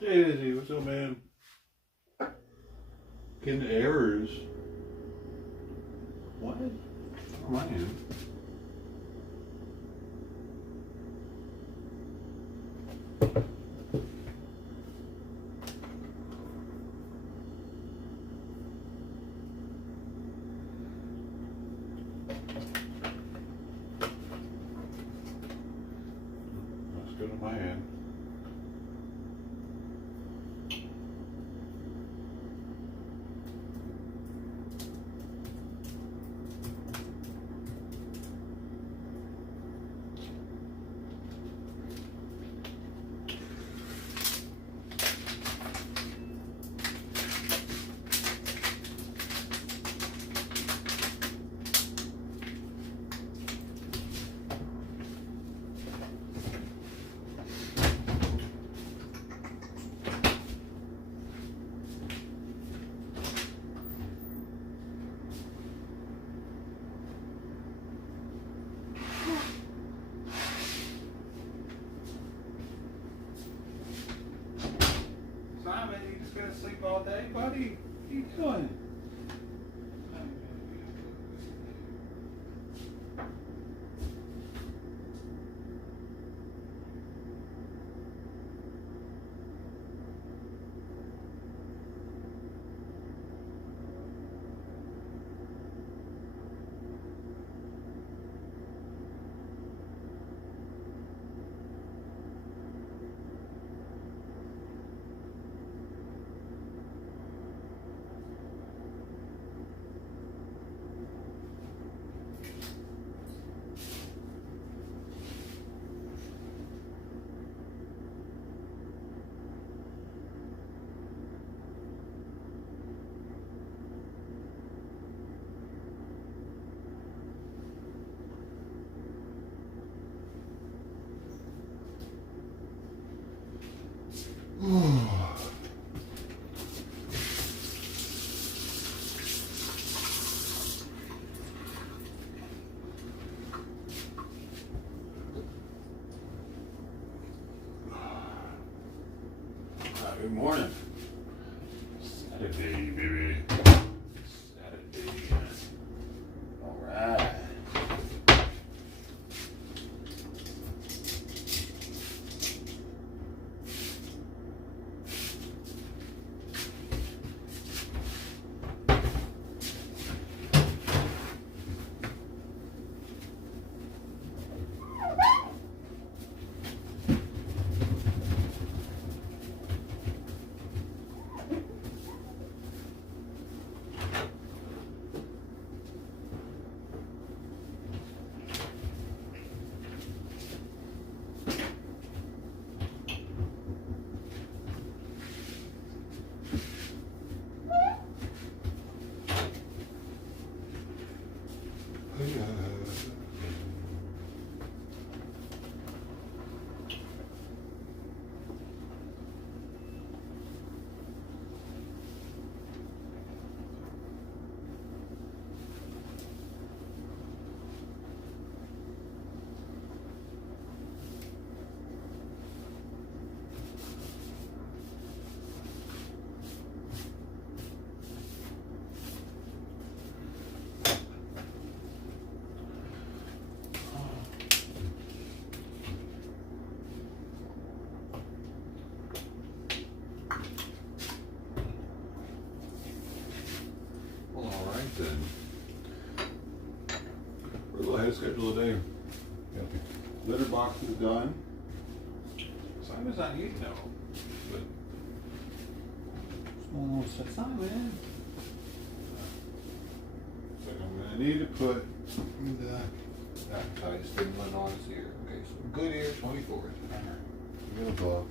Hey, Izzy, what's up, man? Getting errors. What? Oh, man. Let's go to my end. Simon, you just gonna sleep all day, buddy? What are you doing? Good morning. Saturday, baby. Saturday. All right. Then we're going ahead and schedule a day. Litter box is done. Simon's not eating now, but small little set. Simon. So I'm gonna need to put the advertised stimulant on his ear. Okay, so good ear 24. Middle glove.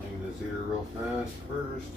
Clean this ear real fast first.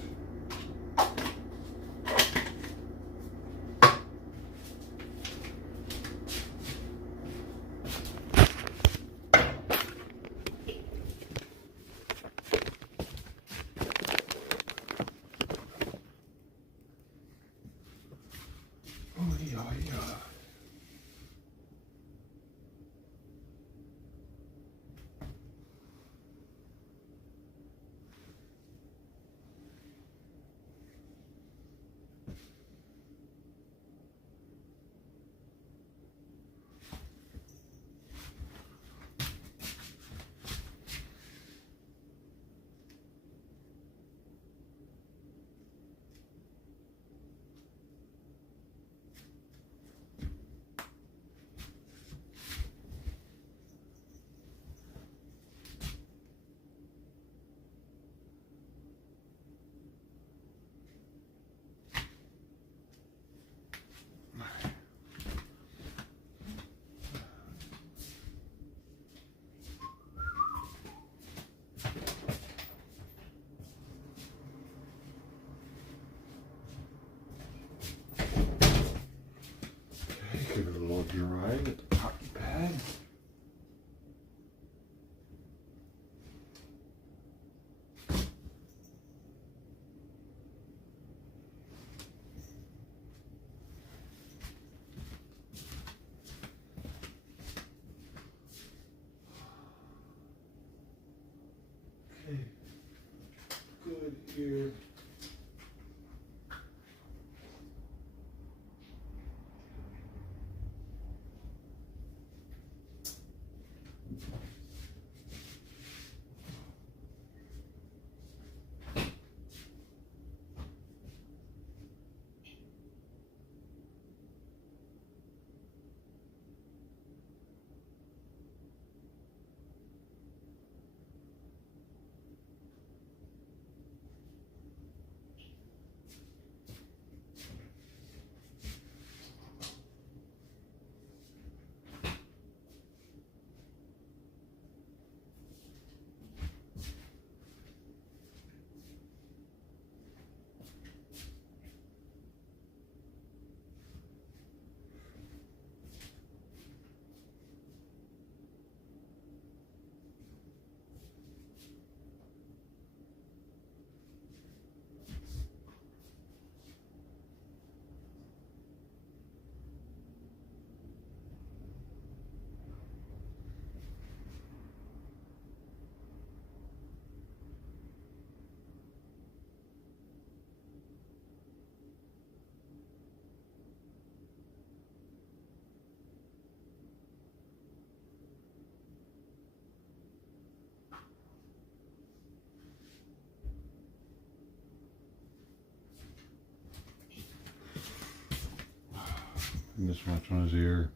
Alright, get the hockey pad. Okay, good ear. Just watch on his ear.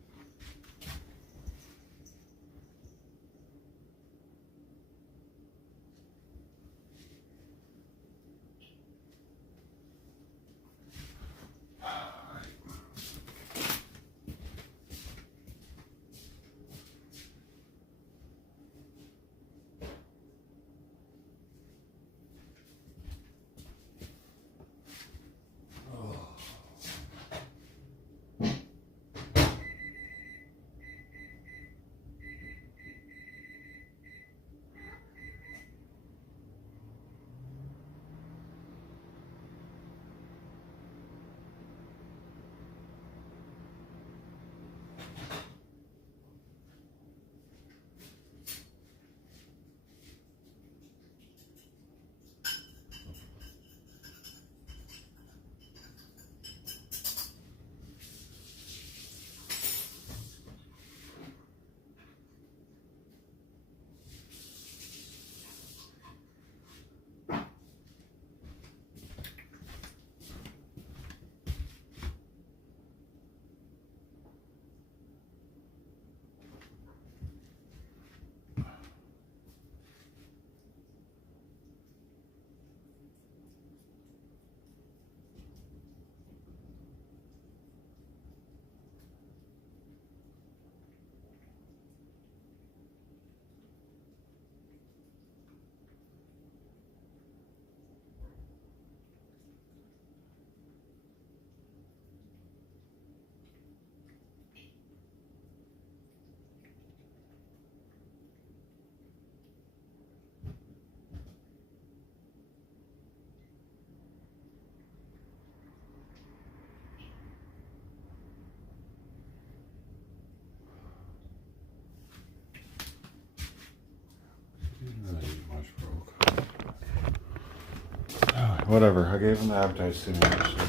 Whatever, I gave him the appetite stimulation.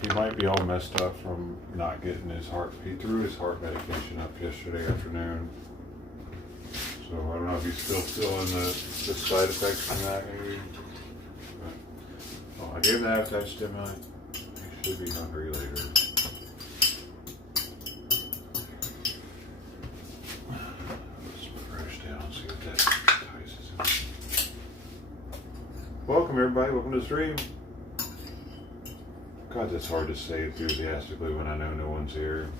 He might be all messed up from not getting his heart. He threw his heart medication up yesterday afternoon. So I don't know if he's still feeling the side effects from that maybe. But, well, I gave him the appetite stimulant. He should be hungry later. Let's brush down, see what that entices him. Welcome everybody, welcome to the stream. God, that's hard to say enthusiastically when I know no one's here.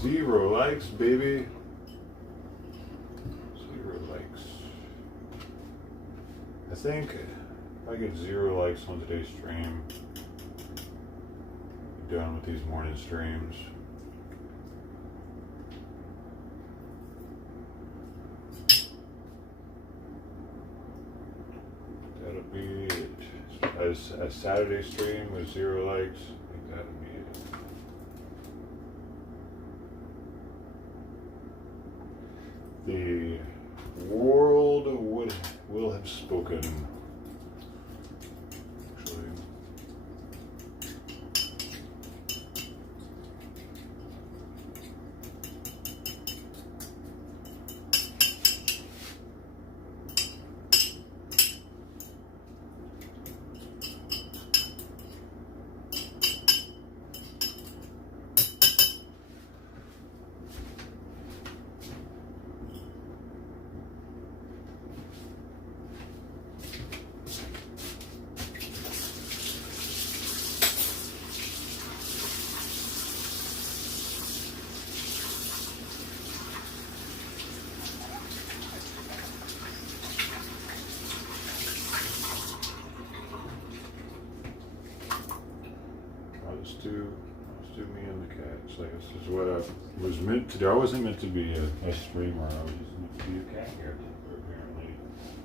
0 likes, baby. 0 likes. I think if I get 0 likes on today's stream, I'm done with these morning streams. That'll be it. As a Saturday stream with 0 likes, I think that'll be it. The world will have spoken. Actually. Let's do me and the cats. Like, this is what I was meant to do. I wasn't meant to be a streamer. I was just meant to be a cat caretaker, apparently.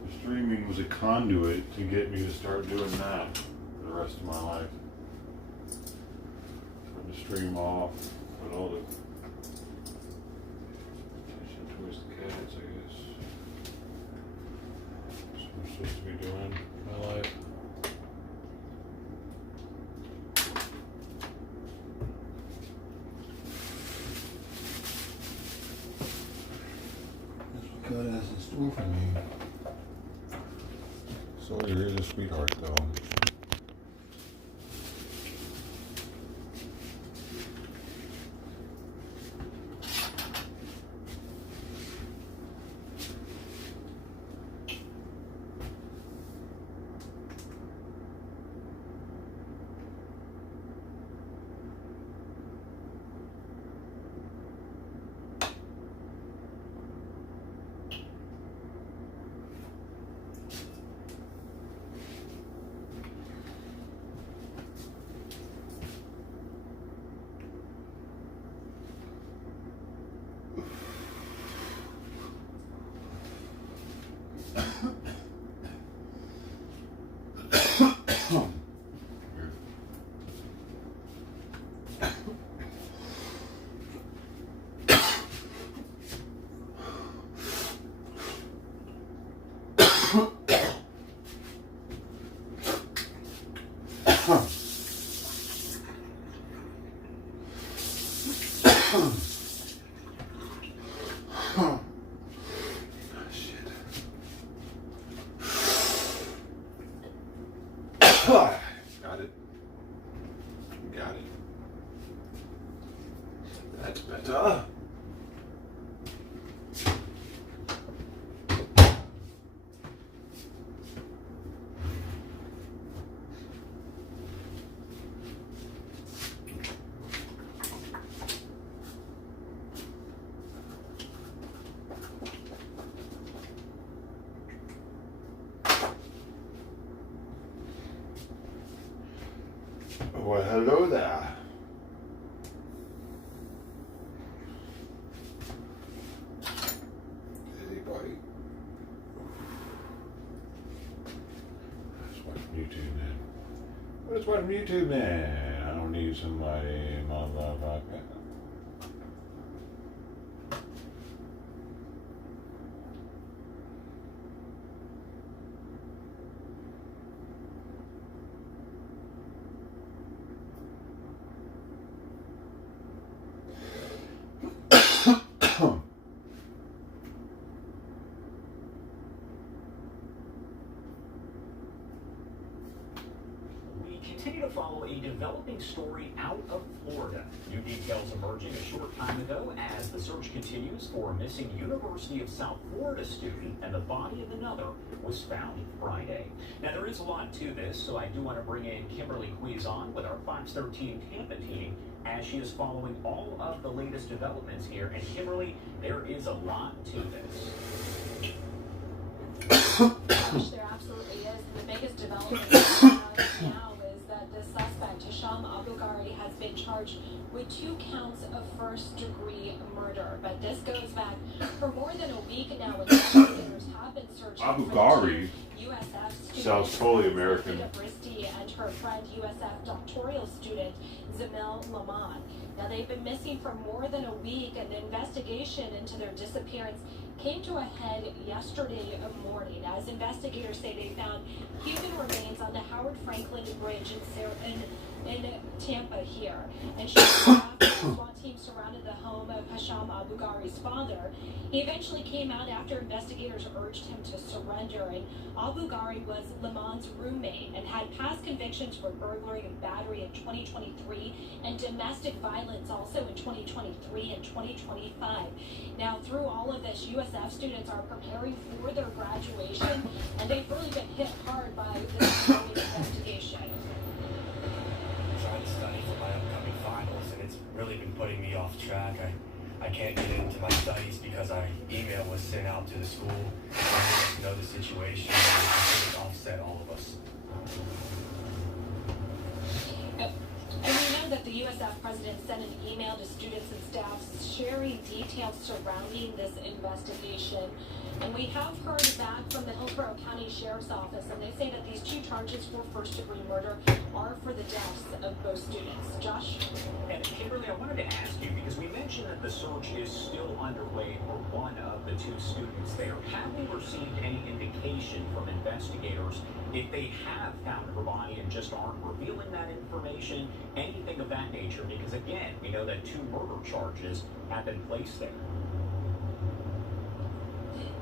The streaming was a conduit to get me to start doing that for the rest of my life. Trying to stream off, put all the attention towards the cats, I guess. That's what I'm supposed to be doing in my life. God has in store for me. Sawyer is a sweetheart, though. Got it. Got it. That's better. Well, hello there. Anybody? Let's watch YouTube, man. Let's watch YouTube, man. I don't need somebody in my life like that. story out of Florida. New details emerging a short time ago as the search continues for a missing University of South Florida student, and the body of another was found Friday. Now, there is a lot to this, so I do want to bring in Kimberly Quizon with our Fox 13 Tampa team as she is following all of the latest developments here. And Kimberly, there is a lot to this. Gosh, there absolutely is. The biggest development now is that the suspect, Hisham Abugari, has been charged with 2 counts of first-degree murder. But this goes back for more than a week now. Investigators have been searching Abugari for USF sounds totally American. Bristi and her friend USF doctoral student Zamil Laman. Now, they've been missing for more than a week, and the investigation into their disappearance came to a head yesterday morning as investigators say they found human remains on the Howard Franklin Bridge in Tampa here. And the SWAT team surrounded the home of Hisham Abugari's father. He eventually came out after investigators urged him to surrender. And Abugari was Lamon's roommate and had past convictions for burglary and battery in 2023 and domestic violence also in 2023 and 2025. Now, through all of this, USF students are preparing for their graduation, and they've really been hit hard by this investigation. Trying to study for my upcoming finals, and it's really been putting me off track. I can't get into my studies because our email was sent out to the school letting us know the situation, and it offset all of us. And we know that the USF president sent an email to students and staff sharing details surrounding this investigation. And we have heard back from the Hillsborough County Sheriff's Office, and they say that these 2 charges for first-degree murder are for the deaths of both students. Josh? And Kimberly, I wanted to ask you, because we mentioned that the search is still underway for one of the 2 students there. Have we received any indication from investigators if they have found her body and just aren't revealing that information, anything of that nature? Because again, we know that 2 murder charges have been placed there.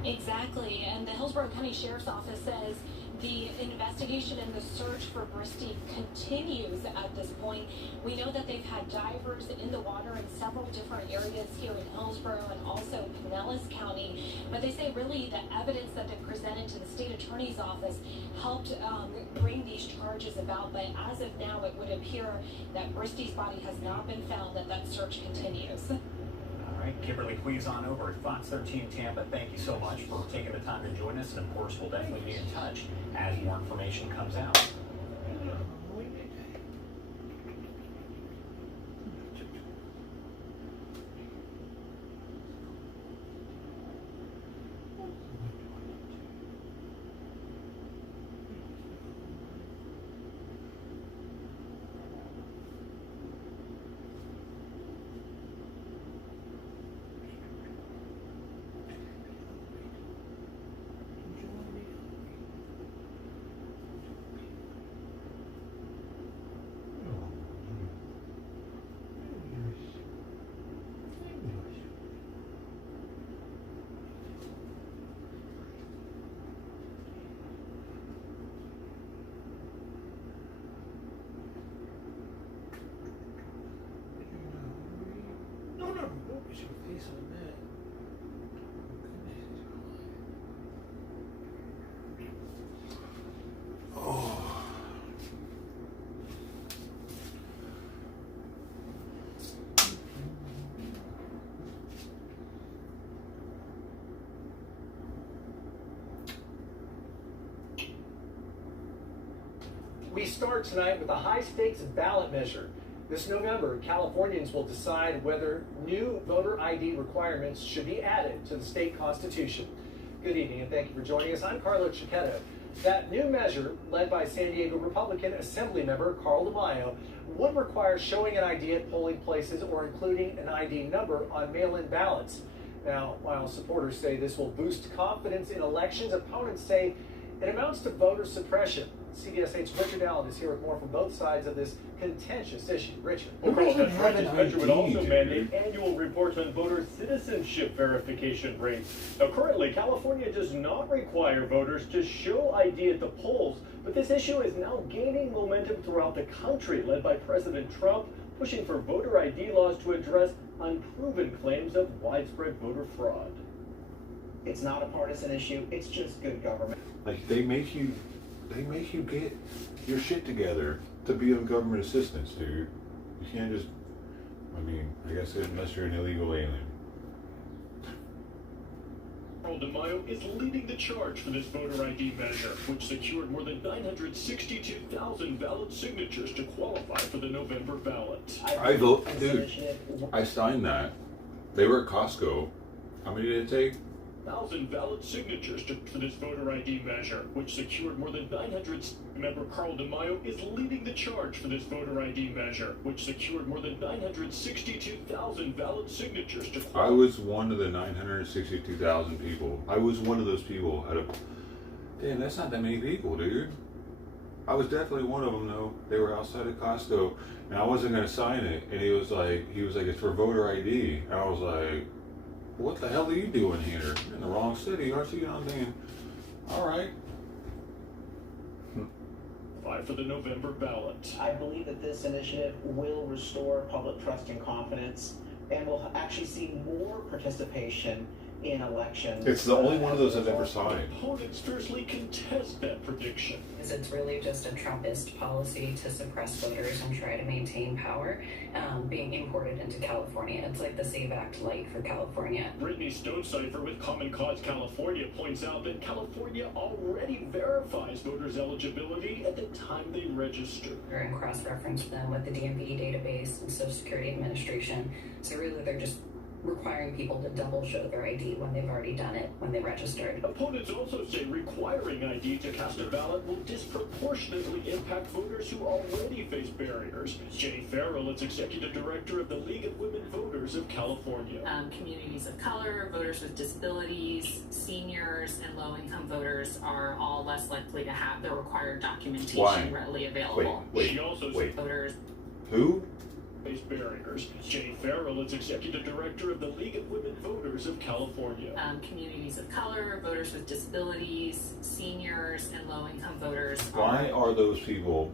Exactly, and the Hillsborough County Sheriff's Office says the investigation and the search for Bristi continues at this point. We know that they've had divers in the water in several different areas here in Hillsborough and also Pinellas County, but they say really the evidence that they presented to the state attorney's office helped bring these charges about, but as of now it would appear that Bristi's body has not been found, that search continues. All right, Kimberly Quizon over at Fox 13 Tampa, thank you so much for taking the time to join us, and of course we'll definitely be in touch as more information comes out. What was your face on that? Oh. We start tonight with a high-stakes ballot measure. This November, Californians will decide whether new voter ID requirements should be added to the state constitution. Good evening, and thank you for joining us. I'm Carlo Cicchetto. That new measure, led by San Diego Republican Assemblymember Carl DeMaio, would require showing an ID at polling places or including an ID number on mail-in ballots. Now, while supporters say this will boost confidence in elections, opponents say it amounts to voter suppression. CBS 8's Richard Allen is here with more from both sides of this contentious issue. Richard. Well, Carl, doesn't that's have right. an This measure would ID, also dude. mandate annual reports on voter citizenship verification rates. Now, currently, California does not require voters to show ID at the polls, but this issue is now gaining momentum throughout the country, led by President Trump, pushing for voter ID laws to address unproven claims of widespread voter fraud. It's not a partisan issue, it's just good government. Like they make you get your shit together to be on government assistance, dude. You can't just, I mean, I guess unless you're an illegal alien. Carl DeMaio is leading the charge for this voter ID measure, which secured more than 962,000 valid signatures to qualify for the November ballot. I vote, This dude. initiative I signed that. They were at Costco. How many did it take? 1,000 valid signatures for this voter ID measure, which secured more than 900. Member Carl DeMaio is leading the charge for this voter ID measure, which secured more than 962,000 valid signatures to I qualify. was one of the 962,000 people. I was one of those people out of. Damn, that's not that many people, dude. I was definitely one of them, though. They were outside of Costco, and I wasn't gonna sign it. And he was like, it's for voter ID. And I was like, what the hell are you doing here? You're in the wrong city, aren't you? You know what I'm thinking? All right. For the November ballot. I believe that this initiative will restore public trust and confidence, and will actually see more participation in elections. It's the only one of those I've ever signed. Opponents fiercely contest that prediction. Is it's really just a Trumpist policy to suppress voters and try to maintain power, being imported into California. It's like the SAVE Act light for California. Brittany Stonecipher with Common Cause California points out that California already verifies voters' eligibility at the time they register. And cross-reference them with the DMV database and Social Security Administration. So really they're just requiring people to double show their ID when they've already done it when they registered. Opponents also say requiring ID to cast a ballot will disproportionately impact voters who already face barriers. Jenny Farrell is executive director of the League of Women Voters of California. Communities of color, voters with disabilities, seniors, and low-income voters are all less likely to have the required documentation Why? readily available. She also wait. Voters Who? face barriers. Jenny Farrell is executive director of the League of Women Voters of California. Communities of color, voters with disabilities, seniors, and low-income voters Why are those people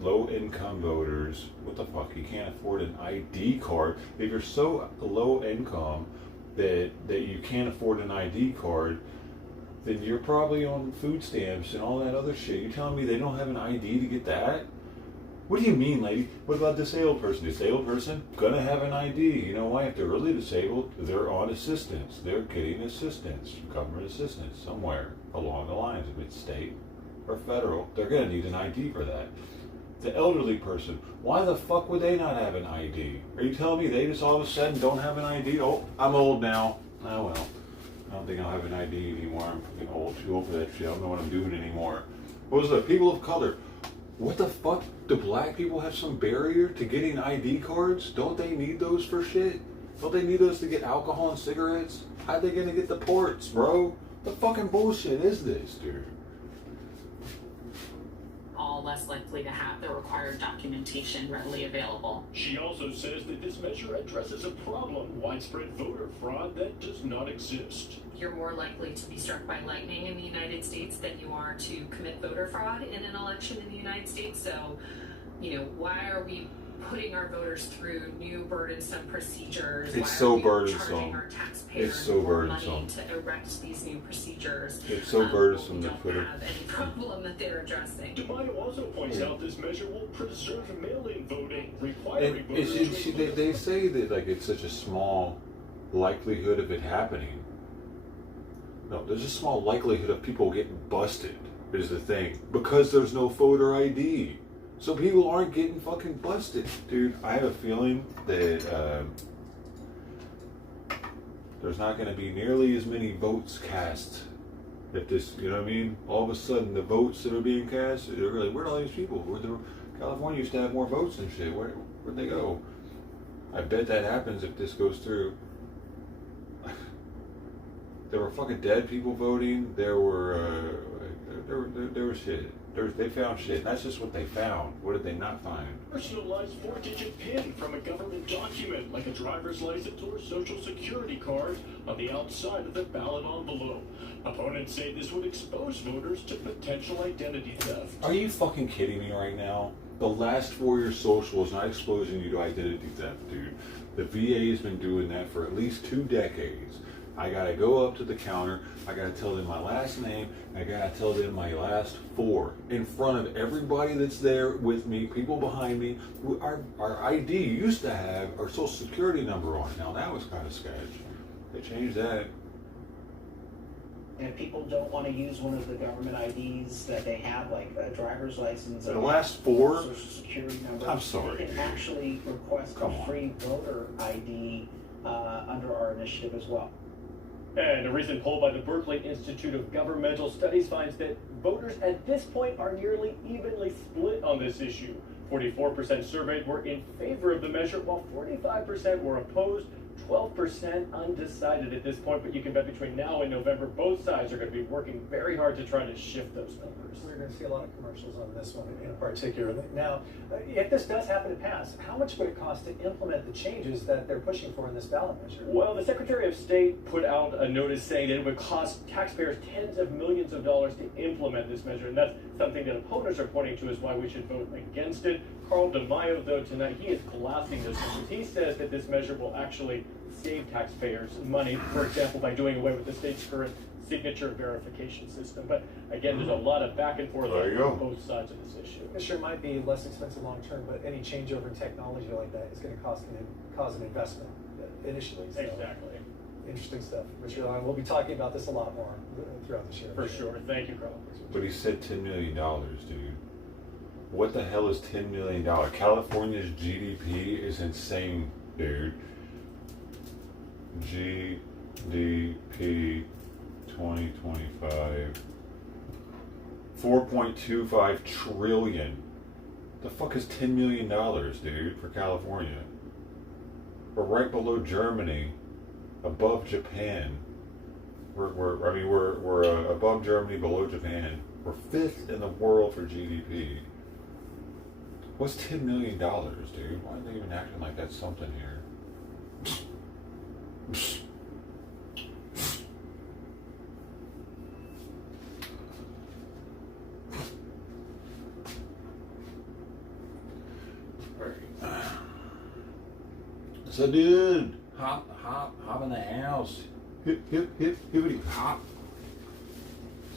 low-income voters? What the fuck? You can't afford an ID card. If you're so low income that you can't afford an ID card, then you're probably on food stamps and all that other shit. You're telling me they don't have an ID to get that? What do you mean, lady? What about disabled person? Disabled person gonna have an ID. You know why? If they're really disabled, they're on assistance. They're getting assistance, government assistance somewhere along the lines, if it's state or federal. They're gonna need an ID for that. The elderly person, why the fuck would they not have an ID? Are you telling me they just all of a sudden don't have an ID? Oh, I'm old now. Oh well. I don't think I'll have an ID anymore. I'm fucking old, too old for that shit. I don't know what I'm doing anymore. What was the people of color? What the fuck? Do black people have some barrier to getting ID cards? Don't they need those for shit? Don't they need those to get alcohol and cigarettes? How are they gonna get the ports, bro? What fucking bullshit is this, dude? all less likely to have the required documentation readily available. She also says that this measure addresses a problem, widespread voter fraud that does not exist. You're more likely to be struck by lightning in the United States than you are to commit voter fraud in an election in the United States. So, why are we putting our voters through new burdensome procedures? It's Why so are we burdensome. charging our taxpayers It's so more burdensome. money to erect these new procedures? It's so burdensome We to don't put it. have any problem that they're addressing. DeMaio also points out this measure will preserve mail-in voting, requiring And voters to they say that like it's such a small likelihood of it happening. No, there's a small likelihood of people getting busted is the thing because there's no voter ID. So people aren't getting fucking busted, dude. I have a feeling that there's not going to be nearly as many votes cast. If this, you know what I mean? All of a sudden, the votes that are being cast, they're really, where'd all these people? California used to have more votes and shit. Where'd they go? I bet that happens if this goes through. There were fucking dead people voting. There were shit. They found shit. That's just what they found. What did they not find? Personalized 4-digit PIN from a government document, like a driver's license or social security card, on the outside of the ballot envelope. Opponents say this would expose voters to potential identity theft. Are you fucking kidding me right now? The last 4 year social is not exposing you to identity theft, dude. The VA has been doing that for at least 2 decades. I gotta go up to the counter, I gotta tell them my last name, I gotta tell them my last 4 in front of everybody that's there with me, people behind me. Our ID used to have our social security number on it. Now that was kind of sketch. They changed that. And if people don't want to use one of the government IDs that they have, like a driver's license, The last 4? social security number, I'm sorry, they can dude. actually request Come a on. free voter ID under our initiative as well. And a recent poll by the Berkeley Institute of Governmental Studies finds that voters at this point are nearly evenly split on this issue. 44% surveyed were in favor of the measure, while 45% were opposed, 12% undecided at this point. But you can bet between now and November, both sides are going to be working very hard to try to shift those numbers. We're going to see a lot of commercials on this one in particular. Now, if this does happen to pass, how much would it cost to implement the changes that they're pushing for in this ballot measure? Well, the Secretary of State put out a notice saying that it would cost taxpayers tens of millions of dollars to implement this measure, and that's something that opponents are pointing to as why we should vote against it. Carl DeMaio, though, tonight, he is blasting this because he says that this measure will actually save taxpayers money, for example, by doing away with the state's current signature verification system. But again, there's a lot of back and forth on both sides of this issue. It sure might be less expensive long term, but any changeover in technology like that is going to cause an investment initially. So Exactly. interesting stuff. Richard, we'll be talking about this a lot more throughout this year. For sure. Thank you, Carl. But he said $10 million, dude. What the hell is $10 million? California's GDP is insane, dude. GDP 2025 $4.25 trillion. The fuck is $10 million, dude, for California? We're right below Germany, above Japan. We're above Germany, below Japan. We're 5th in the world for GDP. What's $10 million, dude? Why are they even acting like that's something here? So, dude, hop in the house. Hip, hippity hop.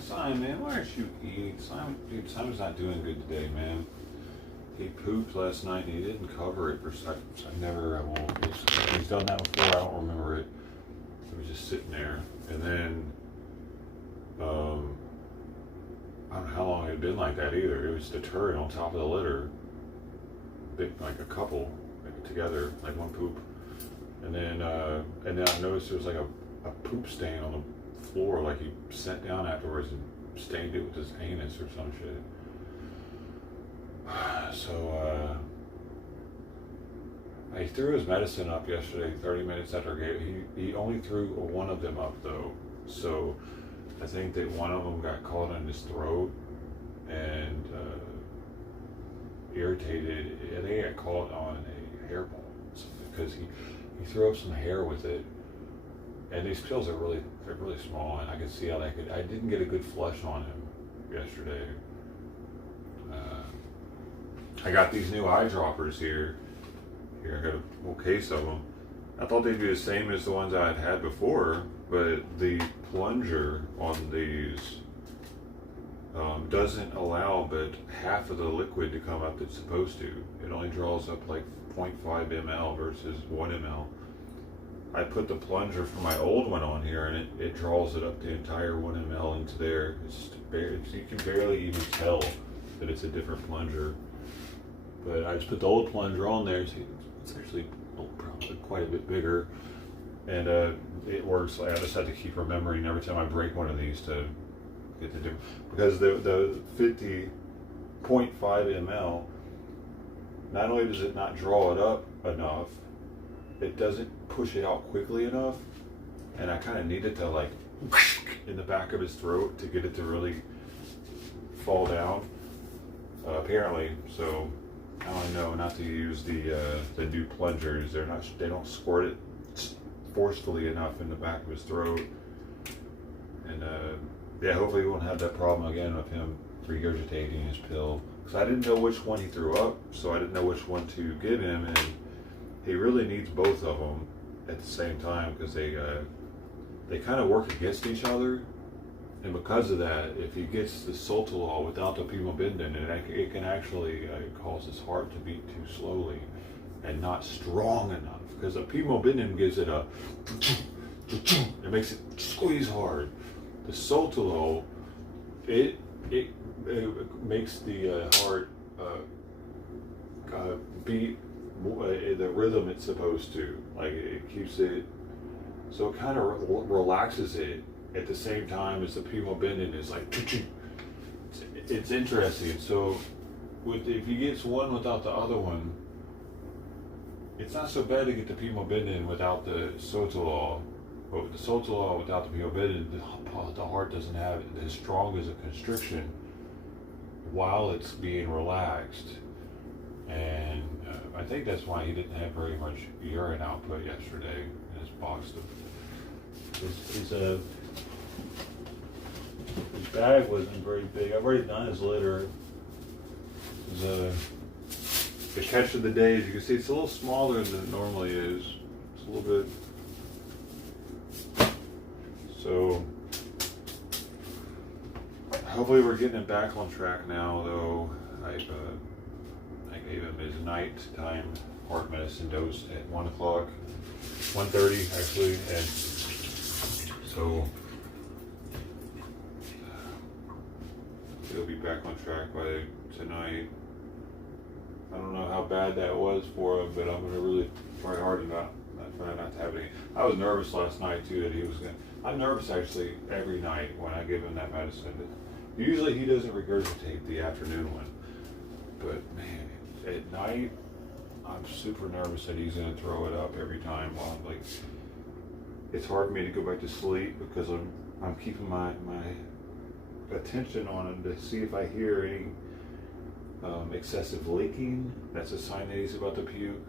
Simon, man, why aren't you eating? Simon's not doing good today, man. He pooped last night and he didn't cover it for I won't. He's done that before, I don't remember it. It was just sitting there. And then, I don't know how long it had been like that either. It was the turd on top of the litter. Like a couple together, like one poop. And then I noticed there was like a poop stain on the floor, like he sat down afterwards and stained it with his anus or some shit. So he threw his medicine up yesterday, 30 minutes after I gave it. He only threw one of them up though. So I think that one of them got caught in his throat and irritated. I think he got caught on a hairball because he threw up some hair with it. And these pills are really small, and I could see how I didn't get a good flush on him yesterday. I got these new eyedroppers here. Here, I got a whole case of them. I thought they'd be the same as the ones I had before, but the plunger on these doesn't allow but half of the liquid to come up that's supposed to. It only draws up like 0.5 ml versus 1 ml. I put the plunger from my old one on here, and it draws it up the entire 1 ml into there. You can barely even tell that it's a different plunger. But I just put the old plunger on there, so it's actually probably quite a bit bigger. And it works. I just have to keep remembering every time I break one of these to get the different. Because the 50.5 ml, not only does it not draw it up enough, it doesn't push it out quickly enough, and I kind of need it to like in the back of his throat to get it to really fall down. apparently. So now I know not to use the new plungers. They don't squirt it forcefully enough in the back of his throat. And yeah, hopefully we won't have that problem again of him regurgitating his pill. Because I didn't know which one he threw up, so I didn't know which one to give him, and he really needs both of them at the same time because they kind of work against each other. And because of that, if he gets the Sotalol without the pimobendan, it can actually cause his heart to beat too slowly and not strong enough. Because the pimobendan gives it it makes it squeeze hard. The Sotalol, it makes the heart beat the rhythm it's supposed to. Like it keeps it, so it kind of relaxes it at the same time as the pimobendan is like. It's interesting. So if he gets one without the other one, it's not so bad to get the pimobendan without the Sotalol. But with the Sotalol without the pimobendan, the heart doesn't have as strong as a constriction while it's being relaxed. And I think that's why he didn't have very much urine output yesterday in his box. His bag wasn't very big. I've already done his litter. The catch of the day, as you can see, it's a little smaller than it normally is. It's a little bit. So hopefully we're getting it back on track now, though. I gave him his nighttime heart medicine dose at 1 o'clock, 1:30 actually, and so he'll be back on track by tonight. I don't know how bad that was for him, but I'm gonna really try hard to not to have any. I was nervous last night too that he was gonna. I'm nervous actually every night when I give him that medicine. Usually he doesn't regurgitate the afternoon one, but man, at night I'm super nervous that he's gonna throw it up every time. While I'm like, it's hard for me to go back to sleep because I'm keeping my attention on him to see if I hear any excessive leaking. That's a sign that he's about to puke.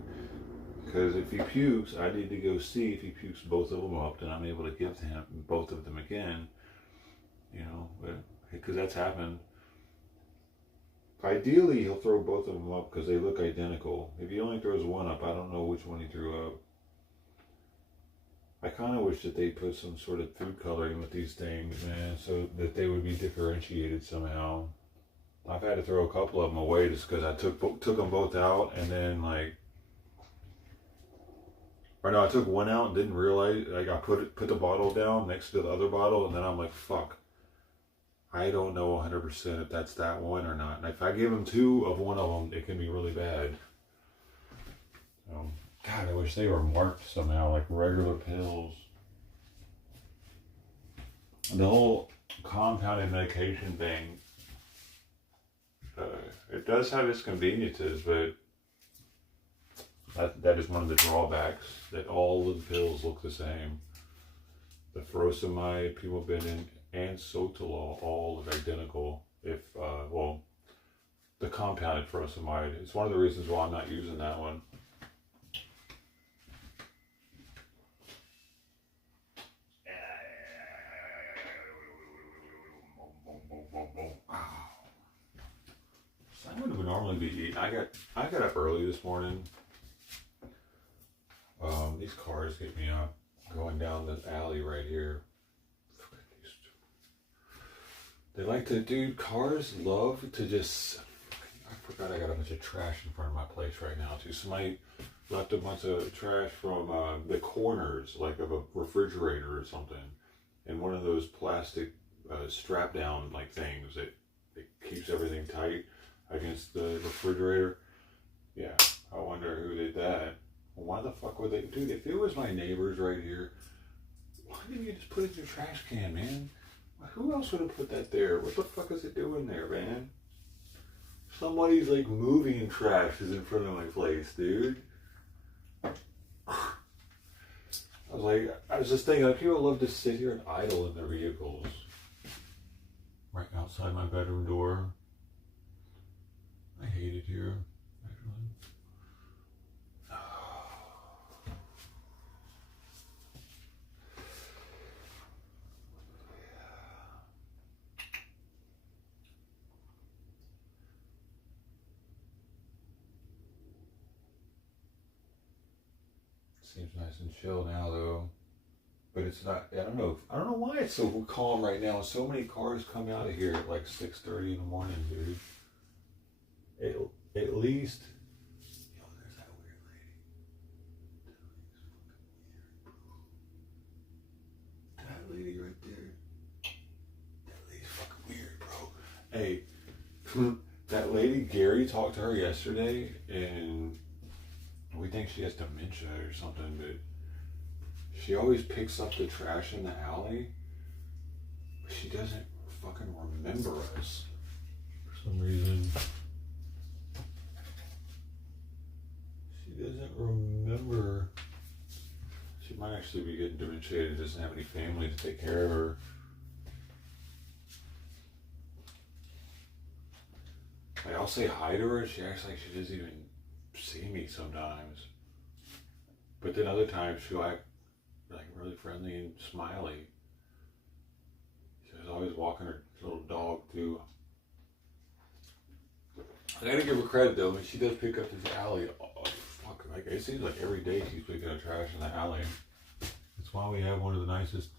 Because if he pukes, I need to go see if he pukes both of them up, then I'm able to give to him both of them again. You know, because that's happened. Ideally, he'll throw both of them up because they look identical. If he only throws one up, I don't know which one he threw up. I kind of wish that they put some sort of food coloring with these things, man, so that they would be differentiated somehow. I've had to throw a couple of them away just because I took them both out, and then like, or no, I took one out and didn't realize, like I put the bottle down next to the other bottle, and then I'm like, fuck, I don't know 100% if that's that one or not. And if I give them two of one of them, it can be really bad. God, I wish they were marked somehow, like regular pills. And the whole compounded medication thing, it does have its conveniences, but that is one of the drawbacks, that all of the pills look the same. The furosemide, pimobendan, and Sotalol all look identical. Well, the compounded furosemide. It's one of the reasons why I'm not using that one. Simon would normally be eating. I got up early this morning. These cars get me up going down the alley right here. They like to, dude, cars love to just, I forgot I got a bunch of trash in front of my place right now too. Somebody left a bunch of trash from the corners, like of a refrigerator or something, and one of those plastic strap down like things that it keeps everything tight against the refrigerator. Yeah, I wonder who did that. Why the fuck would they? Dude, if it was my neighbors right here, why didn't you just put it in your trash can, man? Who else would have put that there? What the fuck is it doing there, man? Somebody's like moving trash is in front of my place, dude. I was just thinking, like, people love to sit here and idle in their vehicles. Right outside my bedroom door. I hate it here, actually. Seems nice and chill now, though. But it's not. I don't know. I don't know why it's so calm right now. So many cars come out of here at like 6:30 in the morning, dude. At least. Yo, there's that weird lady. That lady right there. That lady's fucking weird, bro. Hey, that lady Gary talked to her yesterday, and we think she has dementia or something, but she always picks up the trash in the alley. But she doesn't fucking remember us for some reason. She doesn't remember. She might actually be getting dementia and doesn't have any family to take care of her. Like, I'll say hi to her and she acts like she doesn't even see me sometimes. But then other times she'll act like really friendly and smiley. She was always walking her little dog too. I gotta give her credit though. I mean, she does pick up this alley. Oh, fuck! Like it seems like every day she's picking up trash in the alley. That's why we have one of the nicest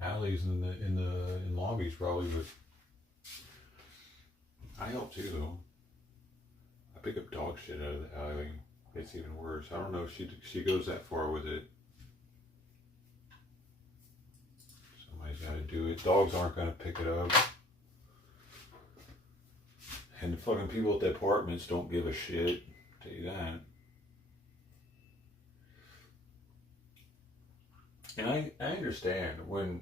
alleys in Long Beach, probably. But I help too though. I pick up dog shit out of the alley. It's even worse. I don't know if she goes that far with it. Somebody's got to do it. Dogs aren't going to pick it up. And the fucking people at the apartments don't give a shit. I'll tell you that. And I understand when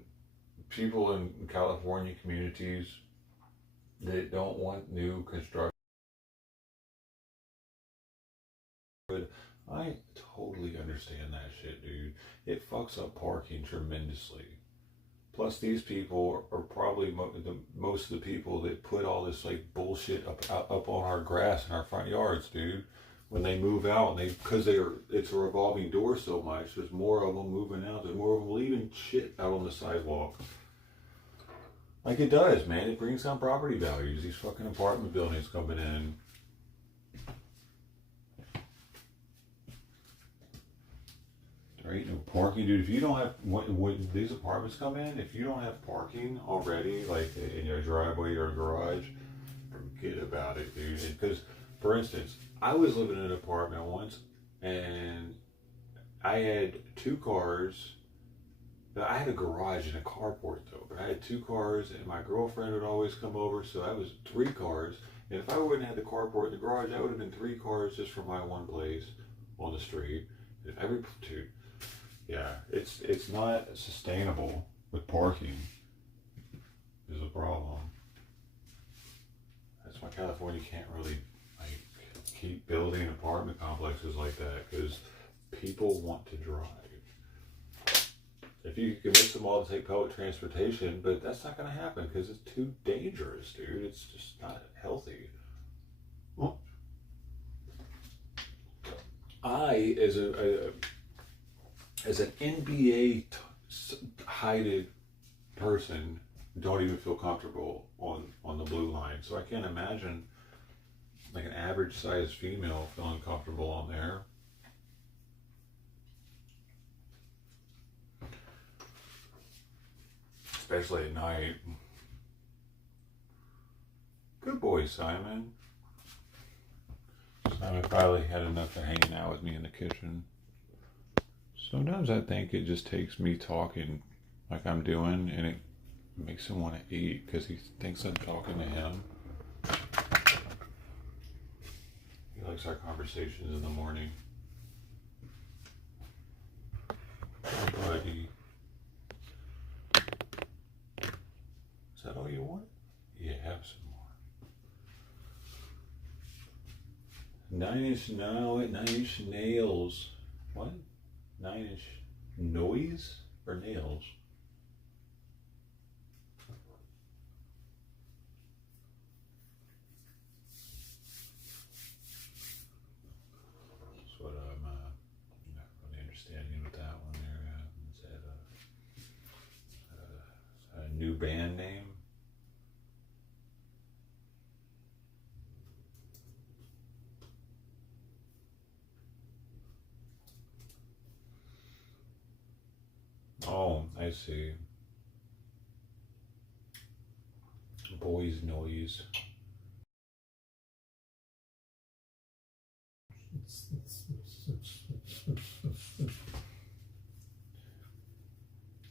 people in California communities that don't want new construction. I totally understand that shit, dude. It fucks up parking tremendously. Plus, these people are probably most of the people that put all this like bullshit up on our grass in our front yards, dude. When they move out, because it's a revolving door so much. There's more of them moving out. There's more of them leaving shit out on the sidewalk. Like it does, man. It brings down property values. These fucking apartment buildings coming in. There ain't no parking, dude. If you don't have, when these apartments come in, if you don't have parking already, like in your driveway or garage, forget about it, dude. Because, for instance, I was living in an apartment once, and I had 2 cars. I had a garage and a carport though, but I had 2 cars, and my girlfriend would always come over, so that was 3 cars. And if I wouldn't have the carport in the garage, that would have been 3 cars just for my one place on the street. If every dude. Yeah, it's not sustainable with parking is a problem. That's why California can't really like keep building apartment complexes like that, because people want to drive. If you convince them all to take public transportation, but that's not going to happen because it's too dangerous, dude. It's just not healthy. Well, I, as an NBA heighted person, don't even feel comfortable on the blue line. So I can't imagine like an average sized female feeling comfortable on there. Especially at night. Good boy, Simon. Simon finally had enough of hanging out with me in the kitchen. Sometimes I think it just takes me talking like I'm doing, and it makes him want to eat because he thinks I'm talking to him. He likes our conversations in the morning. Oh, buddy. Is that all you want? Yeah, have some more. 9-inch nails. What? 9-inch noise or nails? band name? Oh, I see. Boys Noise.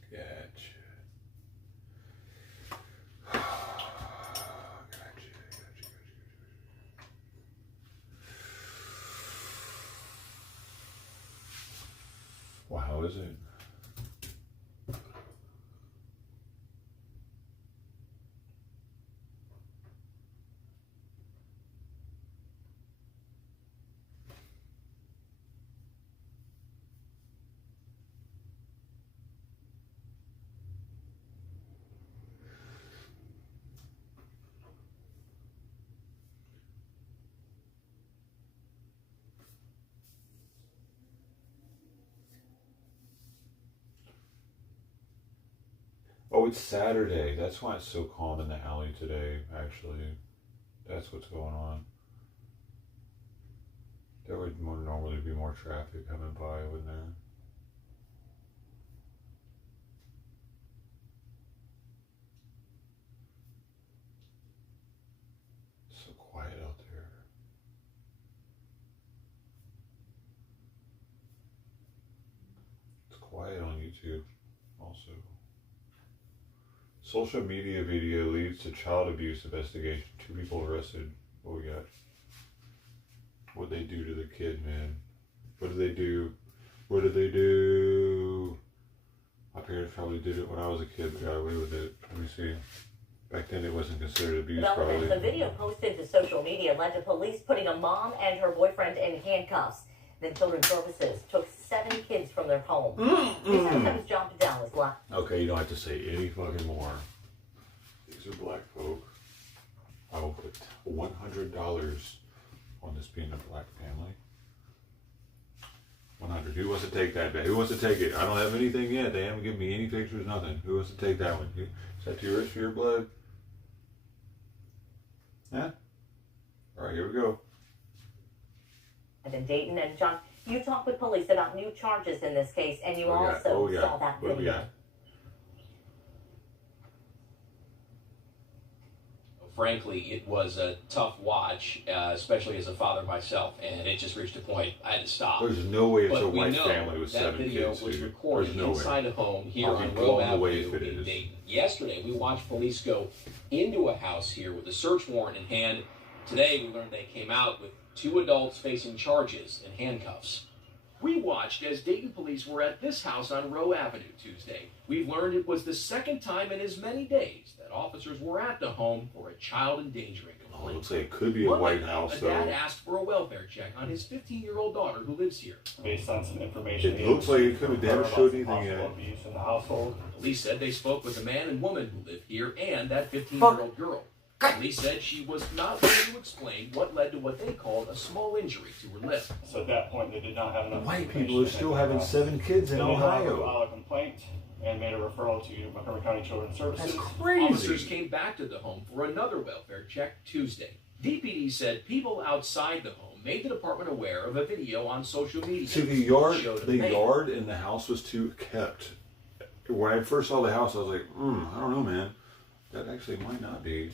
Gotcha. Well, how is it? Oh, it's Saturday. That's why it's so calm in the alley today, actually. That's what's going on. There would normally be more traffic coming by, wouldn't there? So quiet out there. It's quiet on YouTube also. Social media video leads to child abuse investigation. 2 people arrested. What we got? What'd they do to the kid, man? What did they do? What did they do? My parents probably did it when I was a kid, but got away with it. Let me see. Back then it wasn't considered abuse, probably. The video posted to social media led to police putting a mom and her boyfriend in handcuffs. Then Children's Services took 7 kids from their home. News Times John Padell is live. Okay, you don't have to say any fucking more. These are black folk. I will put $100 on this being a black family. 100. Who wants to take that bet? Who wants to take it? I don't have anything yet. They haven't given me any pictures, nothing. Who wants to take that one? Is that too rich for your blood? Yeah? All right, here we go. In Dayton, and John, you talked with police about new charges in this case, and you also saw that video. Frankly, it was a tough watch, especially as a father myself, and it just reached a point I had to stop. There's no way it's but a white family with 7 kids. That video was recorded inside a home here on Row Roe Avenue in Dayton. Yesterday, we watched police go into a house here with a search warrant in hand. Today, we learned they came out with 2 adults facing charges in handcuffs. We watched as Dayton police were at this house on Roe Avenue Tuesday. We've learned it was the second time in as many days that officers were at the home for a child endangering complaint. Oh, it looks like it could be a white house, a dad asked for a welfare check on his 15-year-old daughter who lives here. Based on some information, it looks like it could have never showed anything yet. Abuse in the household. Police said they spoke with the man and woman who live here and that 15-year-old girl. Police said she was not ready to explain what led to what they called a small injury to her lip. So at that point, they did not have enough. White people are still having 7 kids in Ohio. They filed a complaint and made a referral to Montgomery County Children's Services. That's crazy. Officers came back to the home for another welfare check Tuesday. DPD said people outside the home made the department aware of a video on social media. See, the yard in the house was too kept. When I first saw the house, I was like, I don't know, man. That actually might not be.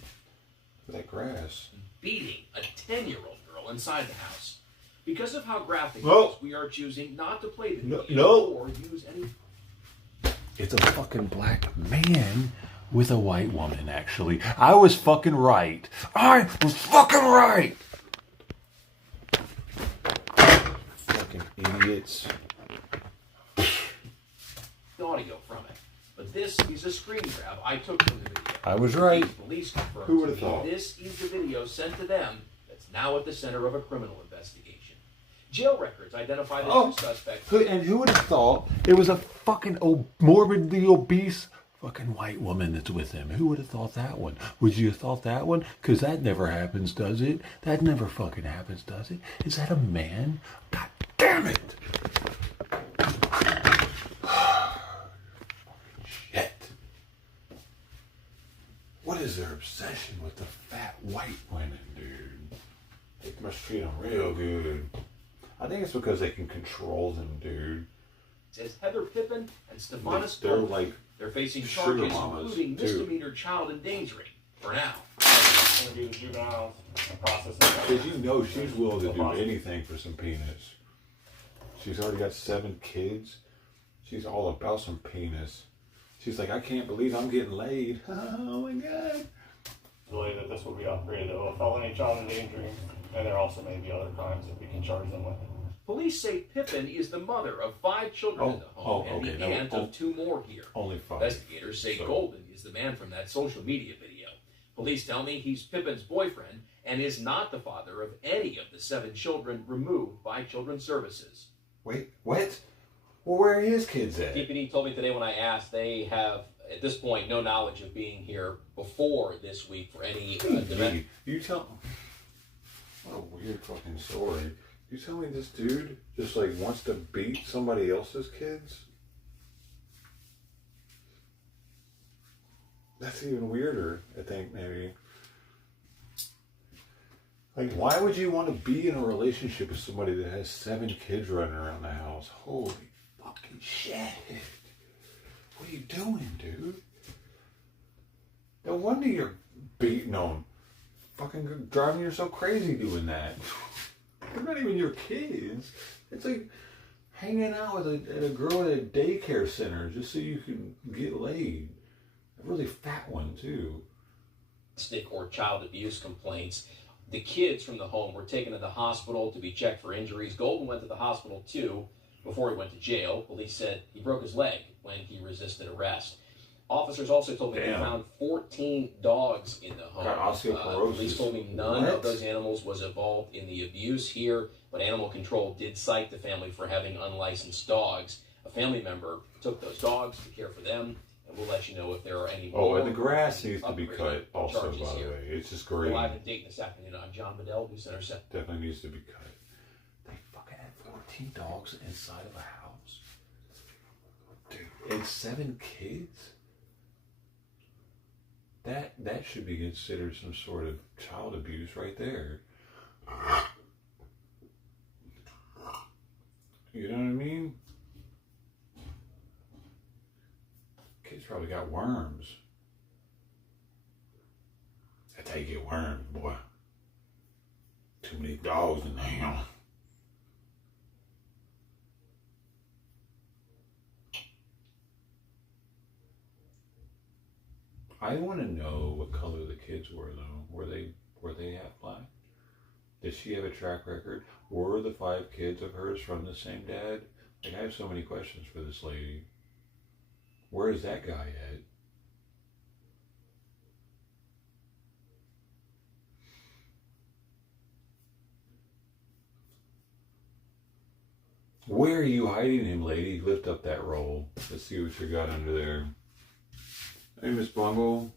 That grass. Beating a 10-year-old girl inside the house. Because of how graphic it is, we are choosing not to play the video or use any. It's a fucking black man with a white woman, actually. I was fucking right. I was fucking right! Fucking idiots. Audio from it. But this is a screen grab I took from the video. I was right. Police confirmed Who would have thought? This is the video sent to them that's now at the center of a criminal investigation. Jail records identify the 2 suspects. And who would have thought it was a fucking morbidly obese fucking white woman that's with him? Who would have thought that one? Would you have thought that one? Because that never happens, does it? That never fucking happens, does it? Is that a man? God damn it! Shit. their obsession with the fat white women, dude? They must treat them real good. I think it's because they can control them, dude. Says Heather Pippin and Stefanis They're like they're facing sugar charges mamas, including too. misdemeanor child endangering for now. Going to do the juvenile process. Because you know she's willing to do anything for some peanuts. She's already got 7 kids. She's all about some penis. She's like, I can't believe I'm getting laid. Oh my God. Really, that this will be upgraded to a felony child endangering, and there also may be other crimes that we can charge them with. Police say Pippin is the mother of 5 children in the home and the aunt of 2 more here. Only 5. Investigators say Golden is the man from that social media video. Police tell me he's Pippin's boyfriend and is not the father of any of the 7 children removed by Children's Services. Wait, what? Well, where are his kids at? DPD told me today when I asked, they have, at this point, no knowledge of being here before this week for any event. You tell... What a weird fucking story. You tell me this dude just like wants to beat somebody else's kids? That's even weirder, I think, maybe. Like, why would you want to be in a relationship with somebody that has 7 kids running around the house? Holy fucking shit. What are you doing, dude? No wonder you're beating on. Fucking driving yourself crazy doing that. They're not even your kids. It's like hanging out with a girl at a daycare center just so you can get laid. A really fat one, too. Or child abuse complaints. The kids from the home were taken to the hospital to be checked for injuries. Golden went to the hospital, too, before he went to jail. Police said he broke his leg when he resisted arrest. Officers also told me they found 14 dogs in the home. Police told me none of those animals was involved in the abuse here, but animal control did cite the family for having unlicensed dogs. A family member took those dogs to care for them, and we'll let you know if there are any more. Oh, and the grass needs to be cut also, by the way. It's just great. Live in Dayton this afternoon. I'm John Bedell, News Center 7. Definitely needs to be cut. They fucking had 14 dogs inside of a house. Dude, and 7 kids? That should be considered some sort of child abuse right there. You know what I mean? Kids probably got worms. That's how you get worms, boy. Too many dogs in there. I want to know what color the kids were, though. Were they half black? Did she have a track record? Were the 5 kids of hers from the same dad? Like, I have so many questions for this lady. Where is that guy at? Where are you hiding him, lady? Lift up that roll. Let's see what you got under there. Hey, Miss Bungle.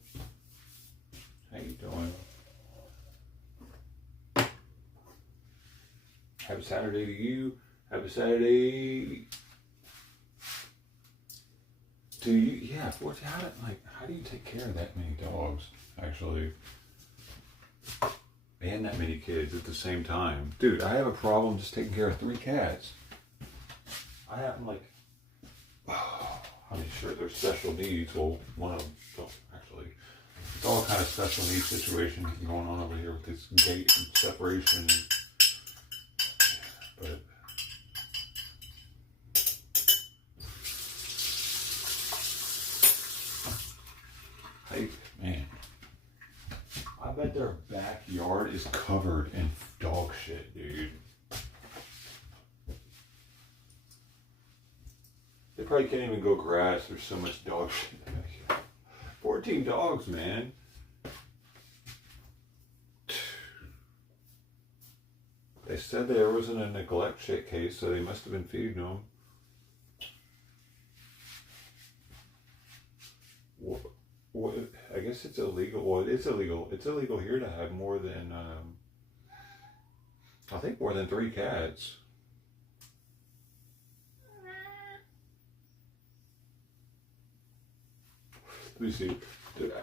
How you doing? Happy Saturday to you. Happy Saturday to you. Yeah, how do you take care of that many dogs, actually? And that many kids at the same time. Dude, I have a problem just taking care of 3 cats. I have I'm sure there's special needs. Well, one of them, actually. It's all kind of special needs situation going on over here with this gate and separation. But hey, man, I bet their backyard is covered in dog shit, dude. They probably can't even go grass. There's so much dog shit back here. 14 dogs, man. They said there wasn't a neglect shit case, so they must have been feeding them. What, I guess it's illegal. Well, it's illegal. It's illegal here to have more than, I think more than 3 cats. Let me see. Dude,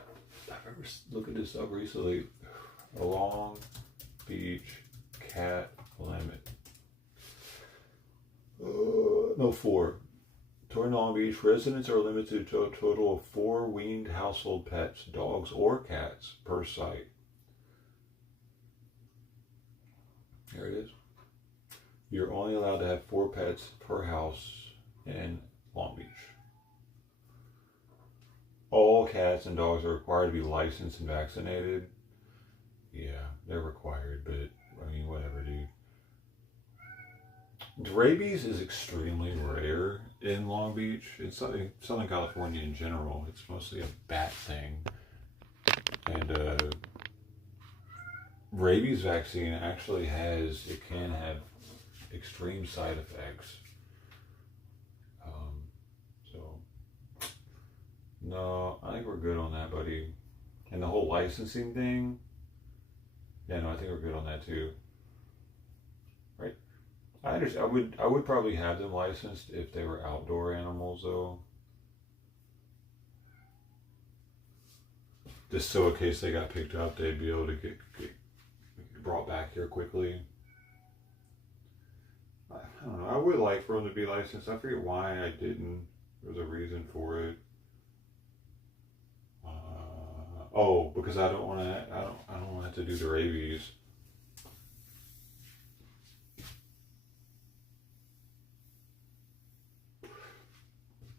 I was looking this up recently. A Long Beach cat limit. No, 4. Touring Long Beach, residents are limited to a total of 4 weaned household pets, dogs or cats, per site. Here it is. You're only allowed to have 4 pets per house in Long Beach. All cats and dogs are required to be licensed and vaccinated. Yeah, they're required, but I mean, whatever, dude. Rabies is extremely rare in Long Beach. It's Southern California in general. It's mostly a bat thing. And rabies vaccine actually can have extreme side effects. No, I think we're good on that, buddy. And the whole licensing thing, yeah, no, I think we're good on that too. Right? I understand. I would probably have them licensed if they were outdoor animals, though. Just so in case they got picked up, they'd be able to get brought back here quickly. I don't know. I would like for them to be licensed. I forget why I didn't. There was a reason for it. Oh, because I don't want to. I don't want to have to do the rabies.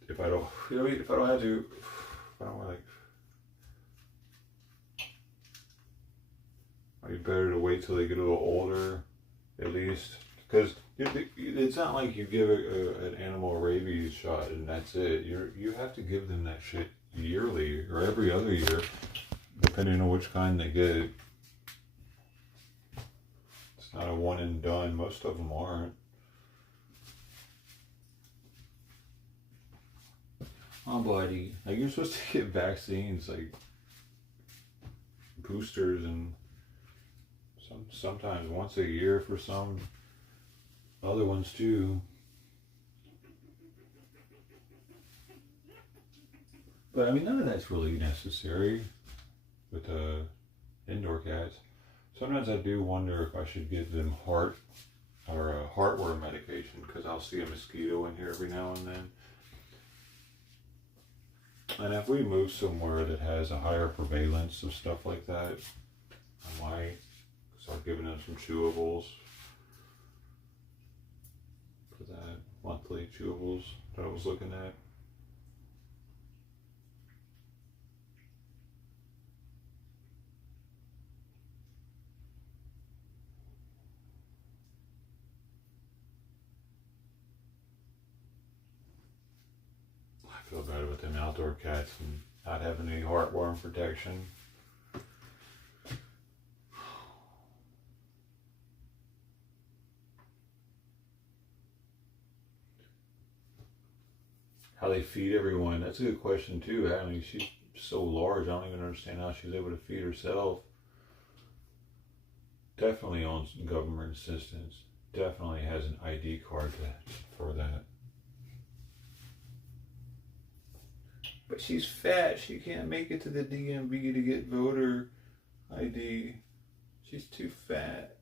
If I don't, if I don't have to, if I don't want might be better to wait till they get a little older, at least, because it's not like you give an animal a rabies shot and that's it. You have to give them that shit yearly or every other year, depending on which kind they get. It's not a one and done. Most of them aren't. Oh, buddy, like you're supposed to get vaccines, like boosters, and sometimes once a year for some other ones too. But I mean, none of that's really necessary with indoor cats. Sometimes I do wonder if I should give them heartworm medication, because I'll see a mosquito in here every now and then. And if we move somewhere that has a higher prevalence of stuff like that, I might start giving them some chewables for that, monthly chewables that I was looking at. I feel bad about them outdoor cats and not having any heartworm protection. How they feed everyone, that's a good question too. I mean, she's so large, I don't even understand how she's able to feed herself. Definitely on government assistance. Definitely has an ID card for that. But she's fat. She can't make it to the DMV to get voter ID. She's too fat.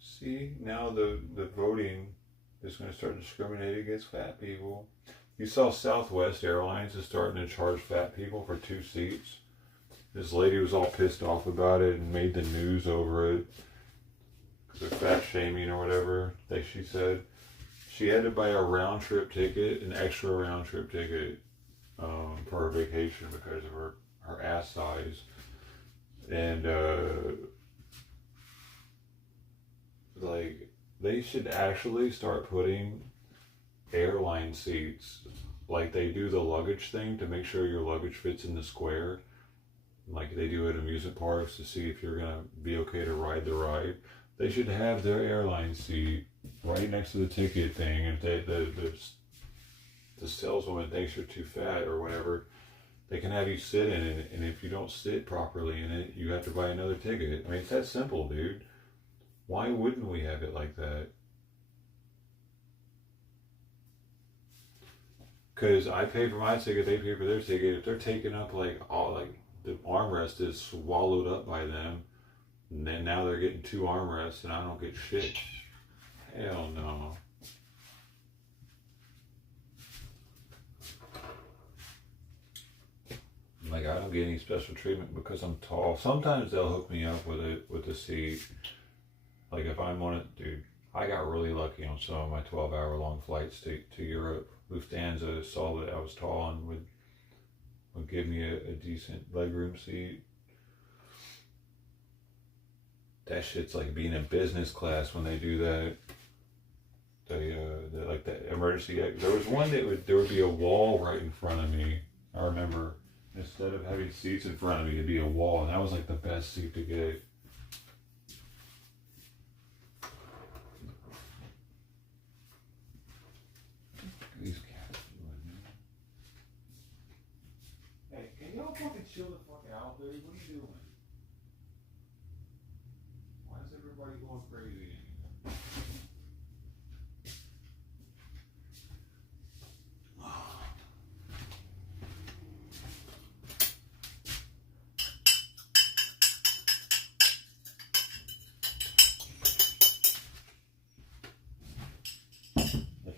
See, now the voting is going to start discriminating against fat people. You saw Southwest Airlines is starting to charge fat people for 2 seats. This lady was all pissed off about it and made the news over it. Because they're fat shaming or whatever, like she said. She had to buy a round trip ticket, an extra round trip ticket for her vacation because of her ass size. And like they should actually start putting airline seats like they do the luggage thing to make sure your luggage fits in the square, like they do at amusement parks to see if you're gonna be okay to ride the ride. They should have their airline seat right next to the ticket thing. If the saleswoman thinks you're too fat or whatever, they can have you sit in it, and if you don't sit properly in it, you have to buy another ticket. I mean, it's that simple, dude. Why wouldn't we have it like that? because I pay for my ticket, they pay for their ticket. If they're taking up like all like the armrest is swallowed up by them, and then now they're getting 2 armrests and I don't get shit. Hell no. Like I don't get any special treatment because I'm tall. Sometimes they'll hook me up with a seat. Like if I'm on it, dude, I got really lucky on some of my 12-hour long flights to Europe. Lufthansa saw that I was tall and would give me a decent legroom seat. That shit's like being in business class when they do that. They like the emergency. There was one that there would be a wall right in front of me. I remember. Instead of having seats in front of me, it'd be a wall, and that was like the best seat to get. These cats doing, man. Hey, can y'all fucking chill the fuck out, dude? What are you doing? Why is everybody going crazy?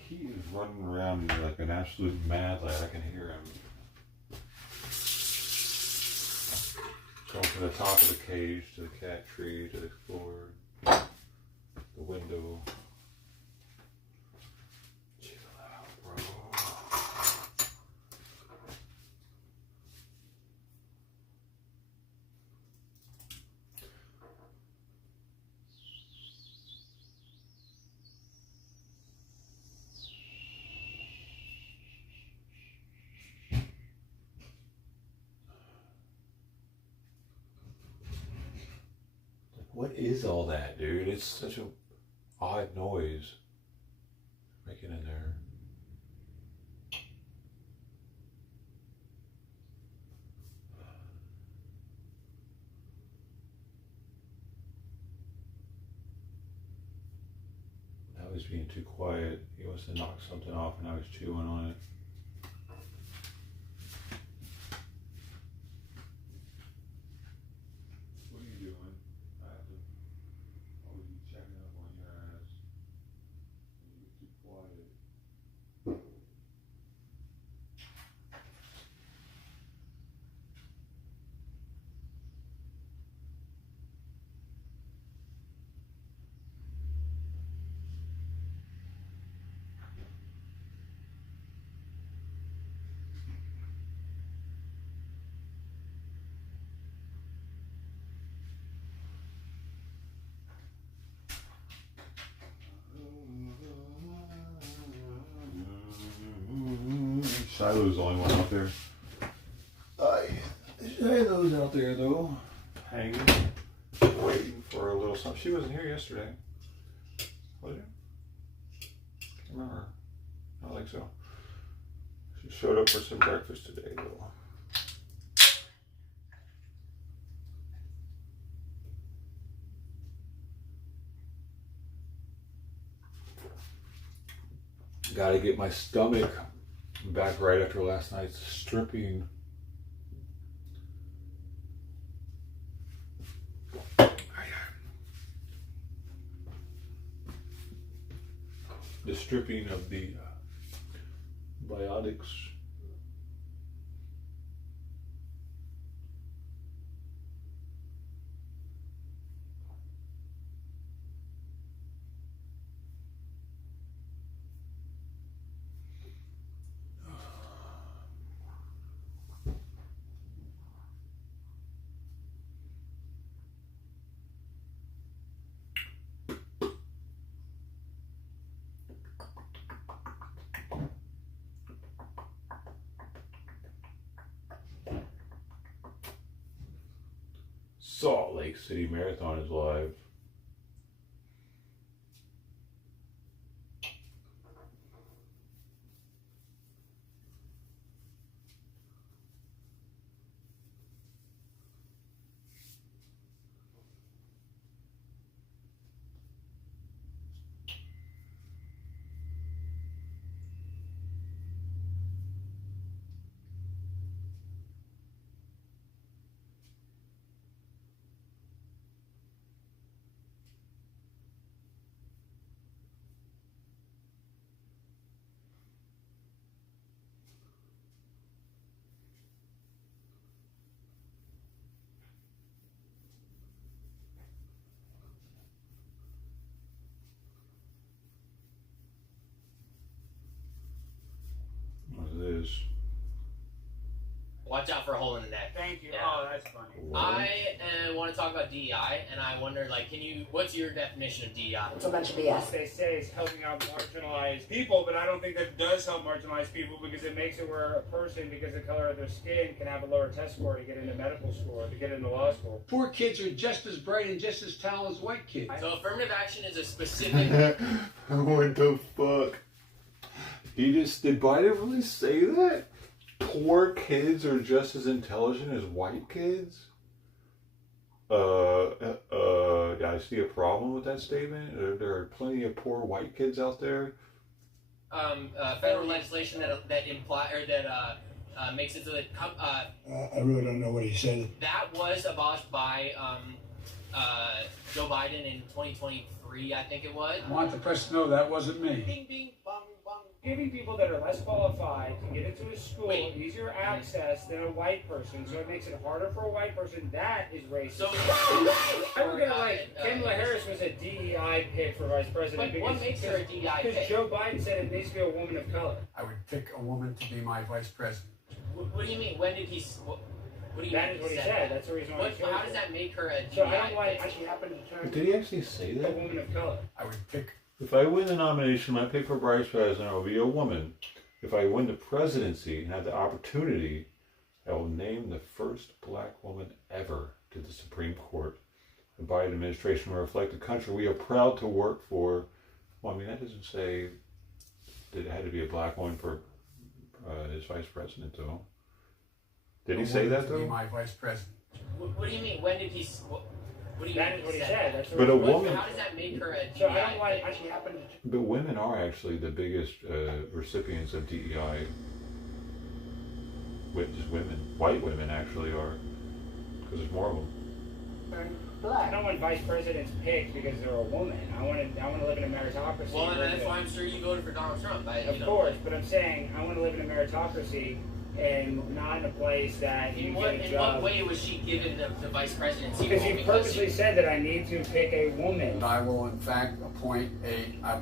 He is running around like an absolute mad lad. I can hear him. Going from the top of the cage to the cat tree to the floor, the window. Chill out, bro. What is all that, dude? It's such a odd noise making in there. Now he's being too quiet. He wants to knock something off and I was chewing on it. What are you doing? I have to always be checking up on your ass. You get too quiet. Shiloh's the only one out there. Shiloh's out there though, hanging, waiting for a little something. She wasn't here yesterday. Was she? Can't remember. I don't think so. She showed up for some breakfast today though. Gotta get my stomach back right after last night's stripping. The stripping of the biotics. Salt Lake City Marathon is live. is. Watch out for a hole in the neck. Thank you. Yeah. Oh, that's funny. I want to talk about DEI, and I wonder, like, what's your definition of DEI? It's a bunch of BS. They say it's helping out marginalized people, but I don't think that does help marginalized people because it makes it where a person, because of the color of their skin, can have a lower test score to get into medical school or to get into law school. Poor kids are just as bright and just as talented as white kids. So affirmative action is a specific... What the fuck? Did Biden really say that? Poor kids are just as intelligent as white kids? I see a problem with that statement. There are plenty of poor white kids out there. Federal legislation that makes it so that I really don't know what he said. that was abolished by Joe Biden in 2023, I think it was. I want the press to know that wasn't me. Bing, bing, bong, bong. Giving people that are less qualified to get into a school easier access than a white person, so it makes it harder for a white person. That is racist. So, I would get like Kamala Harris was a DEI pick for vice president. But what makes her a DEI Because pick? Joe Biden said it needs to be a woman of color. I would pick a woman to be my vice president. What do you mean? When did he? What do you That mean is what he said said. that? That's the reason why he chose How does it. that make her a DEI So I don't know why pick? she happened to turn Did he actually say a that? woman of color. I would pick. If I win the nomination, my pick for vice president will be a woman. If I win the presidency and have the opportunity, I will name the first black woman ever to the Supreme Court. The Biden administration will reflect the country we are proud to work for. Well, I mean, that doesn't say that it had to be a black woman for his vice president, though. Did he say that, To be though? my vice president. What do you mean? When did he? What do you That mean is what he said said. that? That's the But a reason why- woman... How does that make her a DEI So I don't know why pick? she happened to. But women are actually the biggest recipients of DEI. Just women. White women actually are. Because there's more of them. I don't want vice presidents picked because they're a woman. I want to live in a meritocracy. Well, and where that's the- why I'm sure you voted for Donald Trump. Of course, but I'm saying I want to live in a meritocracy and not in a place that you In get a what job. way was she given the vice presidency? Because role? you purposely said that I need to pick a woman. And I will, in fact,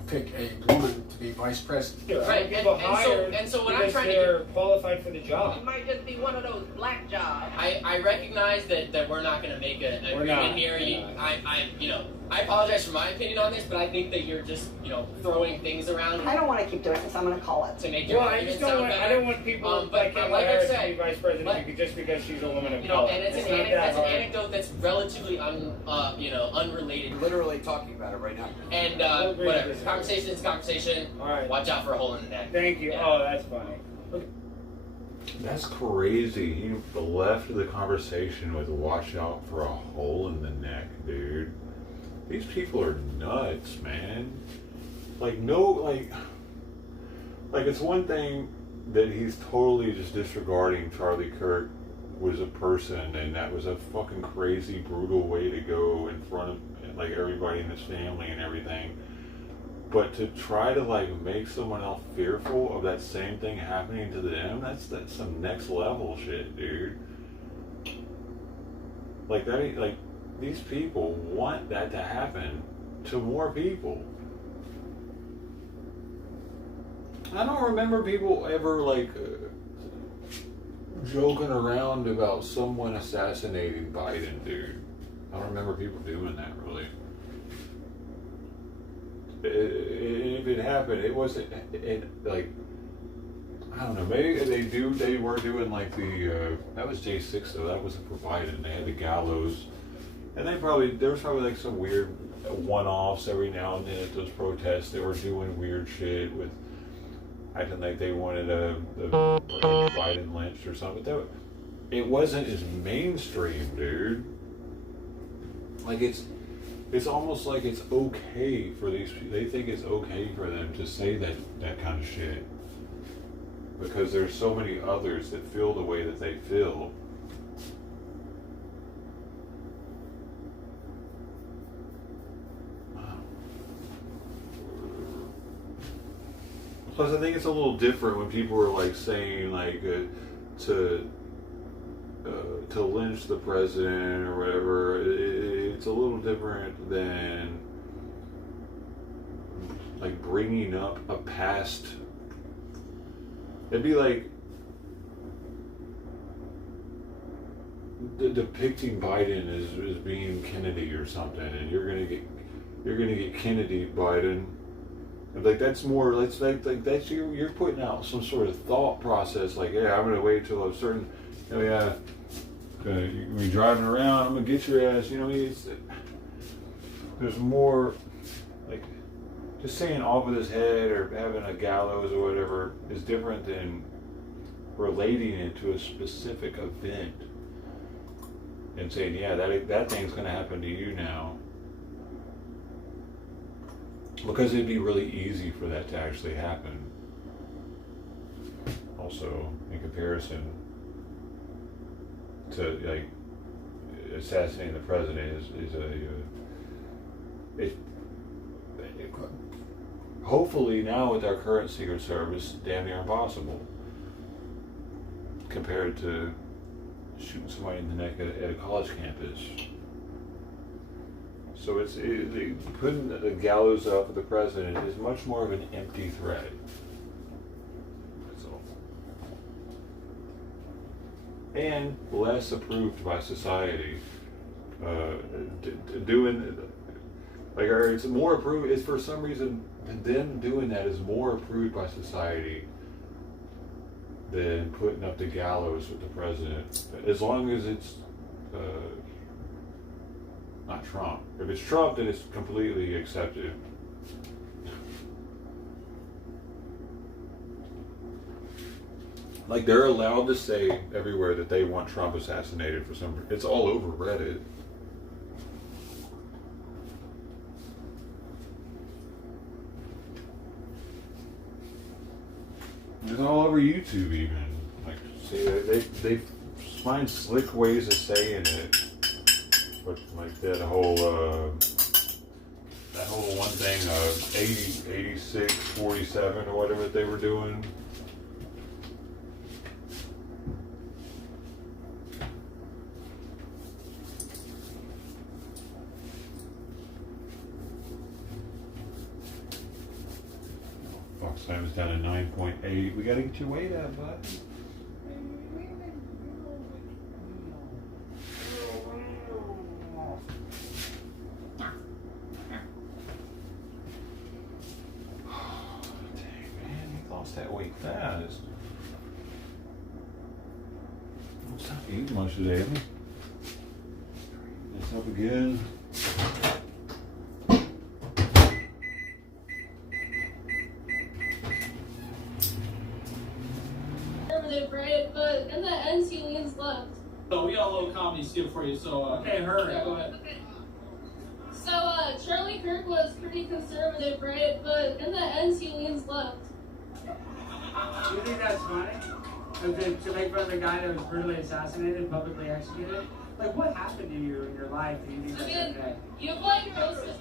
pick a woman to be vice president. Right, People and hired so what I'm because trying to they're qualified for the job. It might just be one of those black jobs. I recognize that we're not going to make an We're agreement not. here. We're not. I apologize for my opinion on this, but I think that you're just throwing things around I don't want to keep doing this. I'm going to call it. to make your Well, I argument just don't sound want. better. I don't want people But like Kamala like I Harris to said, be vice president but- just because she's a woman of and color. it's not an that hard. anecdote that's relatively unrelated. Literally talking about it right now. And We'll agree whatever, with this. conversation is conversation. All right. Watch out for a hole in the neck. Thank you. Yeah. Oh, that's funny. That's crazy. He left the conversation with watch out for a hole in the neck, dude. These people are nuts, man. Like it's one thing that he's totally just disregarding Charlie Kirk was a person, and that was a fucking crazy, brutal way to go in front of like everybody in his family and everything. But to try to make someone else fearful of that same thing happening to them, that's some next level shit, dude. These people want that to happen to more people. I don't remember people ever joking around about someone assassinating Biden, dude. I don't remember people doing that really. If it happened, it wasn't I don't know, maybe they were doing that was J6 though, that wasn't for Biden. They had the gallows, and there was probably some weird one-offs every now and then at those protests. They were doing weird shit with acting like they wanted a Biden lynched or something. It wasn't as mainstream, dude. It's almost like it's okay for these people. They think it's okay for them to say that kind of shit. Because there's so many others that feel the way that they feel. Plus, I think it's a little different when people are saying to lynch the president or whatever. It's a little different than bringing up a past. It'd be like depicting Biden as being Kennedy or something, and you're gonna get Kennedy Biden. Like that's more. That's like that's you're putting out some sort of thought process. Like, yeah, I'm gonna wait till a certain. Oh yeah, when you're driving around, I'm gonna get your ass. You know, there's more. Like, just saying off with his head or having a gallows or whatever is different than relating it to a specific event and saying, yeah, that thing's going to happen to you now. Because it'd be really easy for that to actually happen. Also, in comparison to, like, assassinating the president hopefully now with our current Secret Service, damn near impossible compared to shooting somebody in the neck at a college campus. So putting the gallows up for the president is much more of an empty threat. That's all. And less approved by society. Doing, like, it's more approved, it's for some reason, them doing that is more approved by society than putting up the gallows with the president, as long as it's not Trump. If it's Trump, then it's completely accepted. Like, they're allowed to say everywhere that they want Trump assassinated for some reason. It's all over Reddit. It's all over YouTube even. Like, see, they find slick ways of saying it. But like that whole one thing, 86, 47 or whatever they were doing. Fox Time's down to 9.8. We gotta get your weight up, bud. That weight fast. Don't stop eating much today, huh? It's up again. Right, but in the end, he leans left. So we got a little comedy skit for you. So okay, hurry. Yeah, go ahead. Okay. So Charlie Kirk was pretty conservative, right? But in the end, he leans left. Do you think that's funny? To make fun of the guy that was brutally assassinated, publicly executed? Like, what happened to you in your life that you think that's okay? You've like roasted.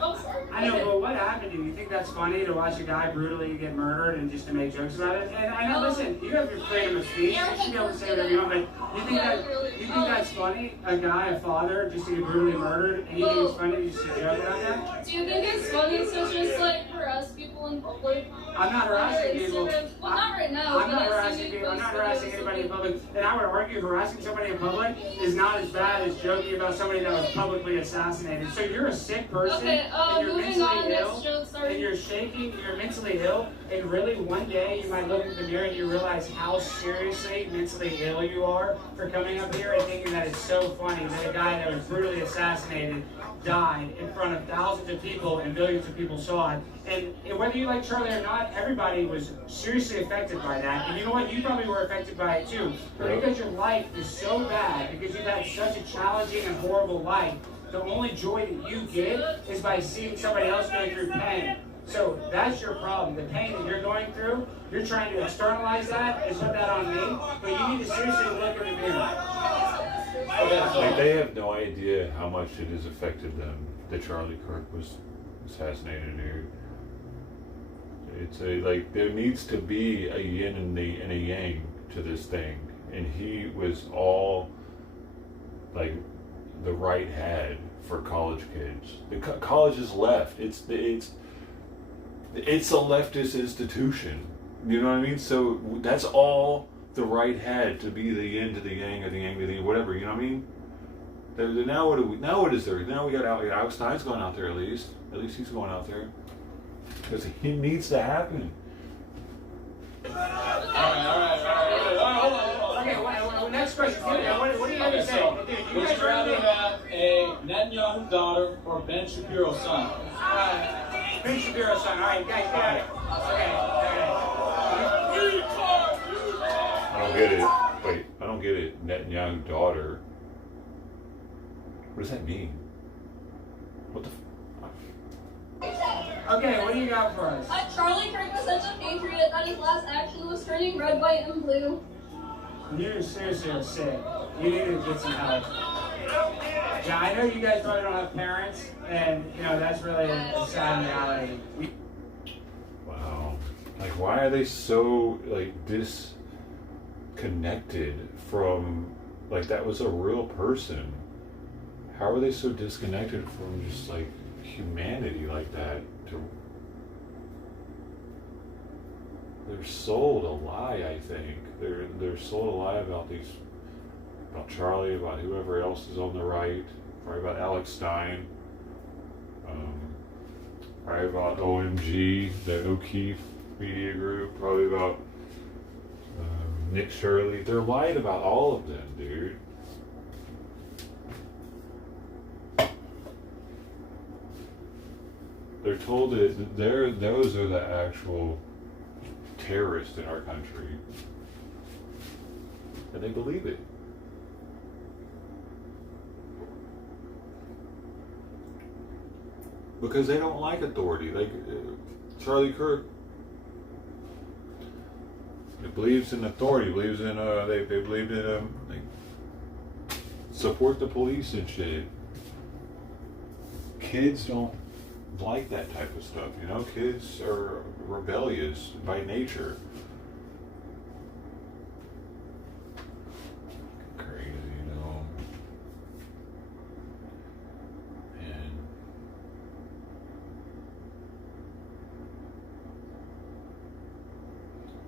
Oh, sorry. I know, but what happened to you? You think that's funny to watch a guy brutally get murdered and just to make jokes about it? And I know, listen, you have your freedom of speech. You should be able to say whatever you want, but you think that's funny? A guy, a father, just to get brutally murdered, and you think it's funny just to joke about that? Do you think it's funny to just like harass people in public? I'm not harassing people. Well, not right now. I'm not harassing people. I'm not harassing anybody in public. And I would argue harassing somebody in public is not as bad as joking about somebody that was publicly assassinated. So you're a sick person, okay, and you're moving on, mentally ill, next joke, sorry. and you're shaking, you're mentally ill, and really one day you might look in the mirror and you realize how seriously mentally ill you are for coming up here and thinking that it's so funny that a guy that was brutally assassinated died in front of thousands of people and millions of people saw it. And whether you like Charlie or not, everybody was seriously affected by that. And you know what? You probably were affected by it too. But because your life is so bad, because you've had such a challenging and horrible life, the only joy that you get is by seeing somebody else go through pain. So that's your problem. The pain that you're going through, you're trying to externalize that and put that on me. But you need to seriously look in the mirror. Like, they have no idea how much it has affected them that Charlie Kirk was assassinated here. It's like there needs to be a yin and a yang to this thing, and he was all like the right head for college kids. The college is left. It's a leftist institution. You know what I mean? So that's all the right had to be the yin to the yang, or the yang to the whatever. You know what I mean? Now what do we? Now what is there? Now we got Alex Stein's going out there at least. At least he's going out there because it needs to happen. All right. Okay, well, next question. What do you have to say? Would you rather have a Netanyahu daughter or Ben Shapiro son? Ben Shapiro son. All right, guys, got it. Okay. I don't get it. Wait, I don't get it. Netanyahu daughter. What does that mean? What the? Okay, what do you got for us? Charlie Kirk was such a patriot that his last action was turning red, white, and blue. You seriously are sick. You need to get some help. Yeah, I know you guys probably don't have parents, and you know that's really a sad reality. Wow. Like, why are they so like disconnected from like that was a real person? How are they so disconnected from just like humanity like that? They're sold a lie. I think they're sold a lie about Charlie, about whoever else is on the right, probably about Alex Stein, probably about OMG, the O'Keefe Media Group, probably about Nick Shirley. They're lied about all of them, dude. They're told that those are the actual terrorists in our country, and they believe it. Because they don't like authority. Like Charlie Kirk, he believes in authority. Believes in they believed in like support the police and shit. Kids don't like that type of stuff, you know. Kids are rebellious by nature. Crazy, you know. And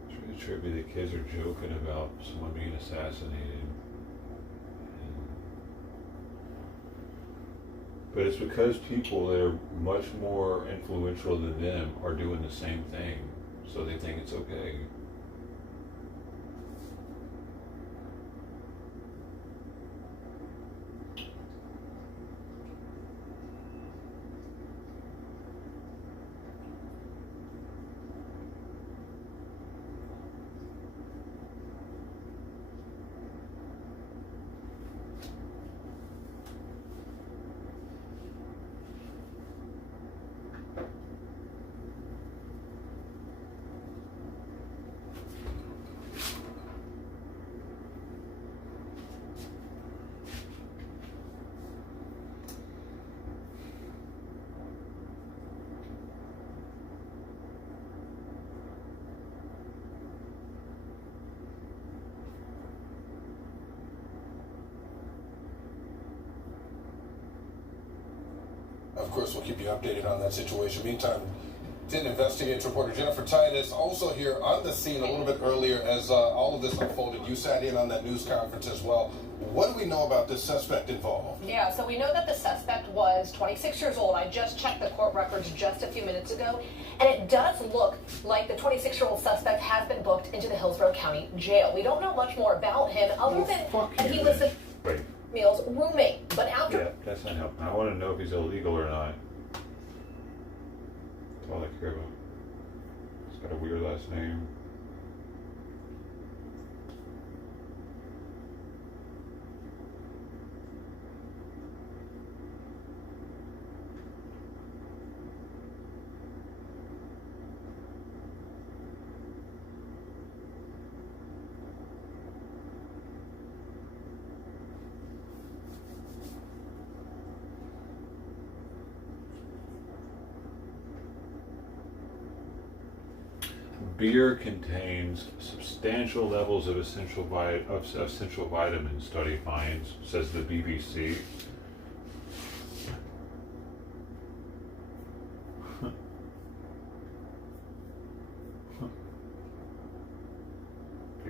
it's really trippy that kids are joking about someone being assassinated. But it's because people that are much more influential than them are doing the same thing, so they think it's okay. Of course, we'll keep you updated on that situation. Meantime, DIN investigates reporter Jennifer Titus also here on the scene a little bit earlier as all of this unfolded. You sat in on that news conference as well. What do we know about this suspect involved? Yeah, so we know that the suspect was 26 years old. I just checked the court records just a few minutes ago, and it does look like the 26-year-old suspect has been booked into the Hillsborough County Jail. We don't know much more about him other than he was Meals' roommate. But after... Yeah, that's not helping. I want to know if he's illegal or not. That's all I care about. He's got a weird last name. Beer contains substantial levels of essential vitamins, study finds, says the BBC.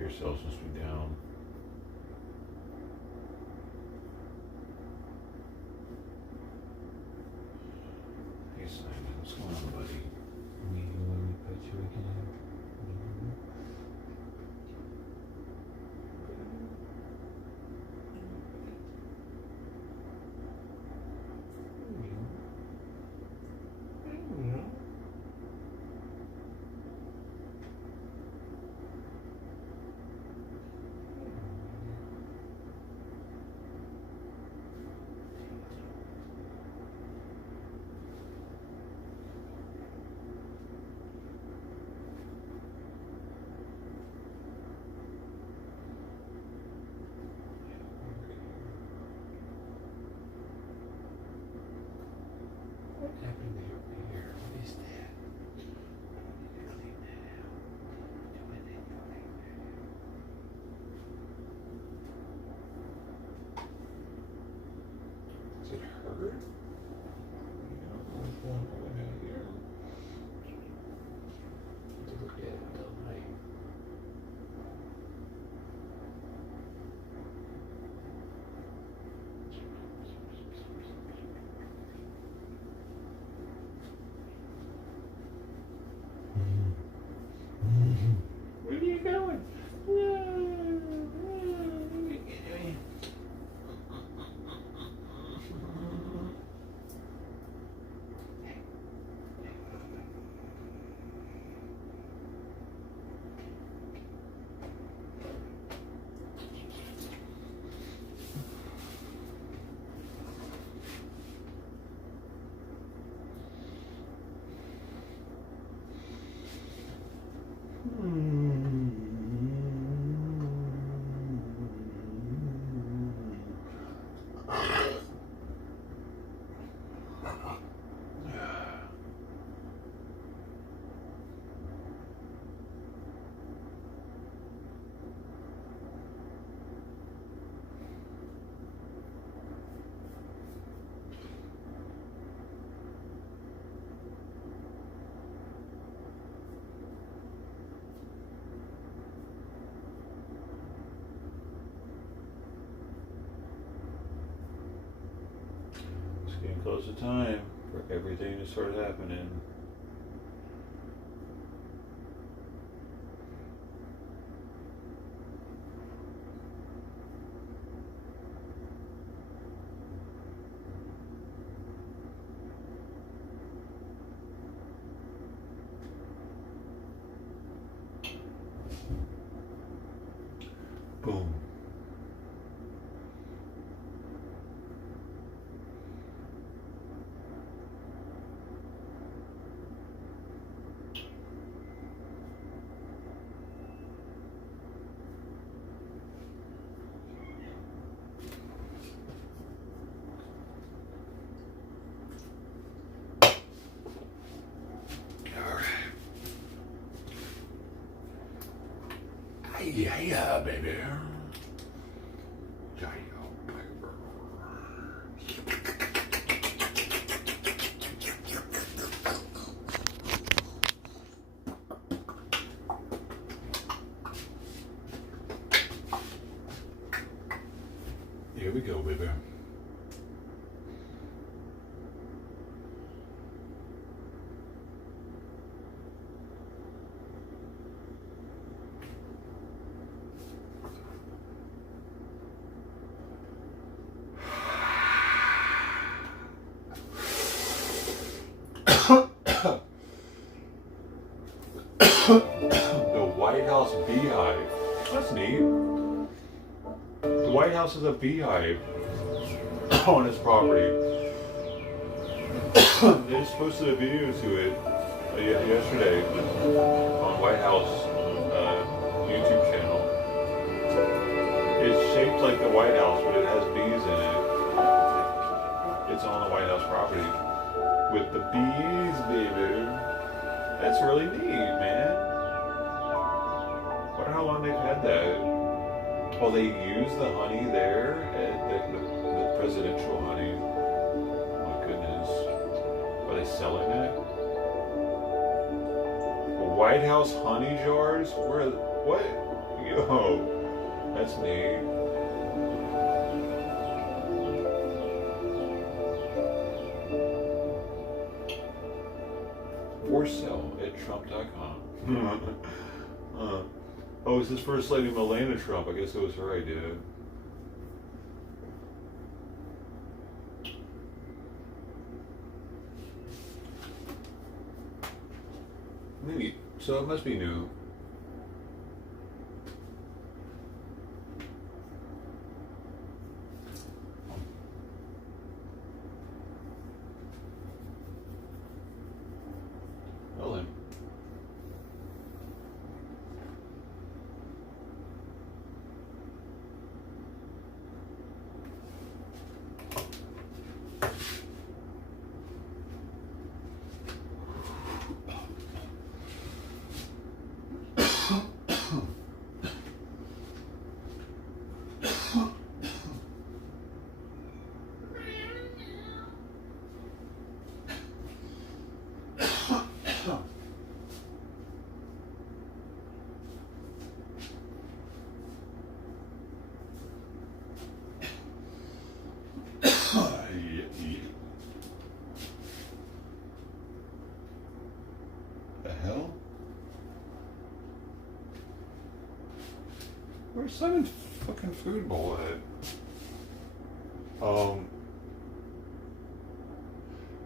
your cells must be down. Hey Simon, what's going on, buddy? Let me put you again. What happened over here? What is that? I need to clean that out. Does it hurt? What's going on here? To look at it the light. Where are you going? It's getting close to time for everything to start happening. Boom. Yeah, baby. Here we go, baby. The White House beehive. That's neat. The White House is a beehive on its property. They just posted a video to it yesterday on White House YouTube channel. It's shaped like the White House, but it has bees in it. It's on the White House property with the bees, baby. That's really neat, man. I wonder how long they've had that. Oh, they use the honey there, the presidential honey. Oh my goodness. Are they selling it? White House honey jars? What? Yo, that's neat. For sale at Trump.com. Oh, it's his First Lady Melania Trump. I guess it was her idea. Maybe. So it must be new. Well then. The hell? Where's Simon's fucking food bowl at?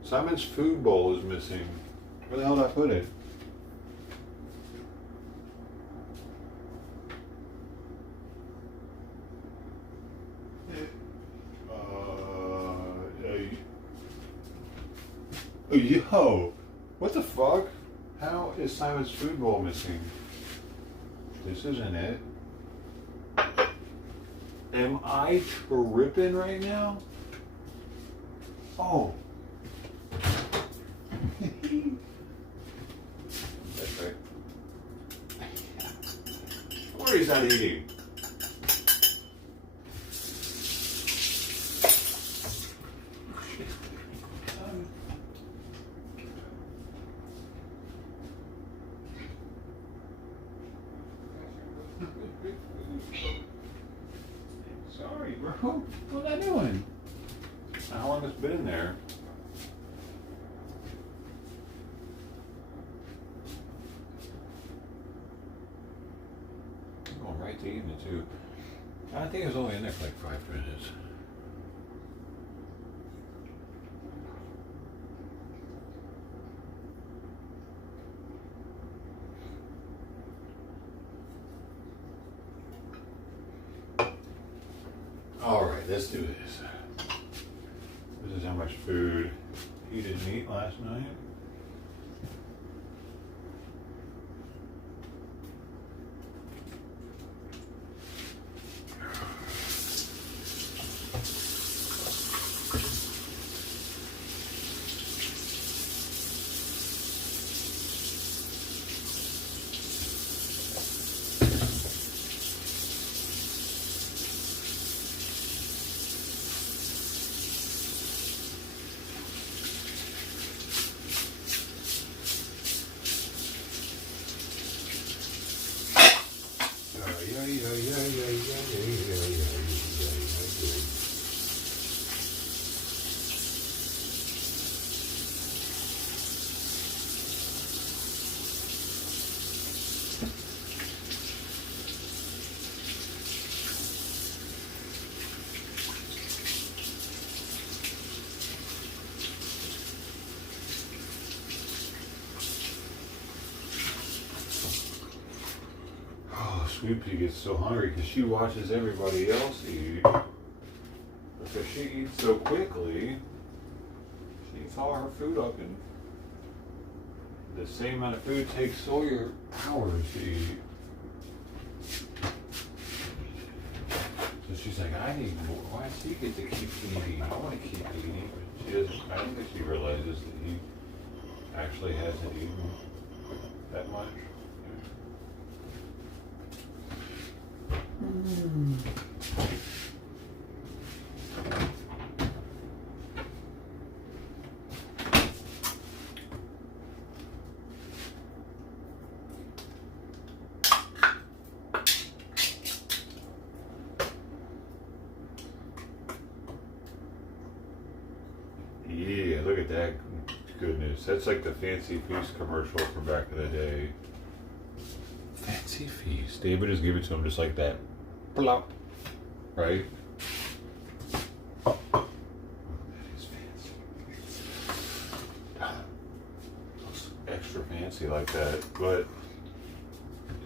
Simon's food bowl is missing. Where the hell did I put it? Yo, what the fuck? How is Simon's food bowl missing? This isn't it. Am I tripping right now? Oh. That's right. What is that eating? Sorry, bro. What am I doing? How long has it been in there? I'm going right to eating it too. I think it was only in there for like 5 minutes. Alright, let's do this. This is how much food he didn't eat last night. Sweet Pea gets so hungry because she watches everybody else eat. Because she eats so quickly, she eats all her food up, and the same amount of food takes Sawyer hours to eat. So she's like, I need more. Why does he get to keep eating? I want to keep eating. But she doesn't, I don't think she realizes that he actually hasn't eaten that much. that goodness. That's like the Fancy Feast commercial from back in the day. Fancy Feast. They would just give it to him just like that. Plop. Right? Oh, that is fancy. Looks extra fancy like that, but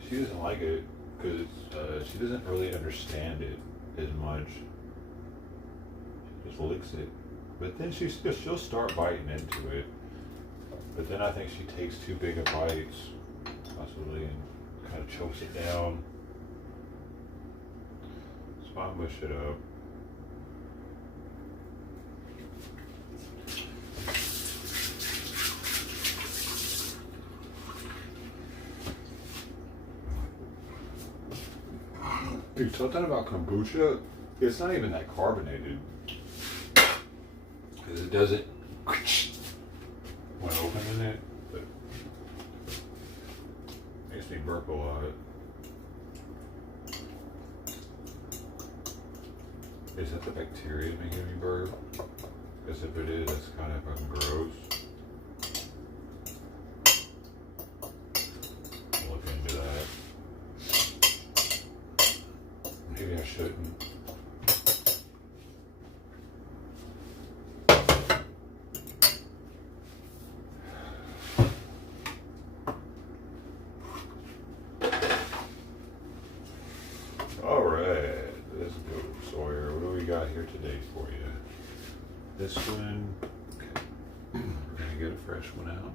she doesn't like it because she doesn't really understand it as much. She just licks it, but then she'll start biting into it. But then I think she takes too big of bites, possibly, and kind of chokes it down. So I mush it up. Dude, something about kombucha, it's not even that carbonated. Because it doesn't when opening it, but makes me burp a lot. Is that the bacteria making me burp? Because if it is, that's kind of fucking gross. I'll look into that. Maybe I shouldn't. Alright, let's go, Sawyer. What do we got here today for you? This one, okay. We're gonna get a fresh one out.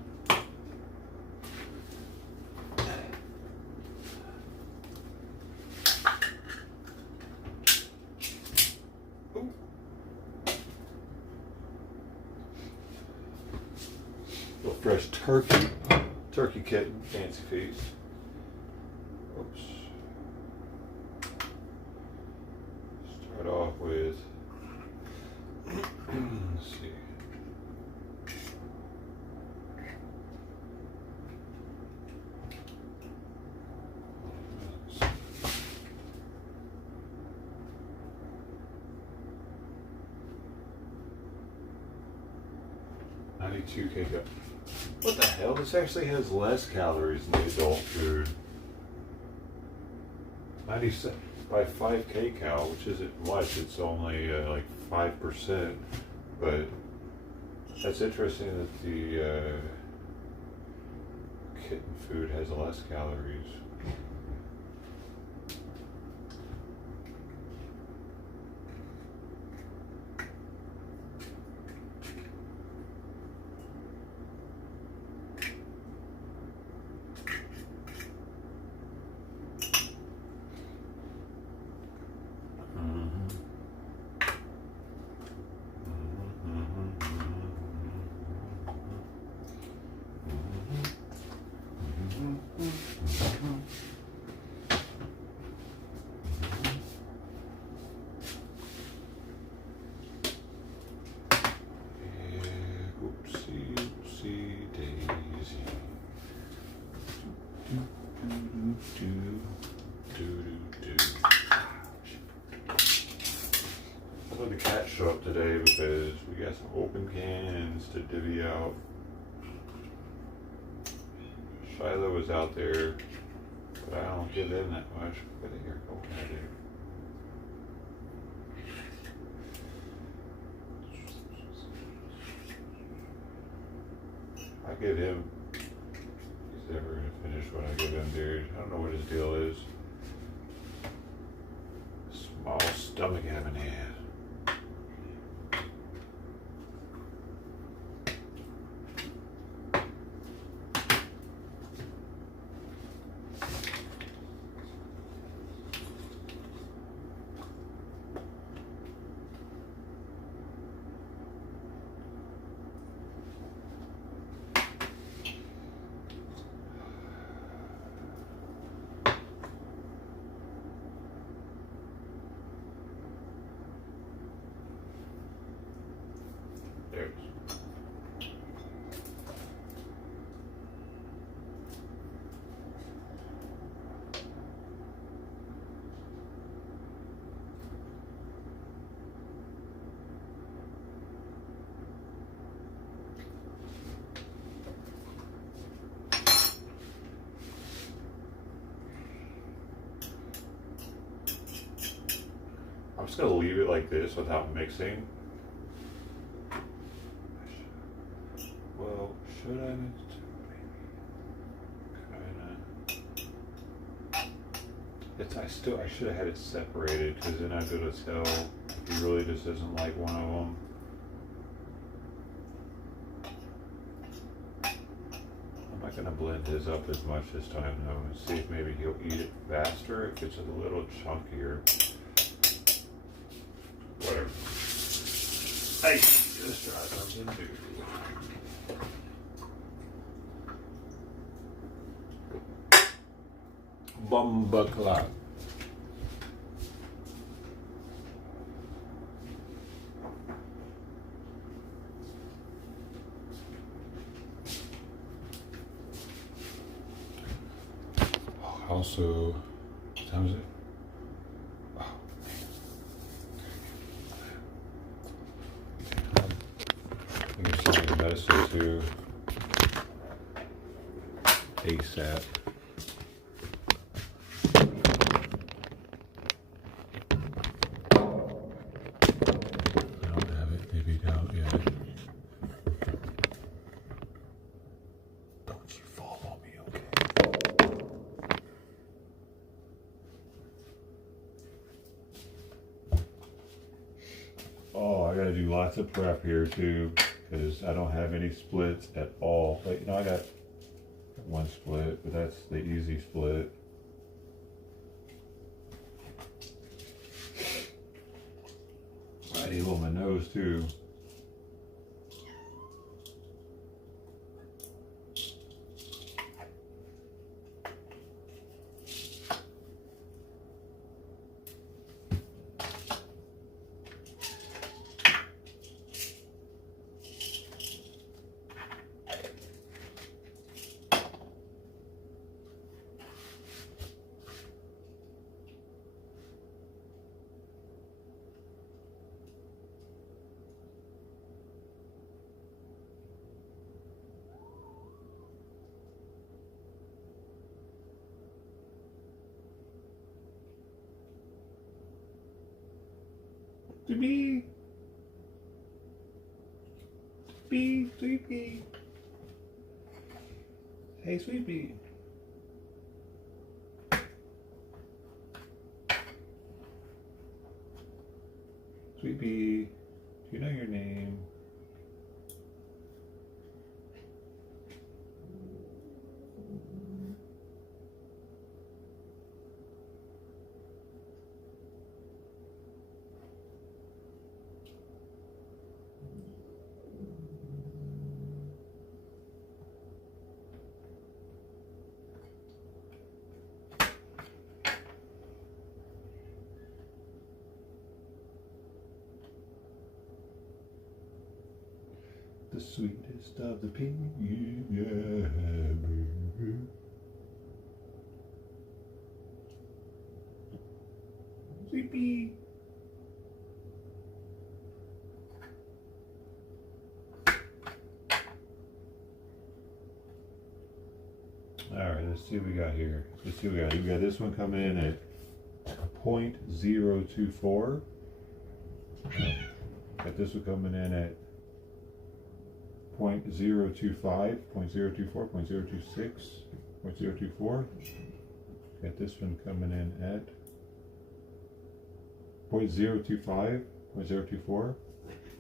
Ooh. Little fresh turkey kitten, Fancy Feast. Oops. Start off with, let's see. $92 What the hell? This actually has less calories than the adult food. 97 by 5 kcal, which isn't much. It's only like 5%. But that's interesting that the kitten food has less calories. Let the cat show up today because we got some open cans to divvy out. Shiloh was out there, but I don't give them that much. But here, open it here. I give him, he's never gonna finish what I give him, dude. I don't know what his deal is. Small stomach having had. just gonna leave it like this without mixing. Well, should I mix it? Kinda. I should have had it separated, because then I'd be able to tell if he really just doesn't like one of them. I'm not gonna blend his up as much this time though, and see if maybe he'll eat it faster if it's a little chunkier. Whatever. Hey, let's try something new. Bomba clock. Also, what time is it? Oh, I can send me a medicine too. ASAP. Lots of prep here too, because I don't have any splits at all. Like, I got one split, but that's the easy split. I need on my nose too. Sweet pea, sweet pea. Hey, sweet pea. Sweet pea, do you know your name? The sweetest of the pea, yeah. Sweet pea. All right, let's see what we got here. Let's see what we got. We got this one coming in at 0.024. Got this one coming in at 0.025, 0.024, 0.026, 0.024. Got this one coming in at 0.025, 0.024,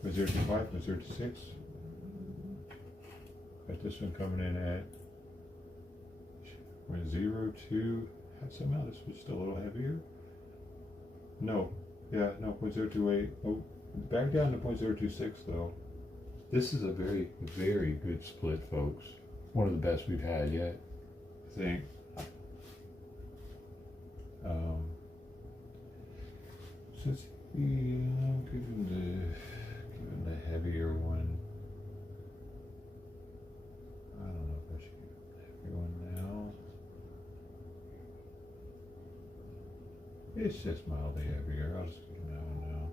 0.025, 0.026. Got this one coming in at 0.02. Somehow this was still a little heavier. No, yeah, no, 0.028. Oh, back down to 0.026 though. This is a very, very good split, folks. One of the best we've had yet, I think. Since given the heavier one, I don't know if I should give the heavier one now. It's just mildly heavier. I'll just give that one now.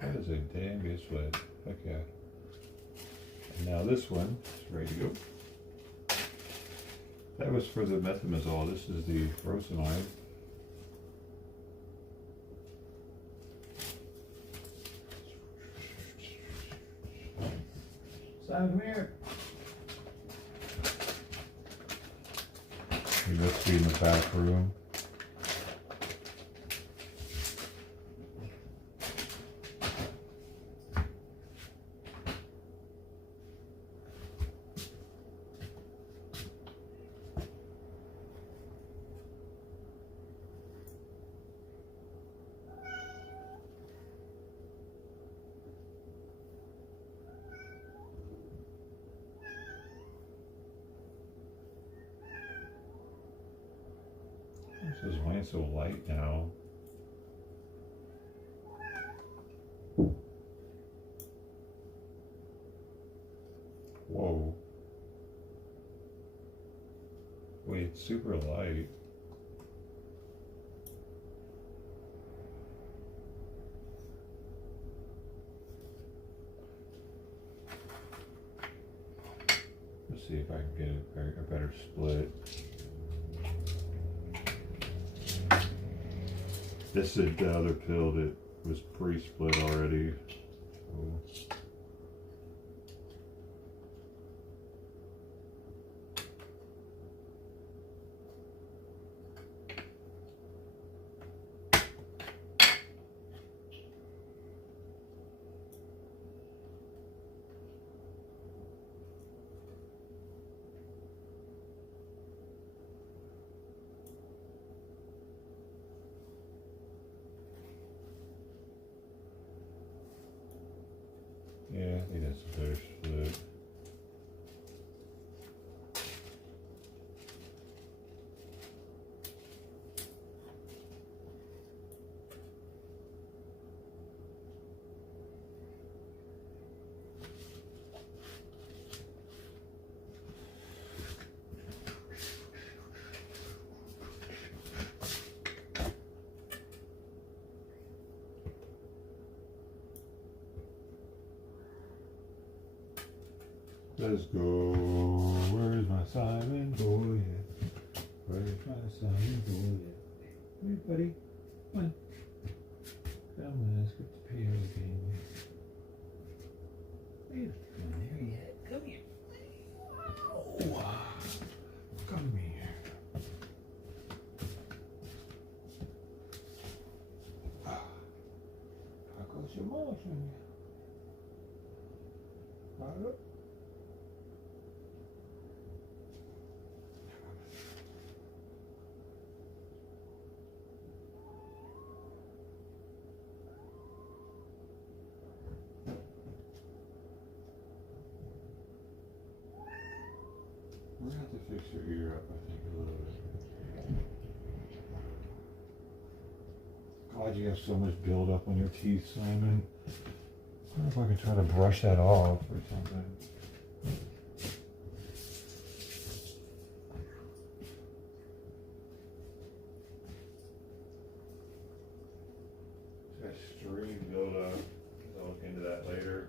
That is a damn good split. Heck yeah. And now this one is ready to go. That was for the methimazole. This is the furosemide. Simon, come here. He must be in the back room. This is why it's so light now. Whoa. Wait, it's super light. Let's see if I can get a better split. This is the other pill that was pre-split already. So. Yeah, I think that's a better split. Let's go. Where's my Simon boy? Where's my Simon boy? Hey, buddy. Come on. Come on, let's get the PO game. Hey, come there yet. Come here. Oh, come here. How goes your motion? Hello? We're gonna have to fix your ear up, I think, a little bit. God, you have so much buildup on your teeth, Simon. I wonder if I can try to brush that off or something. Extreme buildup. I'll look into that later.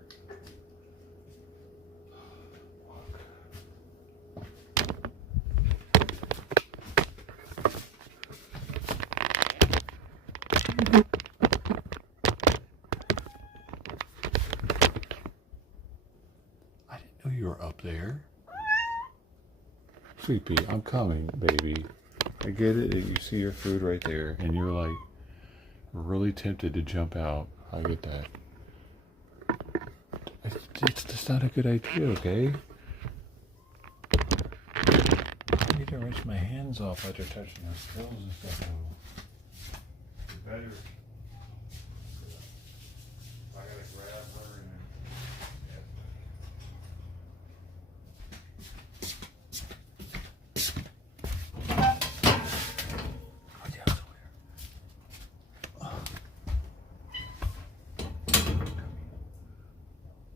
I didn't know you were up there. Sleepy, I'm coming, baby. I get it. You see your food right there, and you're like really tempted to jump out. I get that. It's just not a good idea, okay? I need to rinse my hands off after touching those pills and stuff. You better. I gotta grab her and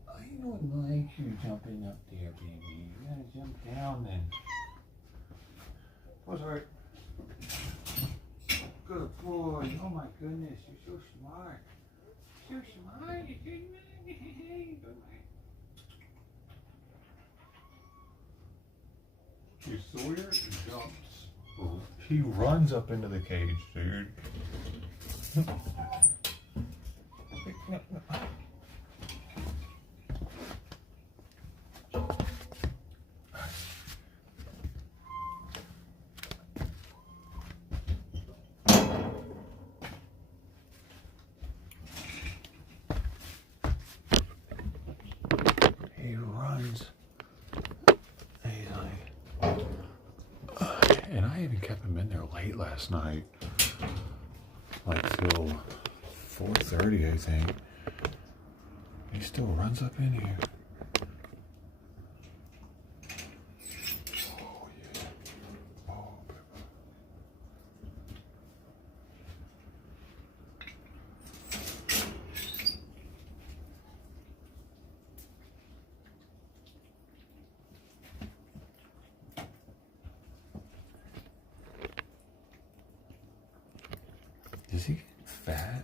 I don't like you jumping up there, baby. You gotta jump down then. Oh, sorry. Good boy. Oh my goodness, you're so smart. You're smart. You're good man. Good man. Sawyer jumps. He runs up into the cage, dude. He runs. And he's like, and I even kept him in there late last night, like till 4:30, I think. He still runs up in here. Oh yeah. Oh, baby. Is he fat?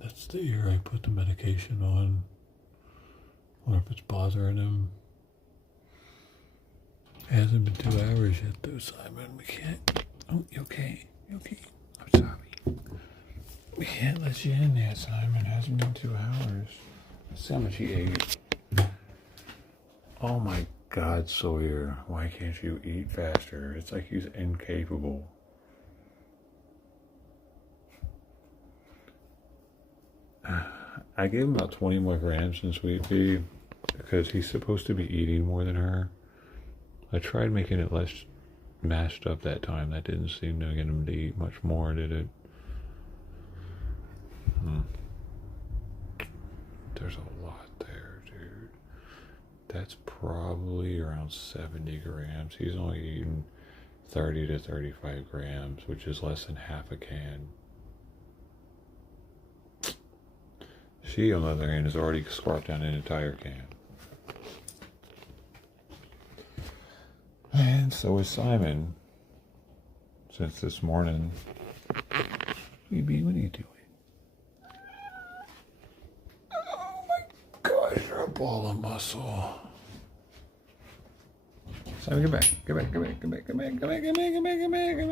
That's the ear I put the medication on. Wonder if it's bothering him. It hasn't been 2 hours yet though, Simon. We can't. Oh, you okay? You okay? I'm sorry. We can't let you in there, Simon. It hasn't been 2 hours. Let's see how much he ate. Oh my God, Sawyer. Why can't you eat faster? It's like he's incapable. I gave him about 20 more grams in Sweet Pea because he's supposed to be eating more than her. I tried making it less mashed up that time. That didn't seem to get him to eat much more, did it? There's a lot there, dude. That's probably around 70 grams. He's only eating 30 to 35 grams, which is less than half a can. She, on the other hand, has already scarfed down an entire can. And so is Simon. Since this morning. BB, what are you doing? Oh my God, you're a ball of muscle. Simon, get back. Get back, get back, get back, get back, get back, get back, get back, get back, get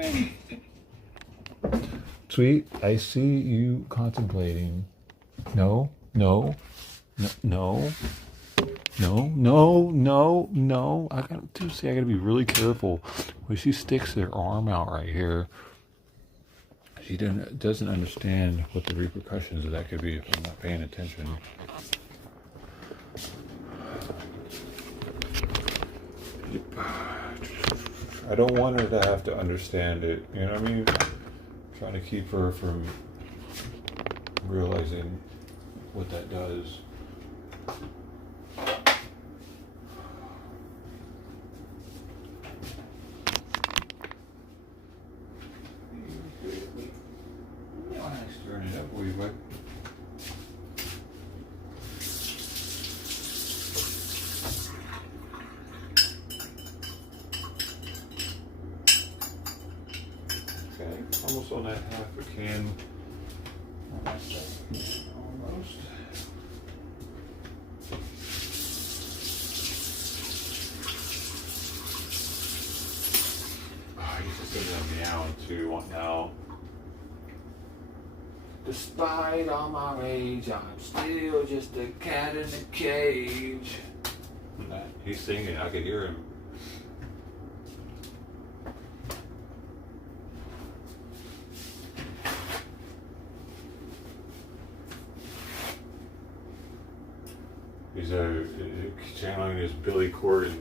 back. Sweet, I see you contemplating. No, no, no, no. No, no, no, no. I gotta be really careful. When she sticks her arm out right here, she doesn't understand what the repercussions of that could be if I'm not paying attention. I don't want her to have to understand it. You know what I mean? I'm trying to keep her from realizing what that does. Turn it up a wee bit. Okay, almost on that half a can. Almost. Oh, he's just gonna meow too. What now? Despite all my rage, I'm still just a cat in a cage. He's singing, I could hear him. He's channeling his Billy Corgan.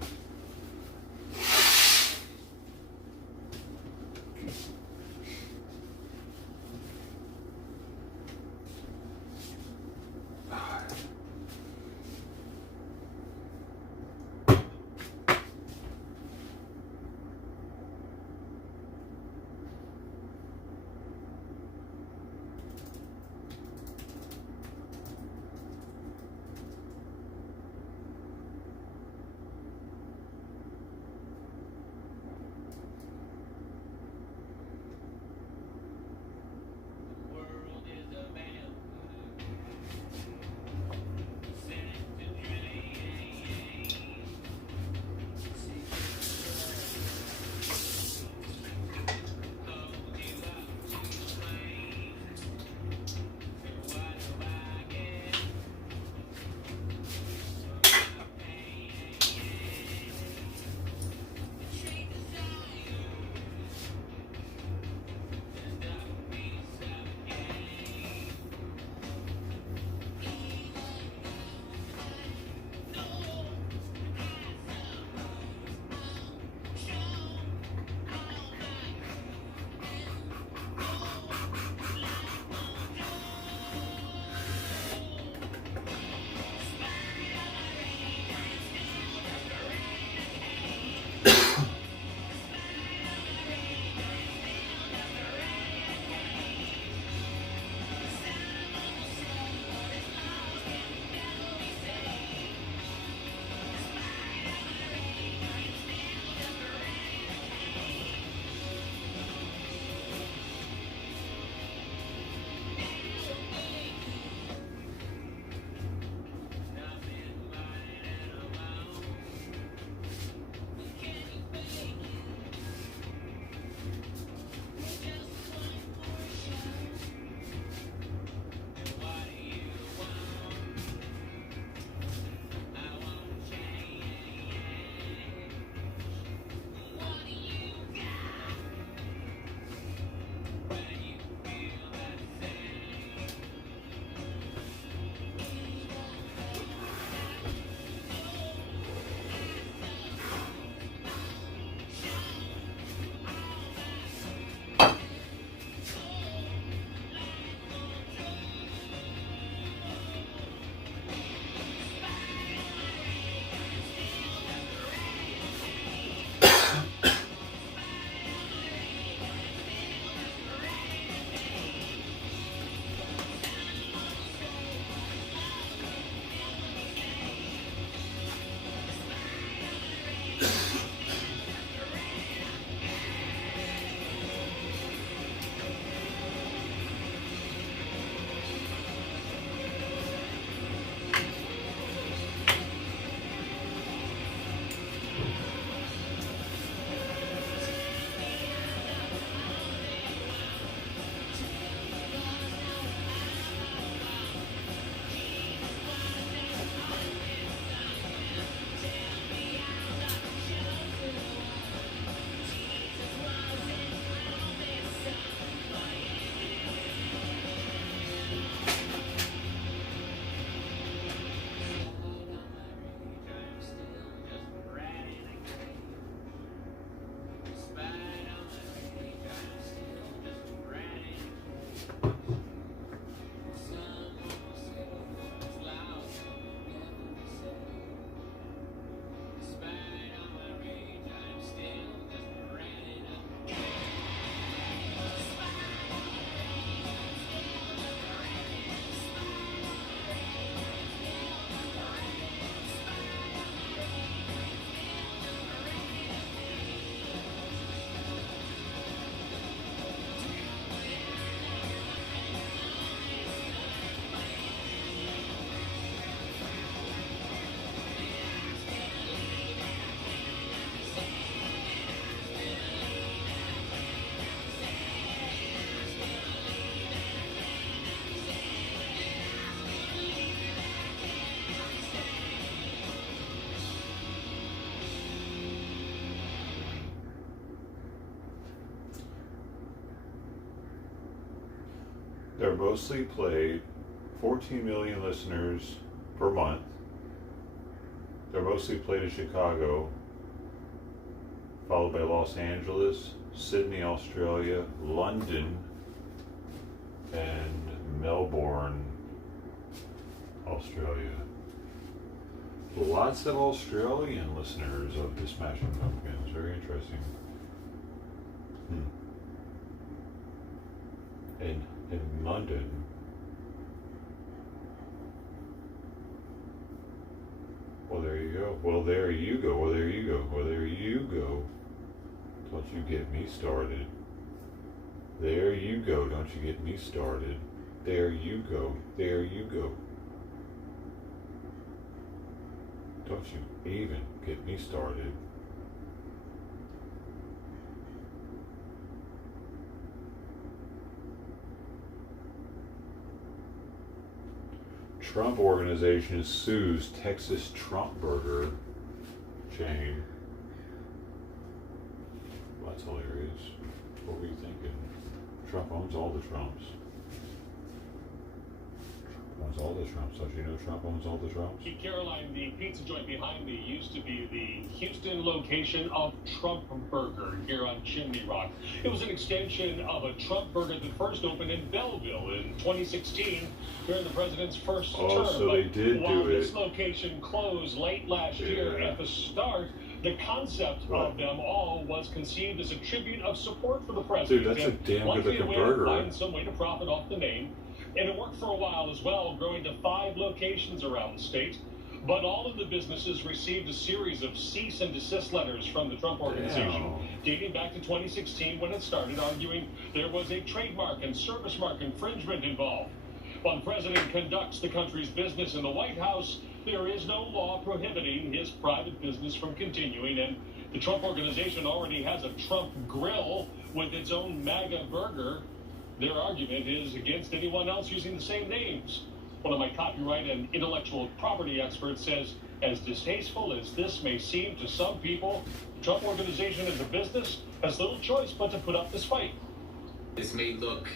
They're mostly played, 14 million listeners per month. They're mostly played in Chicago, followed by Los Angeles, Sydney, Australia, London, and Melbourne, Australia. Lots of Australian listeners of the Smashing Pumpkins. Very interesting. In London. Well, there you go. Well, there you go. Well, there you go. Well, there you go. Don't you get me started. There you go. Don't you get me started. There you go. There you go. Don't you even get me started. Trump organization sues Texas Trump Burger chain. Well, that's hilarious. What were you thinking? Trump owns all the Trumps. Trump owns all the Trumps. Don't you know Trump owns all the Trumps? Caroline, the pizza joint behind me used to be the Houston location of Trump Burger here on Chimney Rock. It was an extension of a Trump Burger that first opened in Belleville in 2016 during the president's first term. So they did while do it. This location closed late last year at the start, the concept of them all was conceived as a tribute of support for the president. Dude, that's a damn good looking To burger. find some way to profit off the name. And it worked for a while as well, growing to 5 locations around the state. But all of the businesses received a series of cease and desist letters from the Trump organization, dating back to 2016 when it started, arguing there was a trademark and service mark infringement involved. While the president conducts the country's business in the White House, there is no law prohibiting his private business from continuing, and the Trump organization already has a Trump grill with its own MAGA burger. Their argument is against anyone else using the same names. One of my copyright and intellectual property experts says, as distasteful as this may seem to some people, the Trump organization as a business has little choice but to put up this fight. This may look,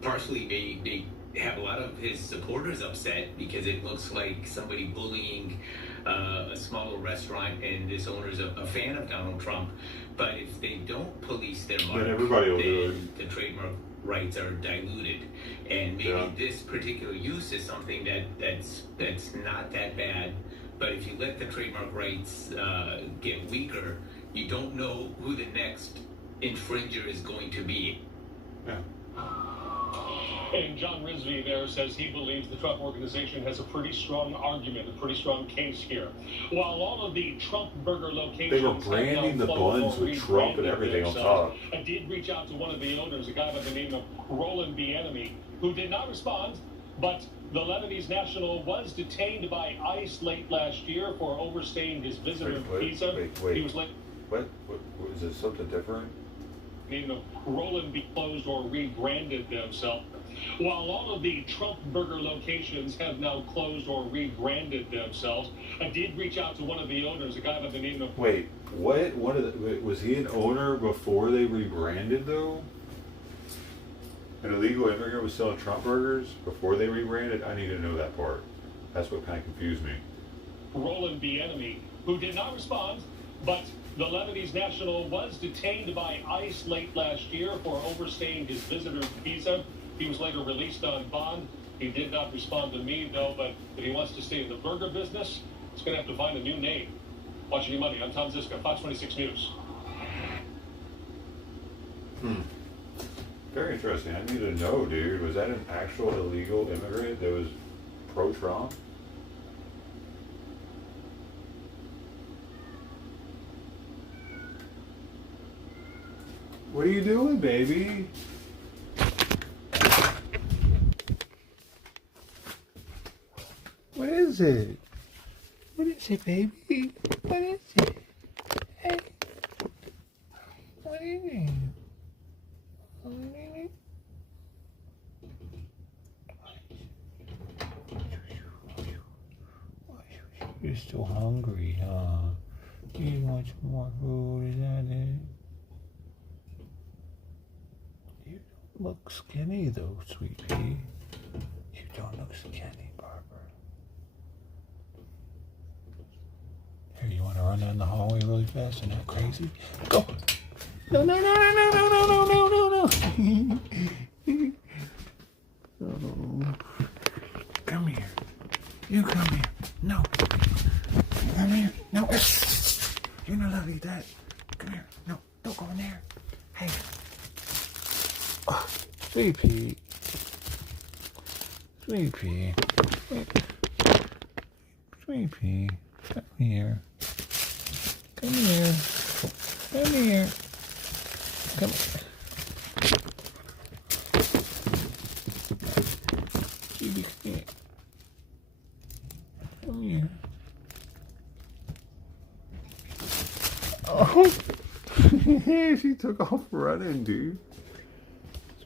partially may have a lot of his supporters upset because it looks like somebody bullying a smaller restaurant, and this owner's a fan of Donald Trump. But if they don't police their mark, then everybody will do it. The trademark rights are diluted, and maybe this particular use is something that's not that bad. But if you let the trademark rights get weaker, you don't know who the next infringer is going to be. Yeah. And John Risby there says he believes the Trump organization has a pretty strong argument, a pretty strong case here. While all of the Trump Burger locations They were branding the buns with Trump and everything on top. I did reach out to one of the owners, a guy by the name of Roland Bienemy, who did not respond, but the Lebanese national was detained by ICE late last year for overstaying his visitor visa. Wait. He was late. What? Is it something different? Name of Roland be closed or rebranded themselves. While all of the Trump Burger locations have now closed or rebranded themselves, I did reach out to one of the owners, a guy by the name of... Wait, what? Was he an owner before they rebranded, though? An illegal immigrant was selling Trump burgers before they rebranded? I need to know that part. That's what kind of confused me. Roland Bienemy, who did not respond, but the Lebanese national was detained by ICE late last year for overstaying his visitor visa. He was later released on bond. He did not respond to me, though, but if he wants to stay in the burger business, he's going to have to find a new name. Watching Your Money, I'm Tom Ziska, Fox 26 News. Very interesting. I need to know, dude. Was that an actual illegal immigrant that was pro-Trump? What are you doing, baby? What is it? What is it, baby? What is it? Hey. What is it? What is it? You're still hungry, huh? You want some more food? Is that it? look skinny though, sweet pea. You don't look skinny, Barbara. Here, you want to run down the hallway really fast and act crazy? Go! No, no, no, no, no, no, no, no, no, no, no. Oh. Come here. You come here. No. Come here. No. You're not allowed to eat that. Come here. No. Don't go in there. Hey. Oh, sweet pea. Sweet pea. Sweet pea. Come here. Come here. Come here. Come here. Sweetie, come here. Come here. Oh. She took off running, dude.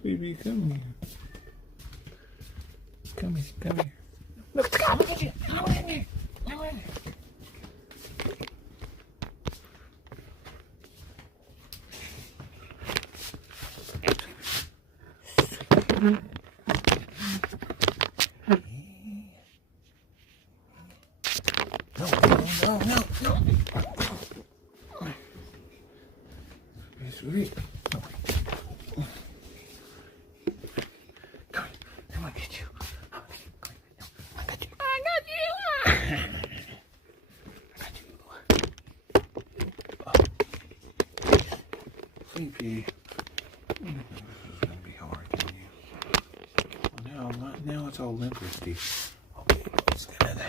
Sweetie, come here. Come here, come here. Look at you. Come in here. Come in here. No. Sweet. Come on, get you. I got you. Sleepy. This is gonna be hard, can you? Well, now it's all limpersty. Okay, it's gonna.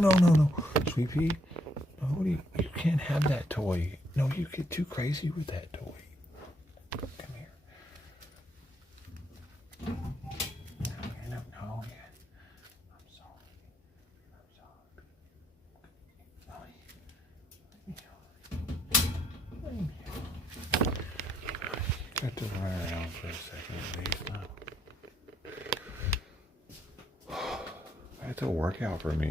No. Sweet pea. No, you can't have that toy. No, you get too crazy with that toy. Come here. No, yeah. I'm sorry. Got to run around for a second at least now. That's a workout for me.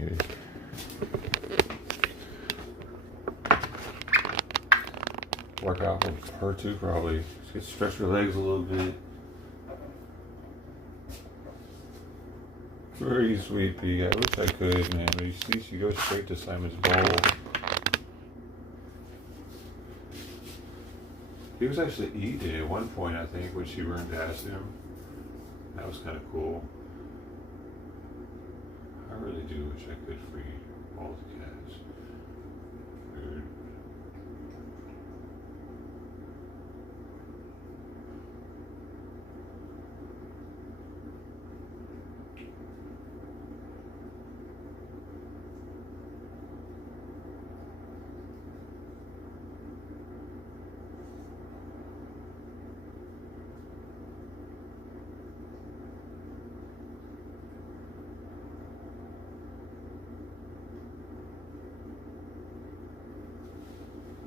Workout for her too, probably. Just stretch her legs a little bit. Very sweet pea. I wish I could, man. But you see, she goes straight to Simon's bowl. He was actually eating at one point, I think, when she ran past him. That was kind of cool. I really do wish I could free all the cats. Food.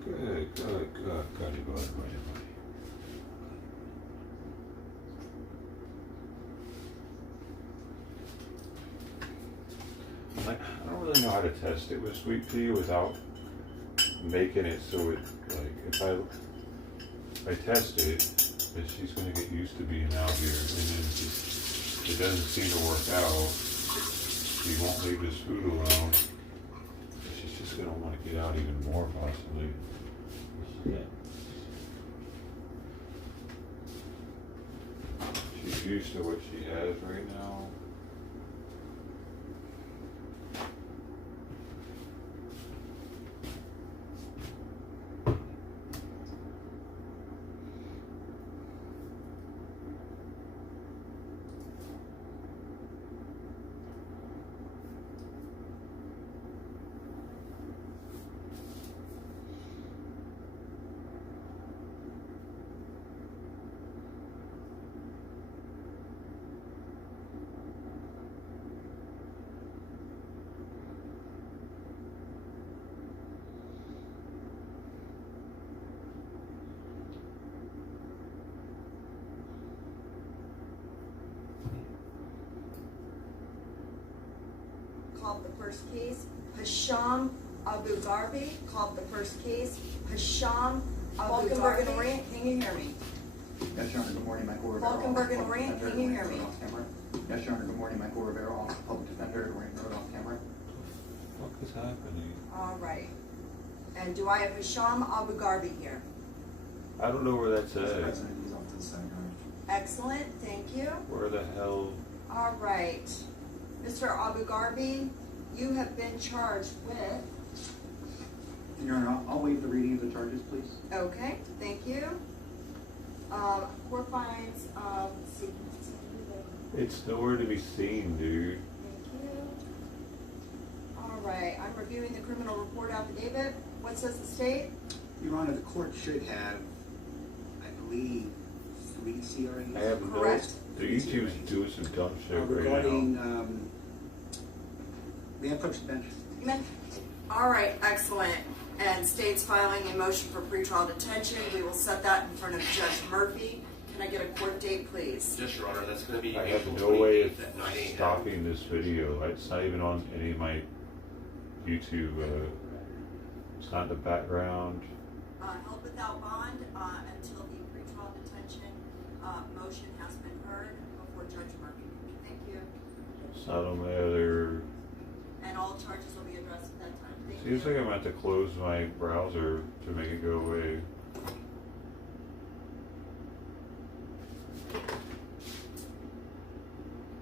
Good. I don't really know how to test it with sweet pea without making it so it, like, if I test it, that she's going to get used to being out here, and then if it doesn't seem to work out, she won't leave this food alone. She's just going to want to get out even more, possibly. Yeah. She's used to what she has right now. Called the first case Hisham Abu Garbi, called the first case Hisham Falkenberg and Orient, can you hear me? Yes, Your Honor, good morning, Michael Rivera. Falkenberg and Orient, can you hear me? Off camera. Yes, Your Honor, good morning, Michael Rivera, Office of Public Defender, Orient Road, off camera. What is happening? All right. And do I have Hisham Abu Gharbi here? I don't know where that's Mr. at. President, he's off to the side, Your Honor. Excellent, thank you. Where the hell? All right. Mr. Abu Gharbi, you have been charged with... Your Honor, I'll waive the reading of the charges, please. Okay, thank you. Court finds, let's see. It's nowhere to be seen, dude. Thank you. All right, I'm reviewing the criminal report affidavit. What says the state? Your Honor, the court should have, I believe, 3 CRAs. I have Correct. no. The YouTube's doing some dumb shit right Regarding, now. may I approach the bench? All right, excellent. And state's filing a motion for pretrial detention. We will set that in front of Judge Murphy. Can I get a court date, please? Yes, Your Honor, that's going to be I have April no way 28th of at 9 a.m. stopping this video. It's not even on any of my YouTube. It's not in the background. Held without bond until the pretrial detention motion has been heard before Judge Murphy. Thank you. It's not on my other. And all charges will be addressed at that time. Thank Seems you. like I'm going to have to close my browser to make it go away.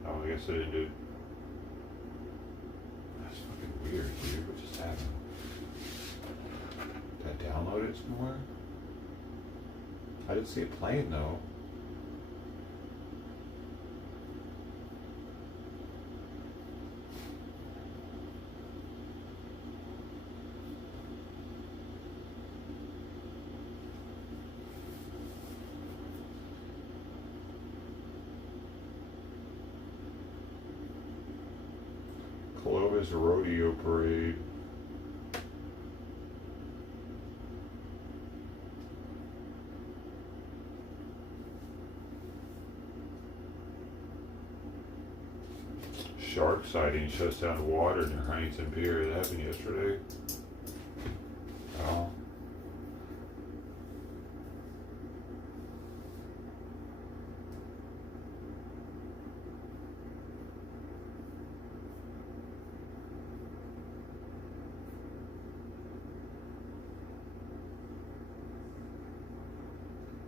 Oh, I guess I didn't do it. That's fucking weird, dude. What just happened? Did I download it somewhere? I didn't see it playing though. Clovis Rodeo Parade. Shark sighting shuts down water near Huntington Pier. That happened yesterday. Oh.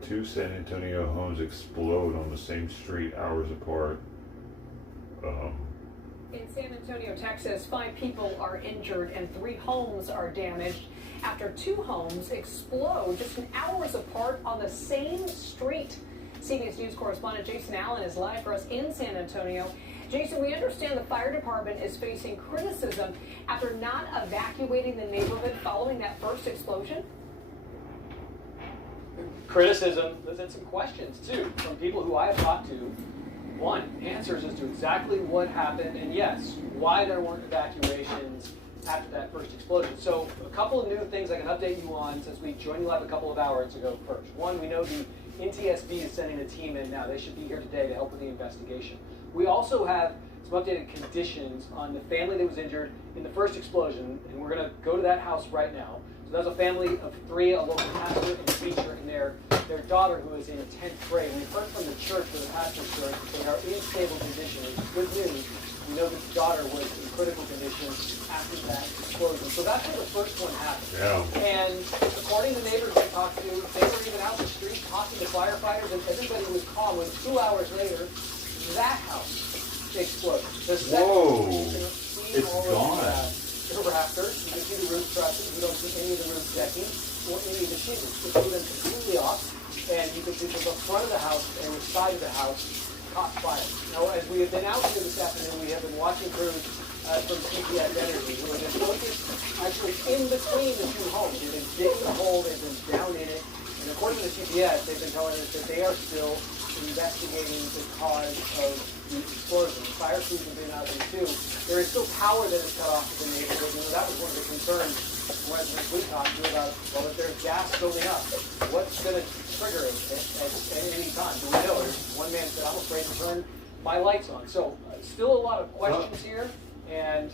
Two San Antonio homes explode on the same street hours apart. In San Antonio, Texas, 5 people are injured and 3 homes are damaged after 2 homes explode just hours apart on the same street. CBS News correspondent Jason Allen is live for us in San Antonio. Jason, we understand the fire department is facing criticism after not evacuating the neighborhood following that first explosion. Criticism, and some questions too from people who I have talked to. One, answers as to exactly what happened, and yes, why there weren't evacuations after that first explosion. So a couple of new things I can update you on since we joined you live a couple of hours ago first. One, we know the NTSB is sending a team in now. They should be here today to help with the investigation. We also have some updated conditions on the family that was injured in the first explosion, and we're going to go to that house right now. So that's a family of 3, a local pastor and teacher, and their daughter who is in 10th grade. We've heard from the church where the pastor's going that they are in stable condition. It's good news. We know that the daughter was in critical condition after that explosion. So that's where the first one happened. Yeah. And according to neighbors we talked to, they were even out in the street talking to firefighters, and everybody was calm. When 2 hours later, that house exploded. The second, it's gone. The rafters, you can see the roof trusses, you don't see any of the roof decking or any of the shingles. It blew them completely off, and you can see from the front of the house and the side of the house caught fire. Now, as we have been out here this afternoon, we have been watching crews from CPS Energy who have been focused actually in between the 2 homes. They've been digging a hole, they've been down in it, and according to the CPS, they've been telling us that they are still investigating the cause of the explosion. The fire crews have been out there too. There is still power that is cut off to the neighborhood. You know, that was one of the concerns residents we talked to about, well, if there's gas building up, what's going to trigger it at any time? Do we know? One man said, I'm afraid to turn my lights on. So still a lot of questions here, and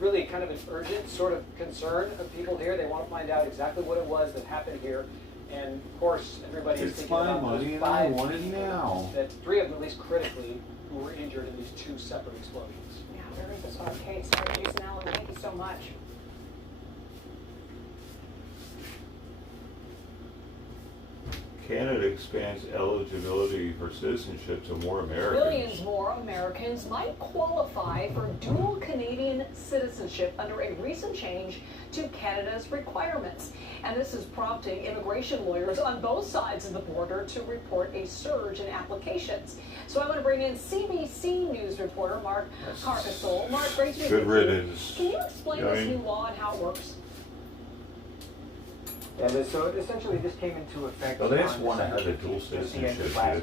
really kind of an urgent sort of concern of people here. They want to find out exactly what it was that happened here. And of course, everybody is It's thinking my about money those and I 5 want it people now. that 3 of them, at least critically, who were injured in these 2 separate explosions. Yeah, very bizarre case. All right, Jason Allen, thank you so much. Canada expands eligibility for citizenship to more Americans. Millions more Americans might qualify for dual Canadian citizenship under a recent change to Canada's requirements. And this is prompting immigration lawyers on both sides of the border to report a surge in applications. So I want to bring in CBC News reporter Mark Carcasole. Mark, great to be with you. Good riddance. Can you explain this new law and how it works? Yeah, so essentially this came into effect. Well, they just want to have a dual citizenship.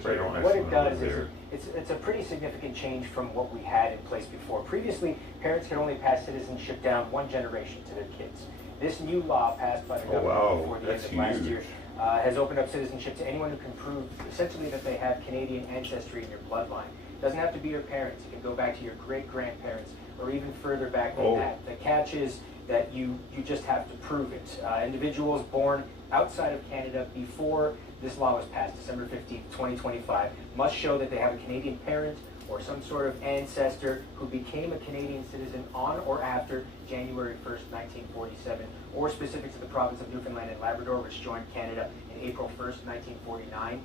They don't actually What it want to does live is there. it's a pretty significant change from what we had in place before. Previously, parents could only pass citizenship down 1 generation to their kids. This new law passed by the government before the end of last year has opened up citizenship to anyone who can prove essentially that they have Canadian ancestry in your bloodline. It doesn't have to be your parents. It can go back to your great-grandparents or even further back than that. The catch is that you just have to prove it. Individuals born outside of Canada before this law was passed, December 15th, 2025, must show that they have a Canadian parent or some sort of ancestor who became a Canadian citizen on or after January 1st, 1947, or specific to the province of Newfoundland and Labrador, which joined Canada in April 1st, 1949.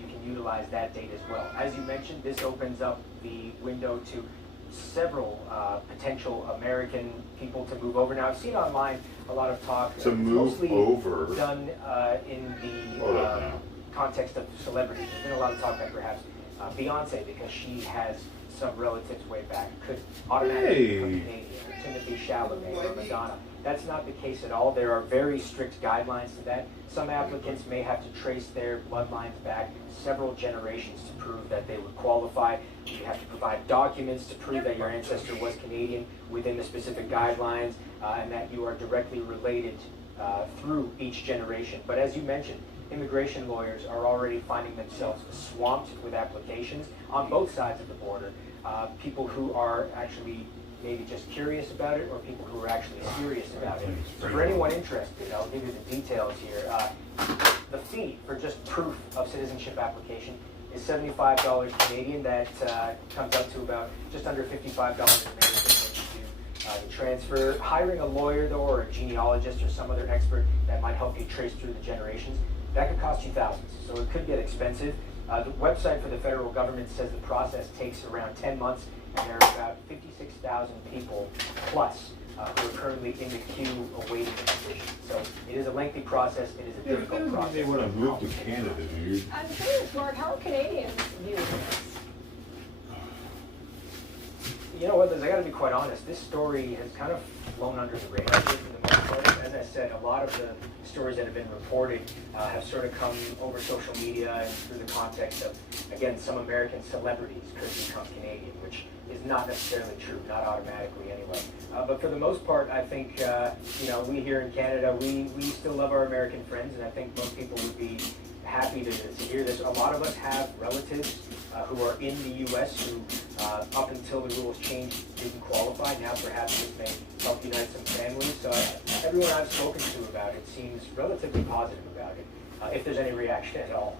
You can utilize that date as well. As you mentioned, this opens up the window to several potential American people to move over. Now, I've seen online a lot of talk. To move mostly over. done in the context of celebrities. There's been a lot of talk that perhaps Beyonce, because she has some relatives way back, could automatically become Canadian, or Timothy Chalamet, or Madonna. That's not the case at all. There are very strict guidelines to that. Some applicants may have to trace their bloodlines back several generations to prove that they would qualify. You have to provide documents to prove that your ancestor was Canadian within the specific guidelines, and that you are directly related through each generation. But as you mentioned, immigration lawyers are already finding themselves swamped with applications on both sides of the border. People who are actually maybe just curious about it, or people who are actually serious about it. So for anyone interested, I'll give you the details here. The fee for just proof of citizenship application is $75 Canadian. That comes up to about just under $55 American when you do the transfer. Hiring a lawyer, though, or a genealogist or some other expert that might help you trace through the generations, that could cost you thousands, so it could get expensive. The website for the federal government says the process takes around 10 months, and there are about 56,000 people plus who are currently in the queue awaiting a decision. So it is a lengthy process. It is a difficult process. They want to move to Canada, dude. I'm curious, Mark, how are Canadians viewing this? You know what, Liz, I gotta be quite honest, this story has kind of flown under the radar for the most part. As I said, a lot of the stories that have been reported have sort of come over social media and through the context of, again, some American celebrities could become Canadian, which is not necessarily true, not automatically anyway. But for the most part, I think, we here in Canada, we still love our American friends, and I think most people would be happy to hear this. A lot of us have relatives who are in the U.S. who, up until the rules changed, didn't qualify. Now perhaps this may help unite some families. So everyone I've spoken to about it seems relatively positive about it, if there's any reaction at all.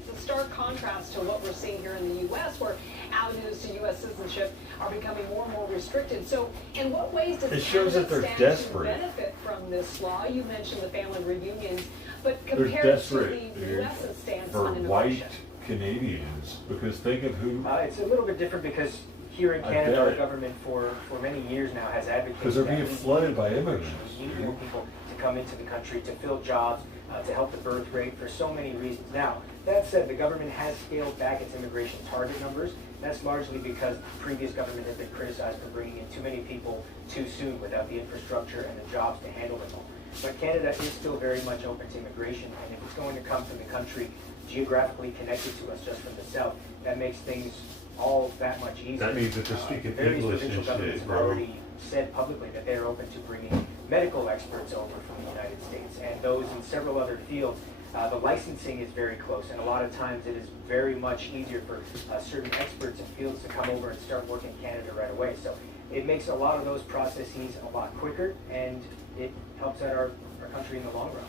It's a stark contrast to what we're seeing here in the U.S., where avenues to U.S. citizenship are becoming more and more restricted. So in what ways does It shows that they're stand desperate. to benefit from this law? You mentioned the family reunions, but They're compared to desperate, the dude, U.S.'s stance for on white immigration. Canadians, because think of who. It's a little bit different because here in I Canada, get our it. government for many years now has advocated Because they're that being we flooded by immigrants. We need more people to come into the country to fill jobs, to help the birth rate for so many reasons. Now, that said, the government has scaled back its immigration target numbers. That's largely because the previous government has been criticized for bringing in too many people too soon without the infrastructure and the jobs to handle them all. But Canada is still very much open to immigration, and if it's going to come from the country geographically connected to us just from the south, that makes things all that much easier. That means that they're speaking Various English provincial and governments shit, have bro. already said publicly that they are open to bringing medical experts over from the United States, and those in several other fields. The licensing is very close, and a lot of times it is very much easier for certain experts in fields to come over and start working in Canada right away. So it makes a lot of those processes a lot quicker, and it helps out our country in the long run.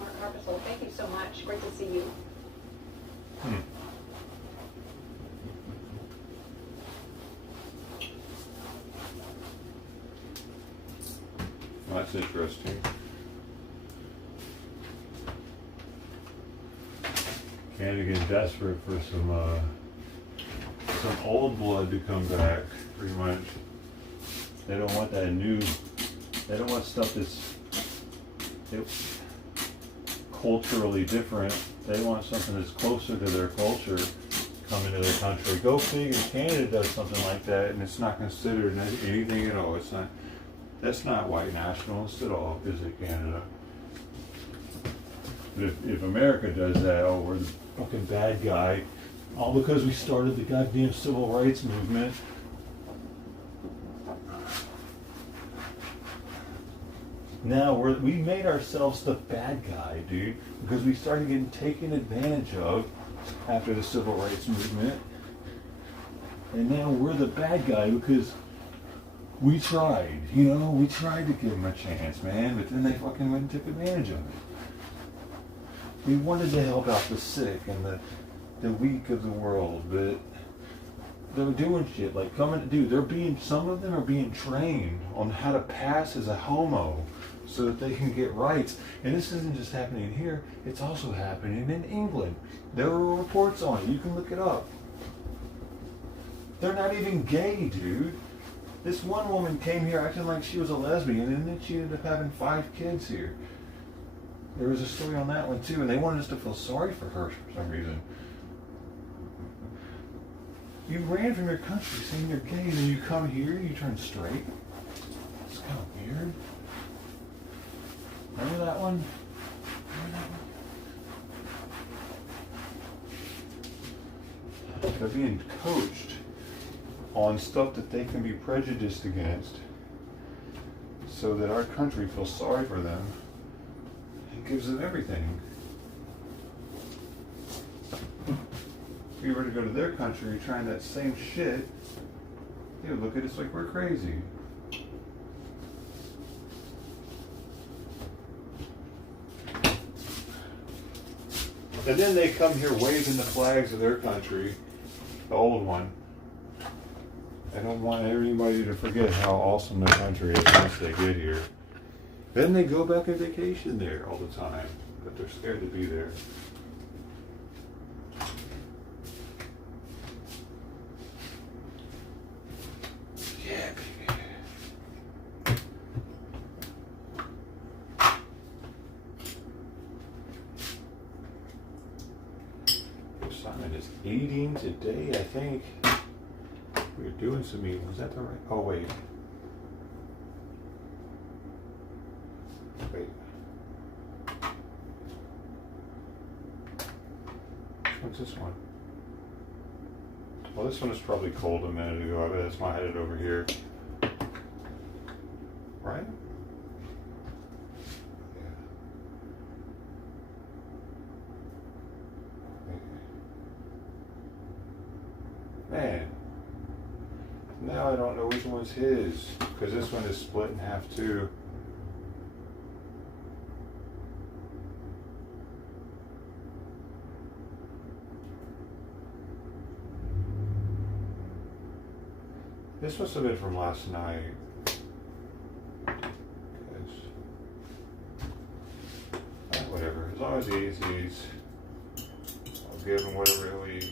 Mark Harpsel, thank you so much. Great to see you. Well, that's interesting. Canada getting desperate for some old blood to come back, pretty much. They don't want that new, they don't want stuff that's culturally different. They want something that's closer to their culture coming to their country. Go figure, Canada does something like that and it's not considered anything at all. It's not, that's not white nationalist at all, is it, Canada? But if America does that, oh, we're the fucking bad guy, all because we started the goddamn civil rights movement. Now we made ourselves the bad guy, dude, because we started getting taken advantage of after the civil rights movement. And now we're the bad guy because we tried, we tried to give them a chance, man, but then they fucking went and took advantage of it. We wanted to help out the sick and the weak of the world, but they're doing shit like some of them are being trained on how to pass as a homo so that they can get rights. And this isn't just happening here, it's also happening in England. There are reports on it, you can look it up. They're not even gay, dude. This one woman came here acting like she was a lesbian and then she ended up having 5 kids here. There was a story on that one too, and they wanted us to feel sorry for her for some reason. You ran from your country saying you're gay, and then you come here, you turn straight. It's kind of weird. Remember that one? They're being coached on stuff that they can be prejudiced against so that our country feels sorry for them and gives them everything. If we were to go to their country trying that same shit, they would look at us like we're crazy. And then they come here waving the flags of their country, the old one. I don't want anybody to forget how awesome their country is once they get here. Then they go back on vacation there all the time, but they're scared to be there. Yeah, baby. Simon is eating today, I think. We were doing some eating. Was that the right? Oh, wait. Wait. What's this one? Well, this one is probably cold a minute ago. I bet that's why I had it over here. Right? Yeah. Man. Now I don't know which one's his, because this one is split in half too. This must have been from last night. Whatever, as long as he eats, I'll give him whatever he'll eat.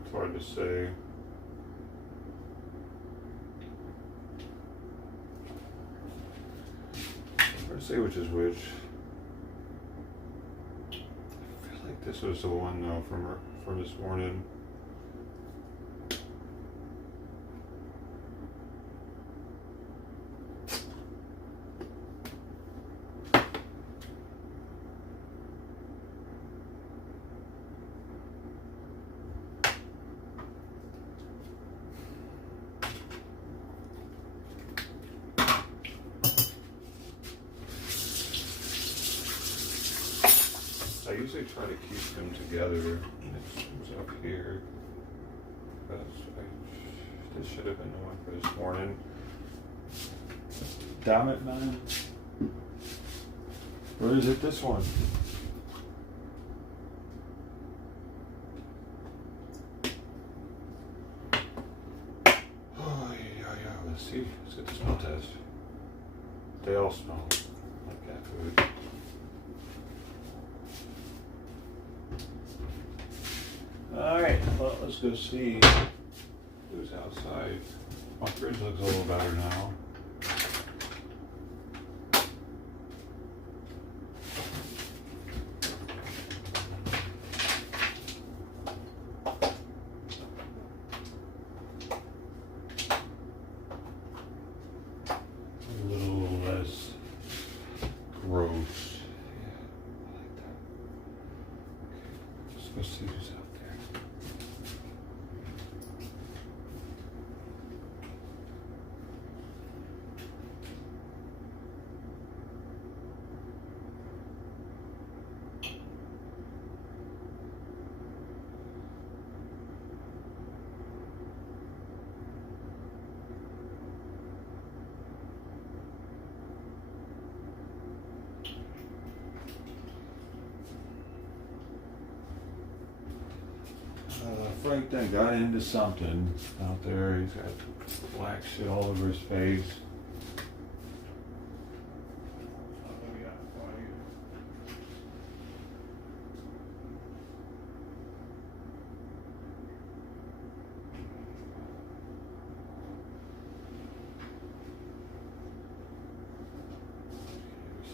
It's hard to say. Hard to say which is which. I feel like this was the one though from this morning. usually try to keep them together. And it's up here. This should have been the one for this morning. Damn it, man. Or is it this one? Oh, yeah. Let's see. Let's get the smell test. They all smell like cat food. Alright, well, let's go see who's outside. My fridge looks a little better now. A little less gross. Yeah, I like that. Okay, let's go see who's out there. Frank then got into something out there. He's got black shit all over his face.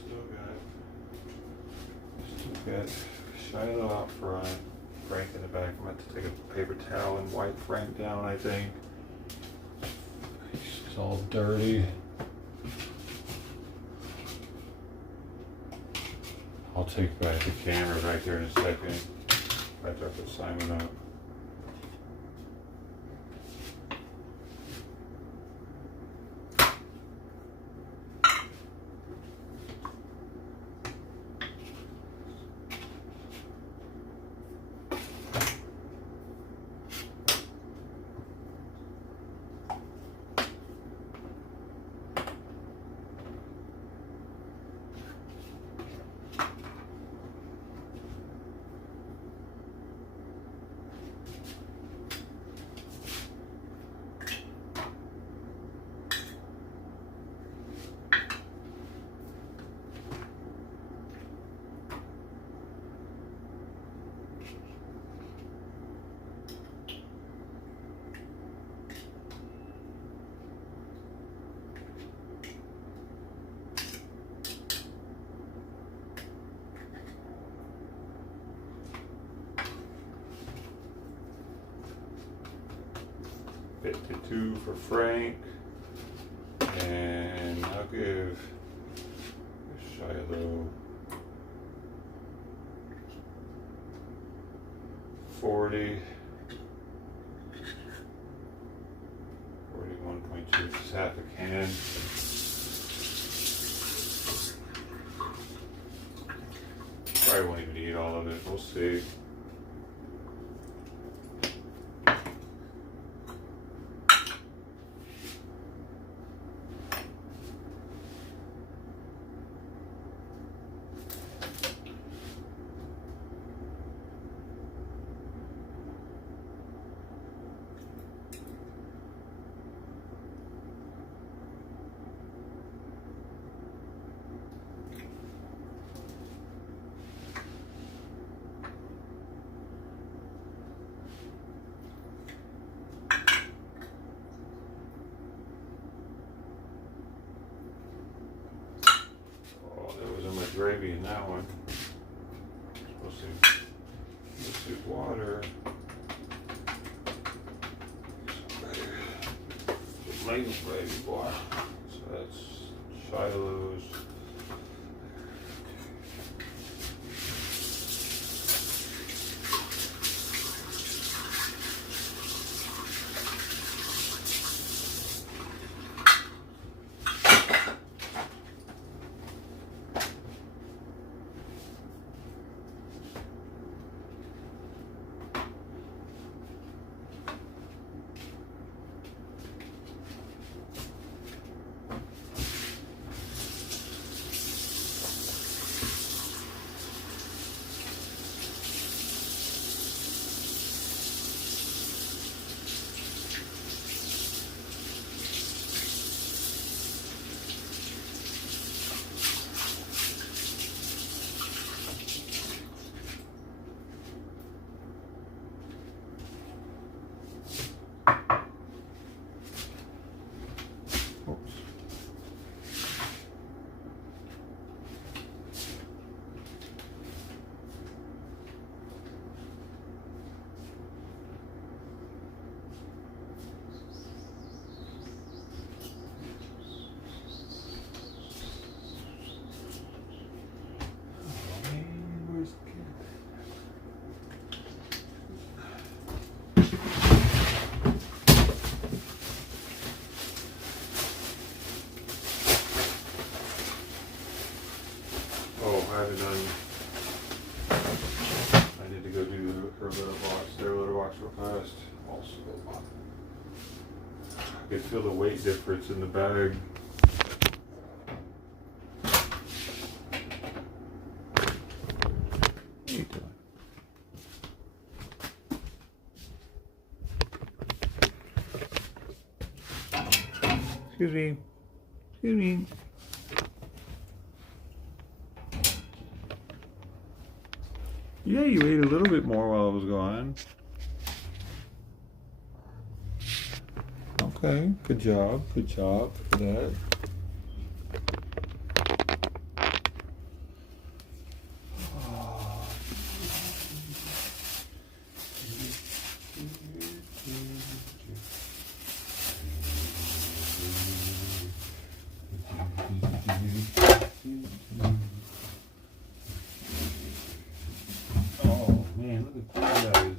Still got Shiloh out front. Frank in the back. I'm going to take a paper towel and wipe Frank down, I think. He's all dirty. I'll take back the camera right there in a second. After I put Simon up. $52 for Frank, and I'll give Shiloh 40, 41.2, just half a can. Probably won't even eat all of it. We'll see. Gravy in that one. We'll see water. Maple gravy bar. So that's Shiloh's. done. I need to go do her litter box, their litter box real fast. Also, I can feel the weight difference in the bag. What are you doing? Excuse me. Excuse me. Yeah, you ate a little bit more while I was gone. Okay, good job for that. Oh man, look at these guys.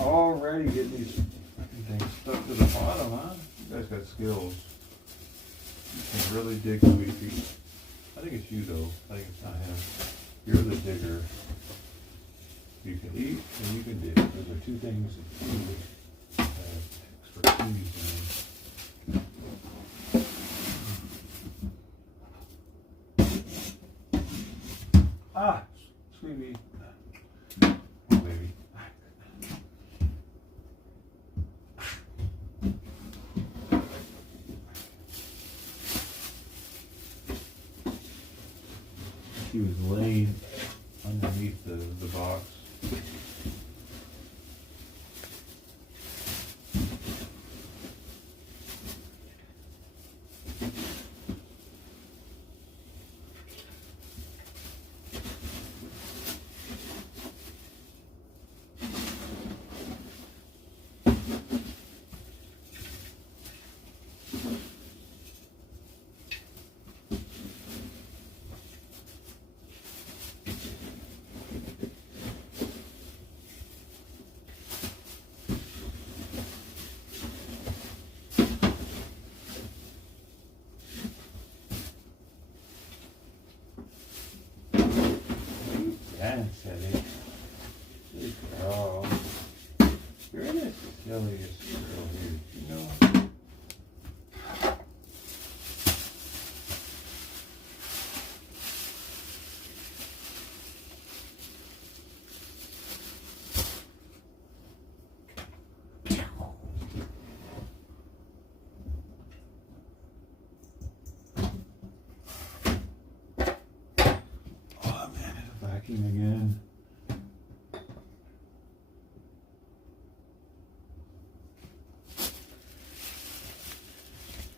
Already getting these fucking things stuck to the bottom, huh? You guys got skills. You can really dig sweetie. I think it's you though. I think it's not him. You're the digger. You can eat and you can dig. Those are two things that you have expertise in. Ah, sweetie. Oh, baby. She was laying underneath the box. That's it. Good girl. You're the silliest girl here, you know? Vacuum again.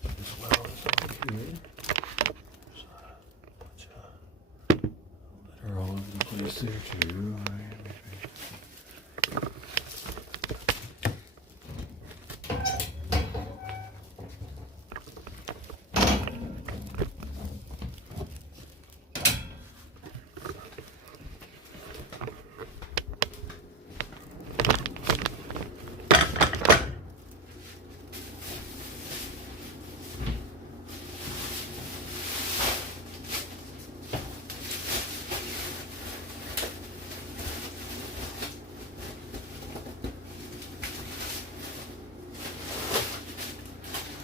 As well as over here. Litter all over the place there too.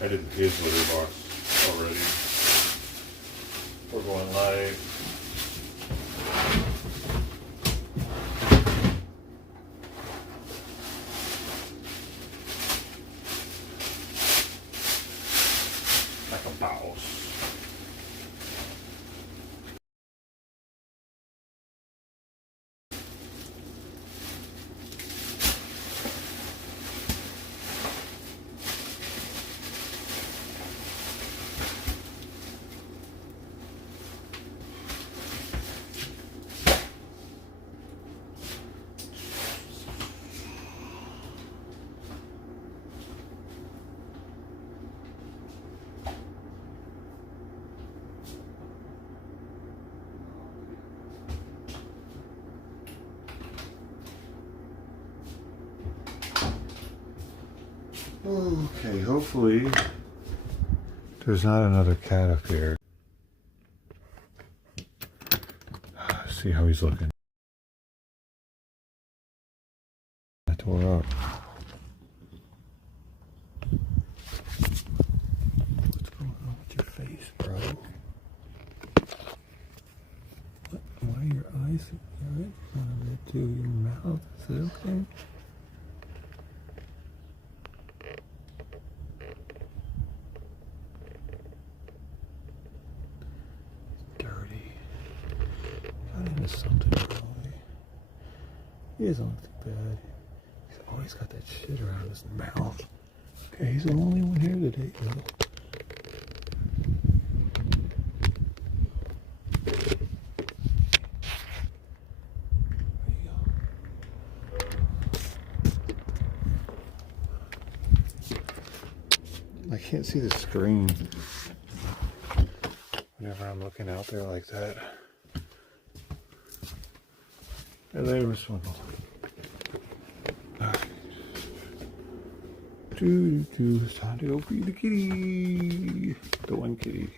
I did his litter box already. We're going live. Like a boss. Okay, hopefully there's not another cat up here. see how he's looking. I tore up. What's going on with your face, bro? What? Why are your eyes red? Red too. Your mouth. Is it okay? Dirty. Got into something probably. He doesn't look too bad. He's always got that shit around his mouth. Okay, he's the only one here today, though. I can't see the screen whenever I'm looking out there like that. Hey, there was Swindle. It's time to go feed the kitty. The one kitty.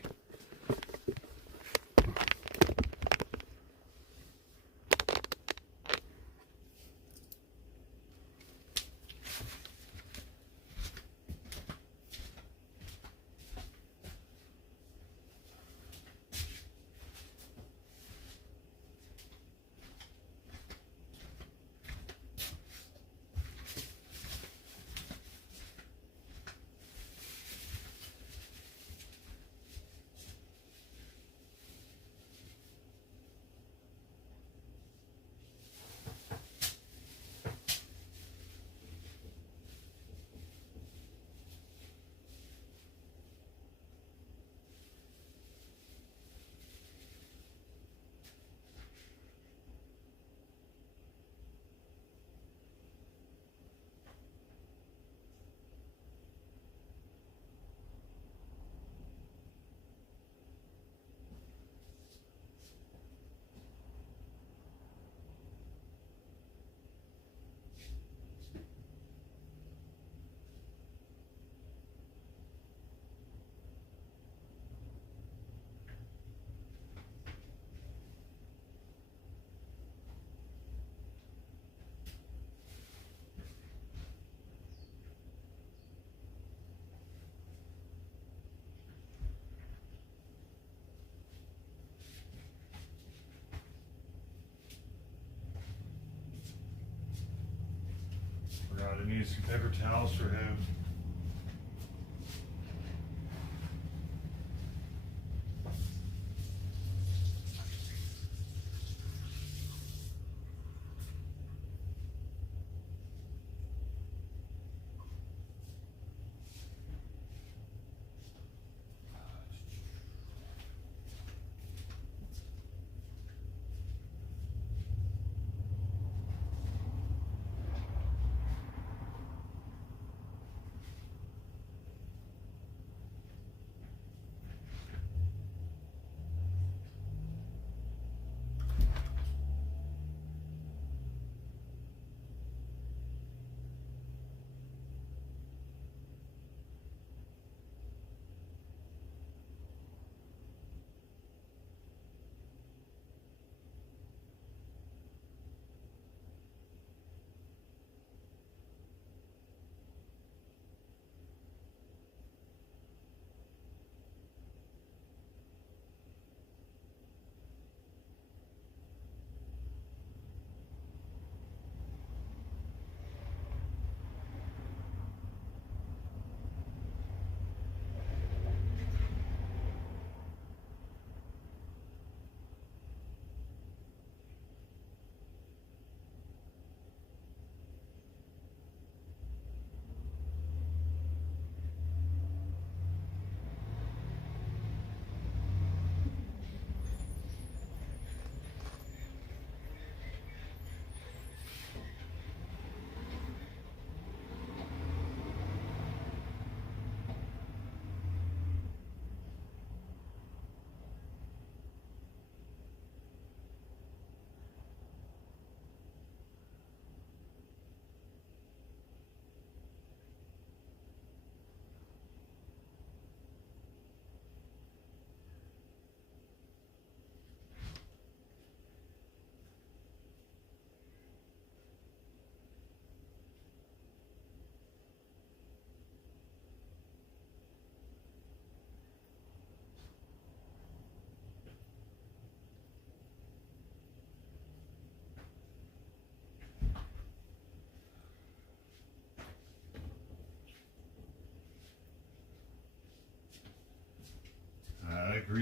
Forgot I need some paper towels for him.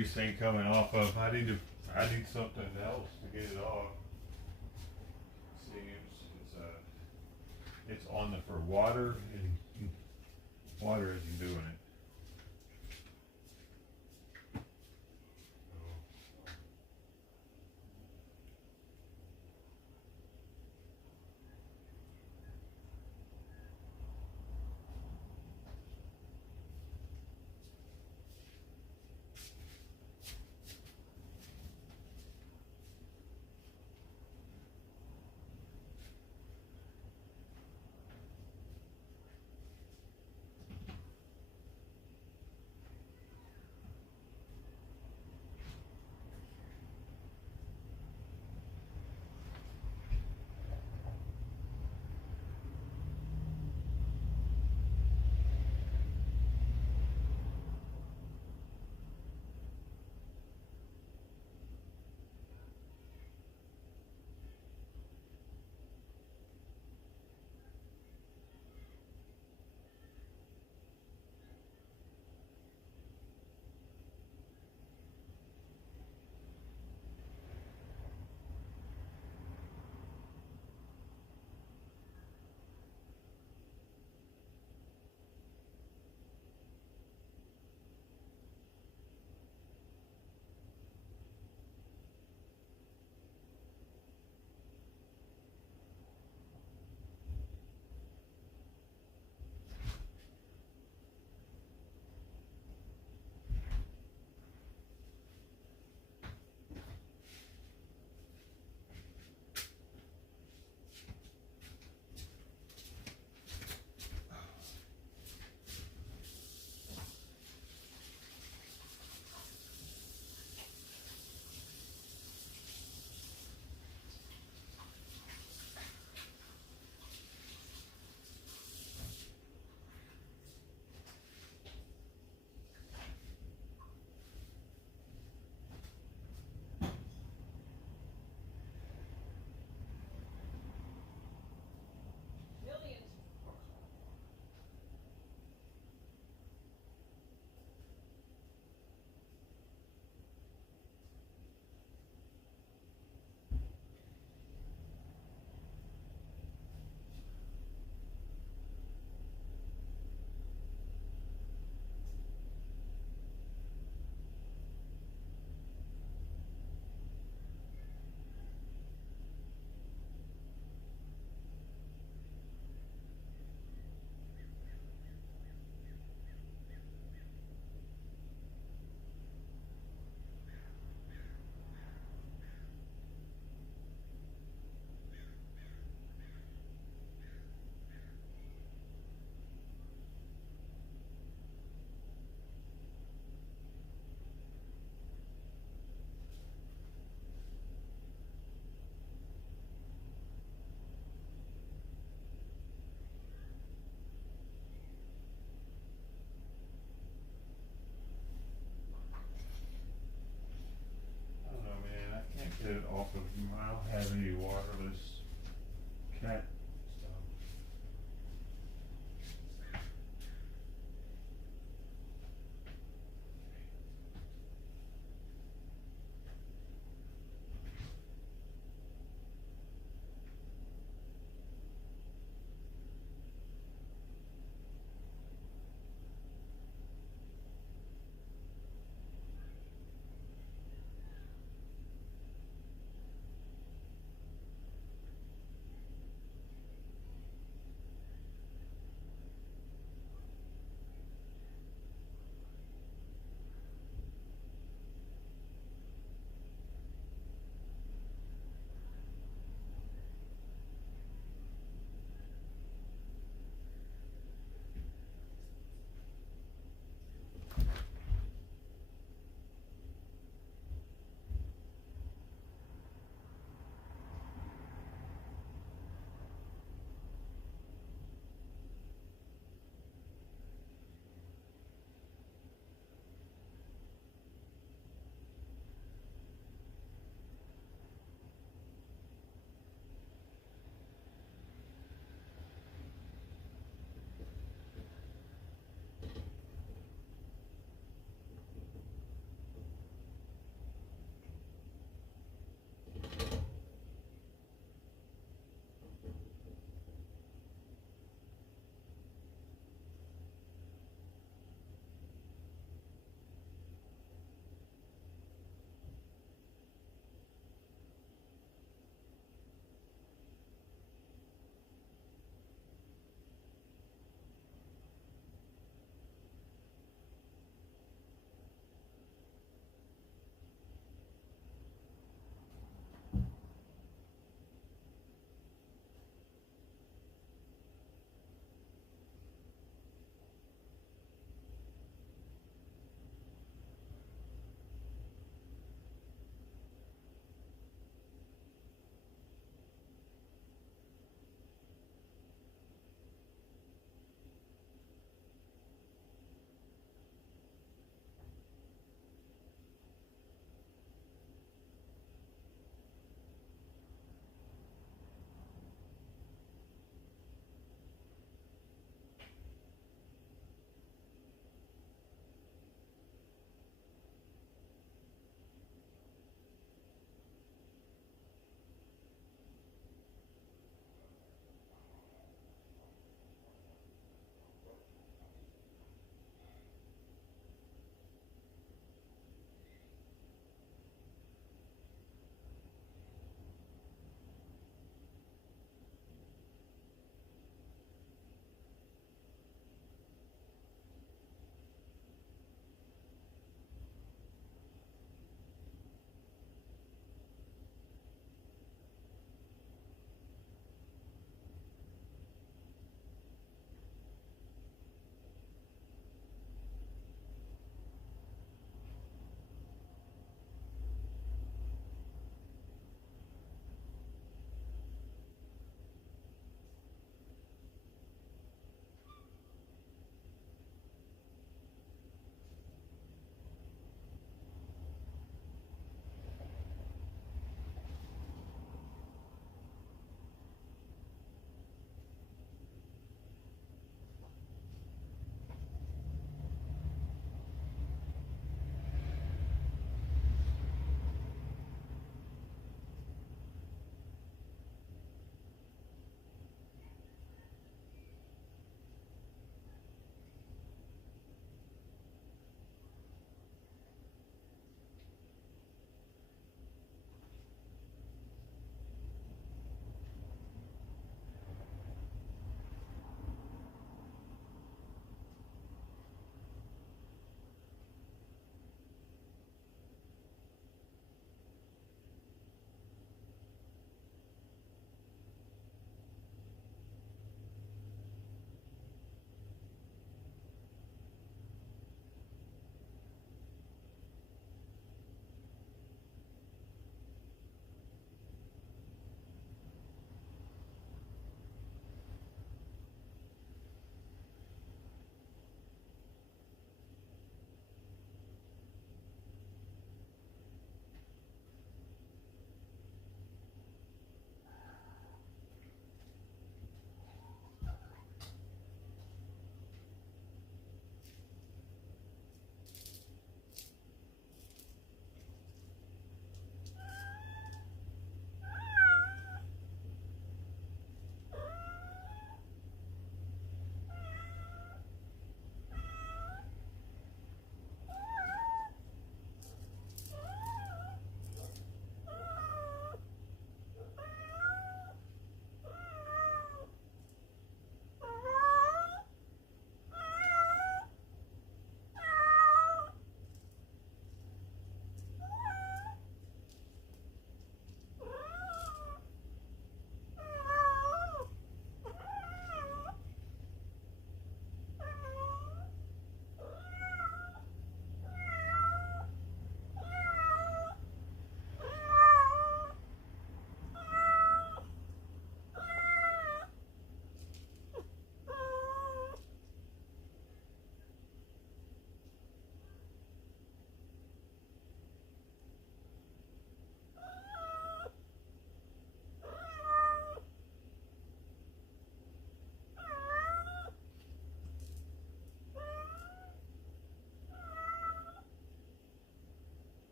grease ain't coming off of. I need something else to get it off. See, it's on the for water, and water isn't doing it.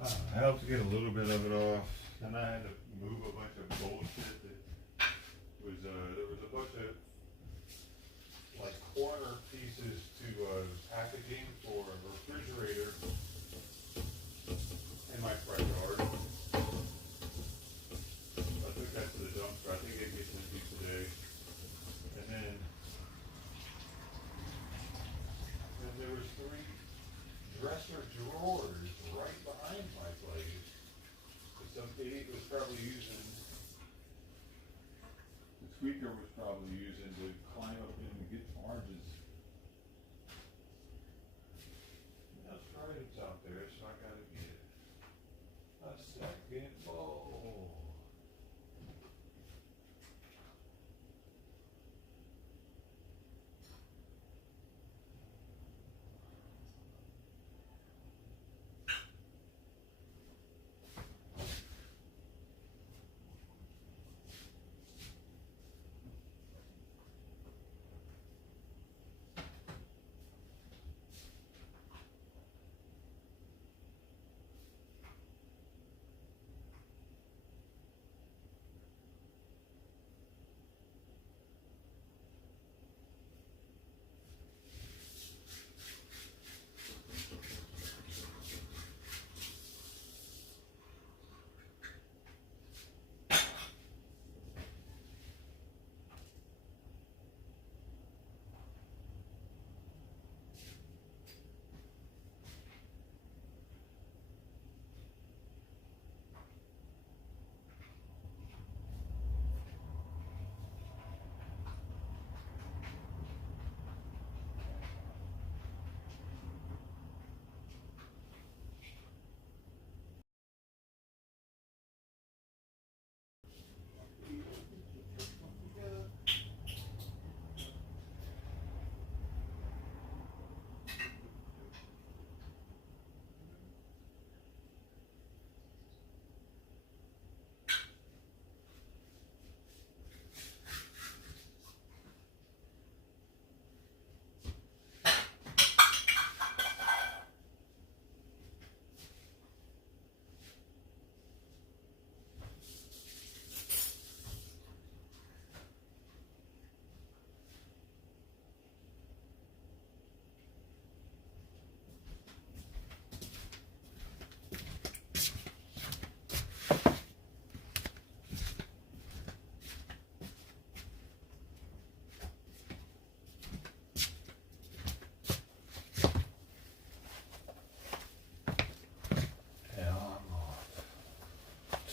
I helped get a little bit of it off, and I had to move a bunch of bullshit that was, there was a bunch of like corner pieces to packaging for a refrigerator in my front yard. I took that to the dumpster. I think it gets empty today. And then there was 3 dresser drawers right behind my place. Some idiot was probably using, the squeaker was probably using to climb up in and get oranges. That's right, it's out there, so I gotta get a second bowl.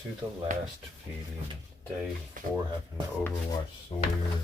To the last feeding, day before having to overwatch Sawyer.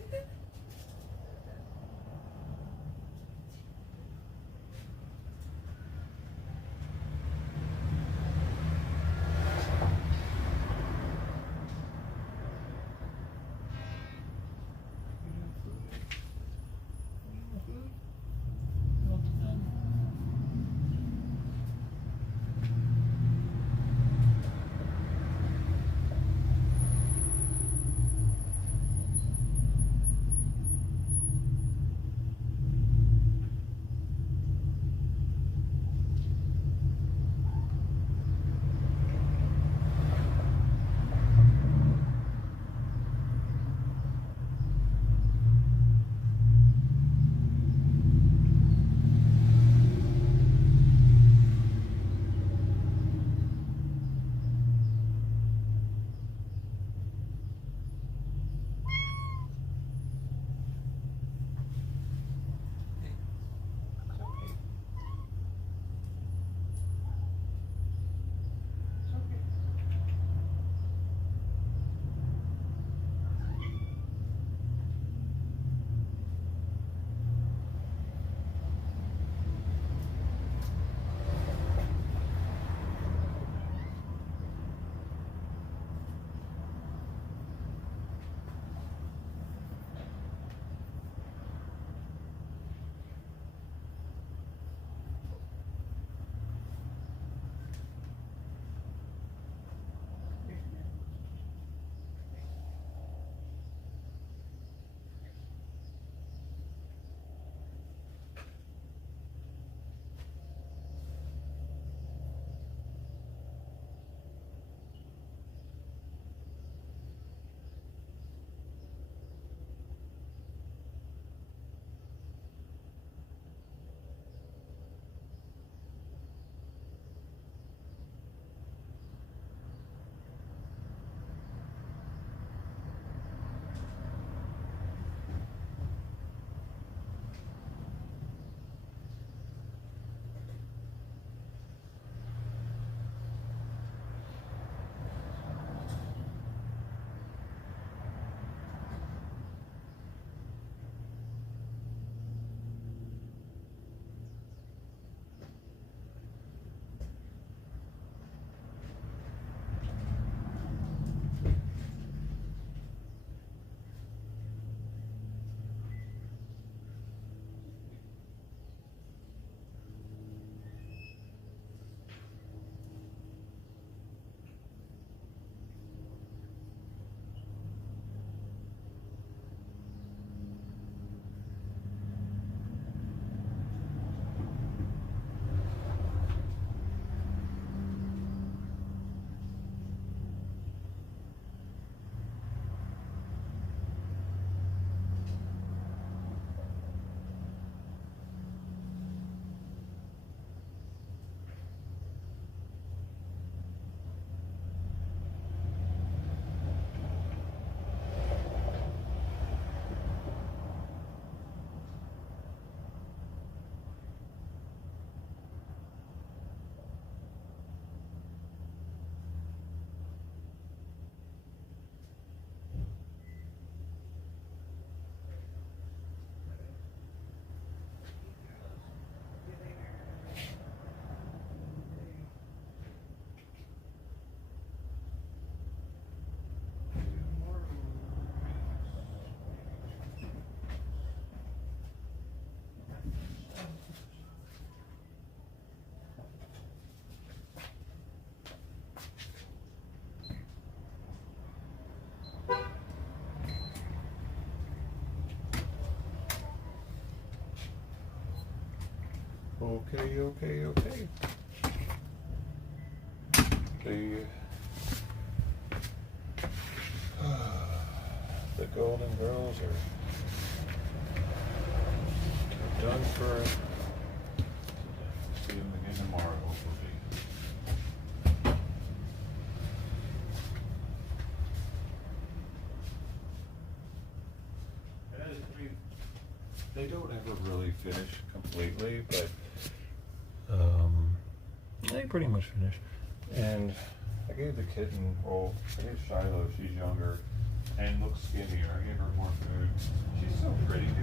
Okay. The Golden Girls are done for. See them again tomorrow, hopefully. They don't ever really finish completely, but they pretty much finish. And I gave the kitten, well, I gave Shiloh, she's younger, and looks skinnier. I gave her more food. She's so pretty, dude.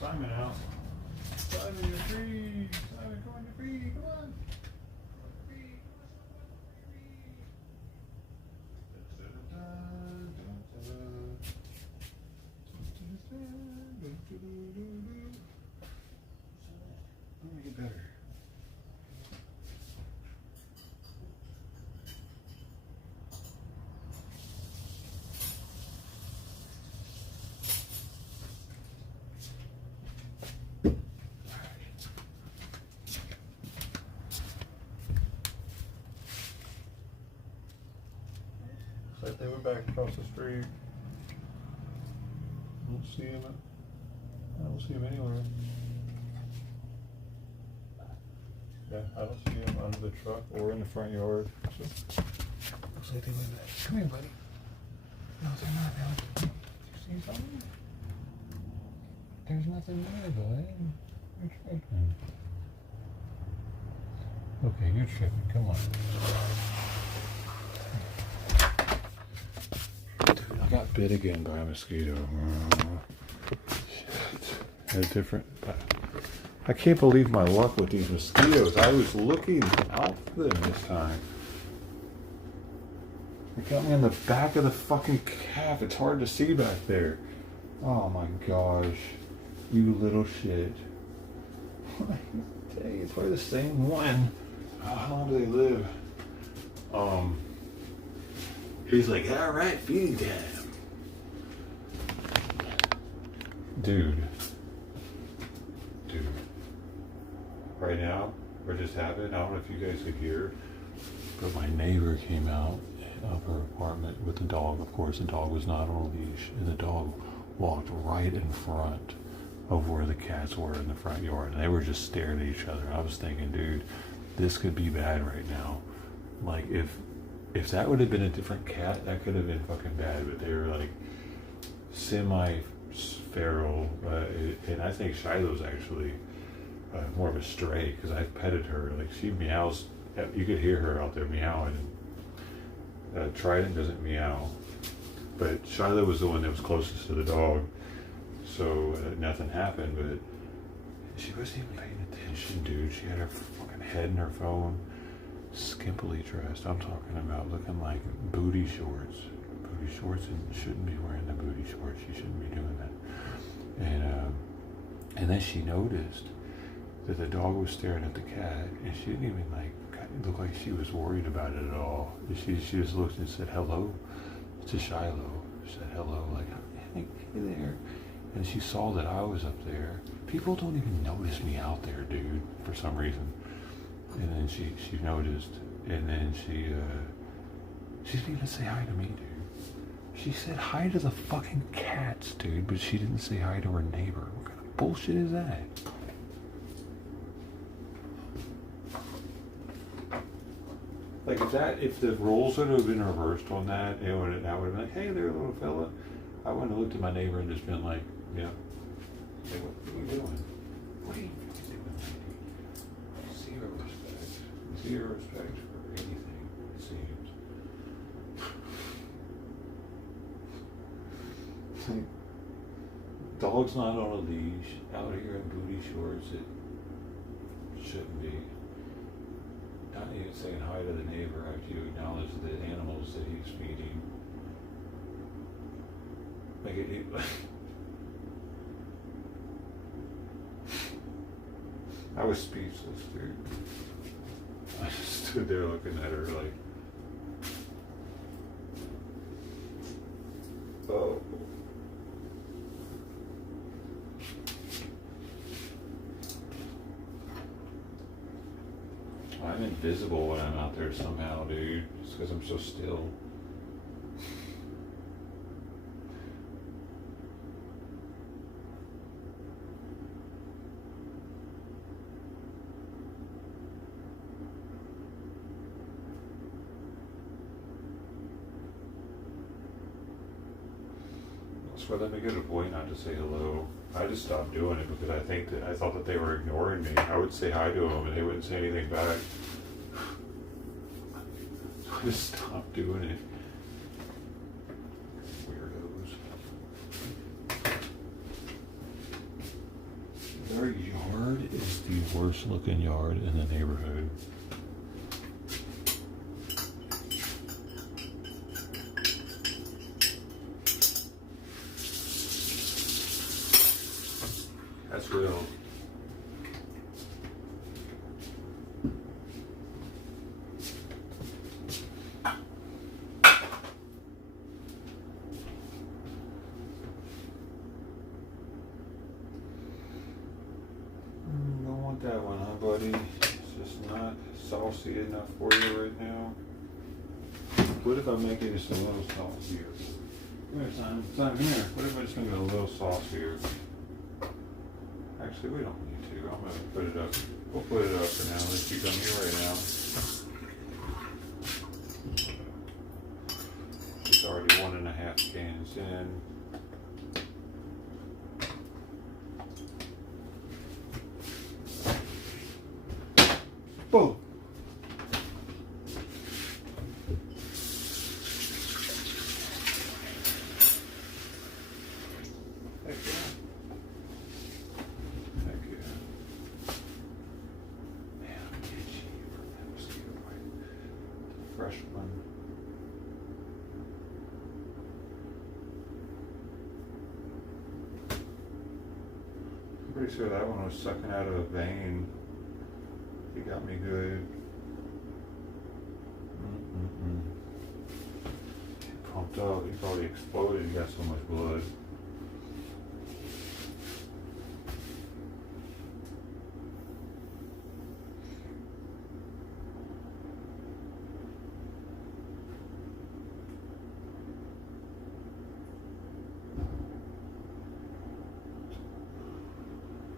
Simon out. Simon, you're free. Simon, come on, you're free. Come on. Let me get better. Like they were back across the street. I don't see him. I don't see him anywhere. Yeah, I don't see him under the truck or in the front yard. So, looks like they went back. Come here, buddy. No, they're not. Did you see something? There's nothing there, bud. You're tripping. Okay, you're tripping. Come on. I got bit again by a mosquito. Shit. They're different. I can't believe my luck with these mosquitoes. I was looking out for them this time. They got me on the back of the fucking calf. It's hard to see back there. Oh my gosh. You little shit. Dang, it's probably the same one. How long do they live? He's like, all right, feeding time. Dude. Right now, what just happened, I don't know if you guys could hear, but my neighbor came out of her apartment with the dog. Of course, the dog was not on a leash, and the dog walked right in front of where the cats were in the front yard, and they were just staring at each other. I was thinking, dude, this could be bad right now. Like, if that would have been a different cat, that could have been fucking bad, but they were like semi-feral, and I think Shiloh's actually more of a stray, because I petted her. Like, she meows, you could hear her out there meowing. Trident doesn't meow, but Shiloh was the one that was closest to the dog, so nothing happened, but she wasn't even paying attention, dude. She had her fucking head in her phone, skimpily dressed. I'm talking about looking like booty shorts, and shouldn't be wearing the booty shorts. She shouldn't be doing that. And then she noticed that the dog was staring at the cat, and she didn't even look like she was worried about it at all. She just looked and said hello to Shiloh. She said hello, like, hey there. And she saw that I was up there. People don't even notice me out there, dude, for some reason. And then she noticed, and then she didn't even say hi to me, dude. She said hi to the fucking cats, dude, but she didn't say hi to her neighbor. What kind of bullshit is that? Like, if the roles would have been reversed on that, that would have been like, hey there, little fella. I wouldn't have looked at my neighbor and just been like, yeah. Hey, what are you doing? What are you doing, lady? Zero respect. Zero respect for anything, it seems. Like, dog's not on a leash, out here in booty shorts, it shouldn't be. Not even saying hi to the neighbor after you acknowledge the animals that he's feeding. Like I was speechless, dude. I just stood there looking at her like, oh. visible when I'm out there somehow, dude. Just because I'm so still. So let me get a point not to say hello. I just stopped doing it because I thought that they were ignoring me. I would say hi to them and they wouldn't say anything back. So I just stopped doing it. Weirdos. Their yard is the worst looking yard in the neighborhood. That's real. Don't want that one, huh, buddy? It's just not saucy enough for you right now. What if I make it just a little saucier? Come here, son. Son, come here. What if I just make it a little saucier? Actually, we don't need to. I'm going to put it up. We'll put it up for now. Let's keep on here right now. It's already 1.5 cans in. Boom. Heck yeah. Heck yeah. Man, I'm itchy from that mosquito bite. The fresh one. I'm pretty sure that one was sucking out of a vein. He got me good. He pumped up. He probably exploded. He got so much blood.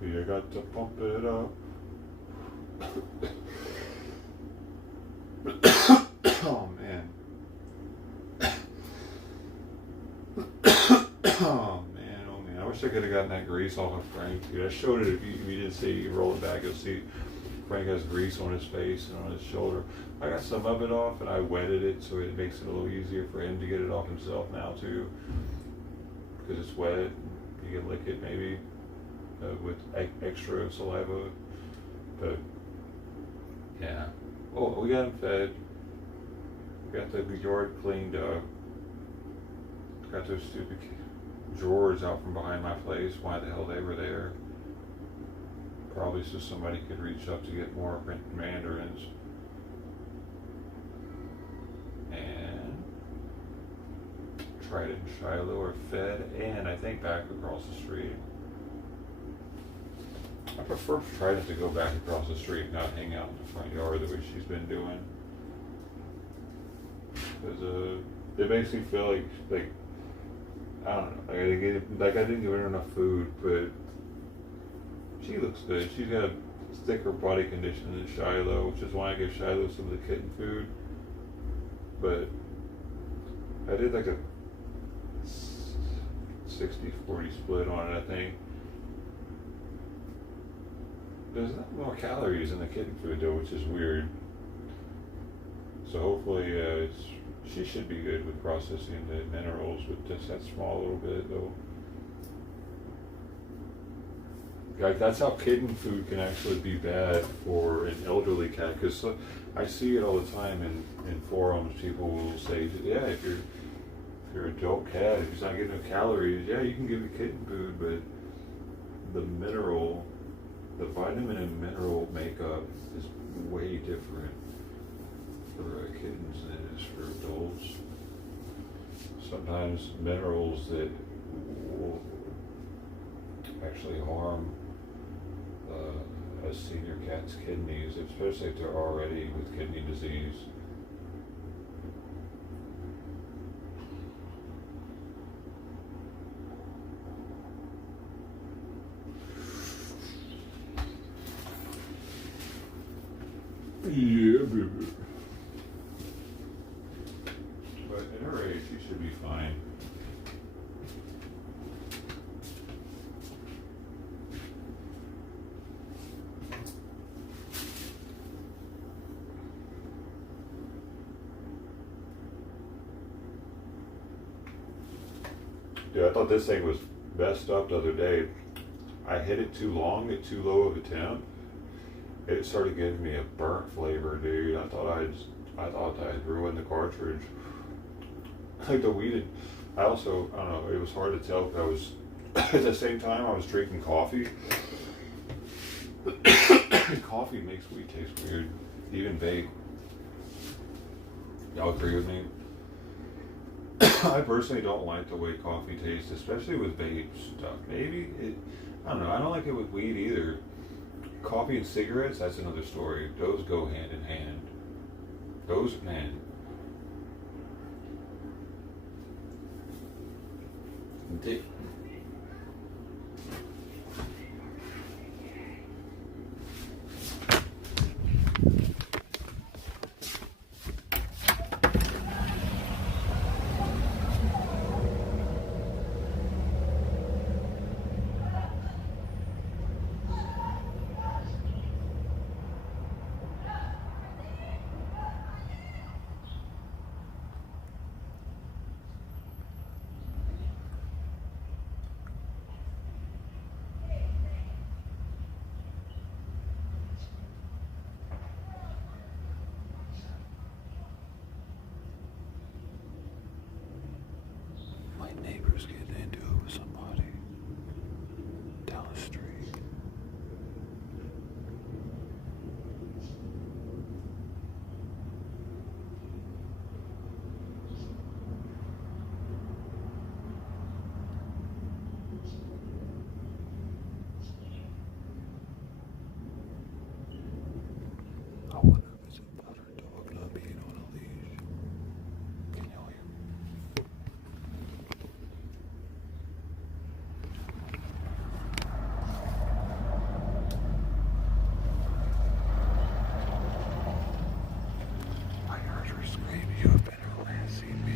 You got to pump it up. Oh man. Oh man. I wish I could have gotten that grease off of Frank. Dude, I showed it. If you didn't see, you roll it back, you'll see Frank has grease on his face and on his shoulder. I got some of it off and I wetted it so it makes it a little easier for him to get it off himself now too. Because it's wet. You can lick it maybe with extra saliva. But yeah. Oh, we got him fed. Got the yard cleaned up. Got those stupid drawers out from behind my place. Why the hell they were there? Probably so somebody could reach up to get more mandarins. And Trident and Shiloh are fed, and I think back across the street. I prefer Trident to go back across the street, not hang out in the front yard the way she's been doing. Because it makes me feel like I don't know, like I didn't give her enough food, but she looks good. She's got a thicker body condition than Shiloh, which is why I give Shiloh some of the kitten food. But I did like a 60-40 split on it, I think. There's not more calories in the kitten food though, which is weird. So hopefully she should be good with processing the minerals, but just that small little bit though. Like that's how kitten food can actually be bad for an elderly cat, because I see it all the time in forums. People will say, yeah, if you're an adult cat, if he's not getting no calories, yeah, you can give it kitten food, but the vitamin and mineral makeup is way different for kittens than it is for adults. Sometimes minerals that will actually harm a testing your cat's kidneys, especially if they're already with kidney disease. Yeah, baby. But at her age, she should be fine. Dude, I thought this thing was messed up the other day. I hit it too long at too low of a temp. It started giving me a burnt flavor, dude. I thought I'd ruined the cartridge. Like the weed. I don't know, it was hard to tell because I was, at the same time I was drinking coffee. Coffee makes weed taste weird. Even vape. Y'all agree with me? I personally don't like the way coffee tastes, especially with vape stuff. I don't know, I don't like it with weed either. Coffee and cigarettes, that's another story. Those go hand in hand. Those, man. My neighbor's getting into it with somebody down the street. I wonder if it's about her dog not being on a leash. Can y'all hear me? I heard her scream, "You have been harassing me."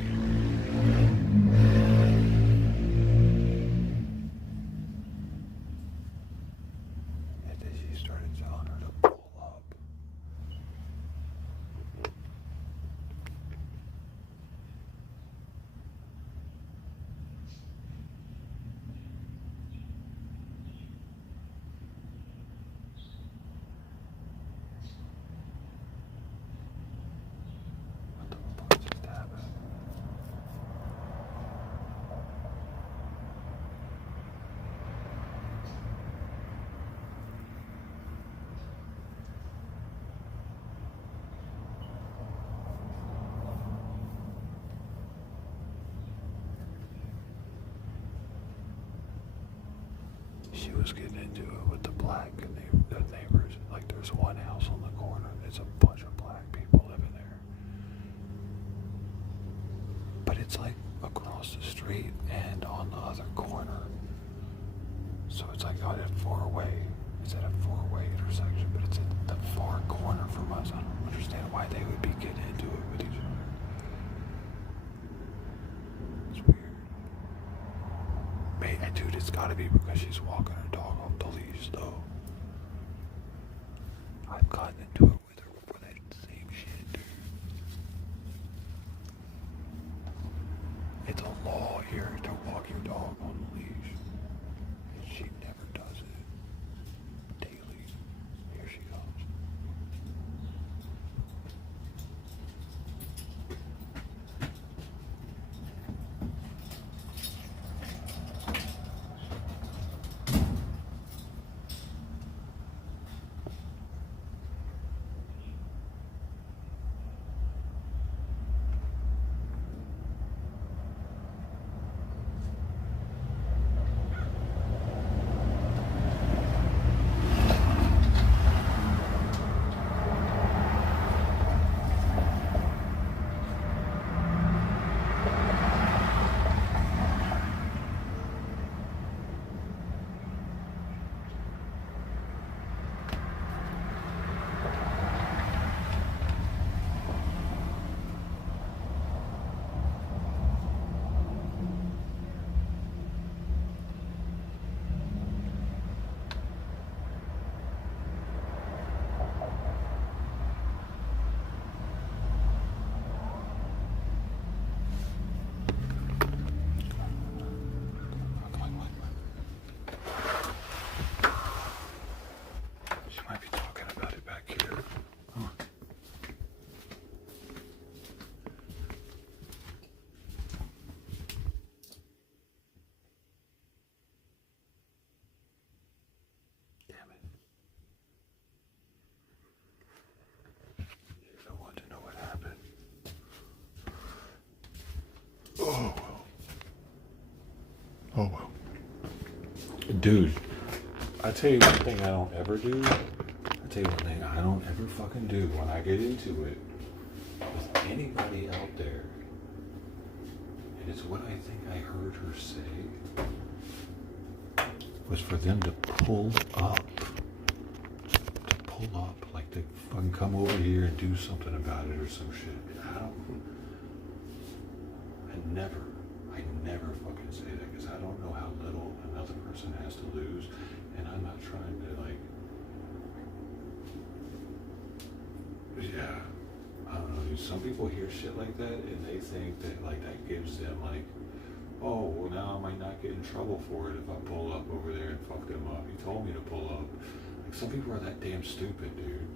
And then she started telling her to pull up. What the fuck just happened? She was getting into it with the black neighbors. Like there's one house on the corner. There's a bunch of black people living there. But it's like across the street and on the other corner. So it's like out at four-way. It's at a four-way intersection, but it's at the far corner from us. I don't understand why they would be getting into it with each other. It's weird. Dude, it's gotta be because she's walking her dog off the leash, though. I've gotten into it with her for that same shit, dude. It's a law here to walk your dog on the leash. And she never does it. Daily. Here she comes. Oh, well. Oh, well. Dude, I tell you one thing I don't ever do. I tell you one thing I don't ever fucking do when I get into it with anybody out there. And it's what I think I heard her say. Was for them to pull up. To pull up. Like to fucking come over here and do something about it or some shit. I never fucking say that because I don't know how little another person has to lose, and I'm not trying to yeah, I don't know, dude. Some people hear shit like that and they think that like that gives them like, oh, well now I might not get in trouble for it if I pull up over there and fuck them up. He told me to pull up. Like some people are that damn stupid, dude.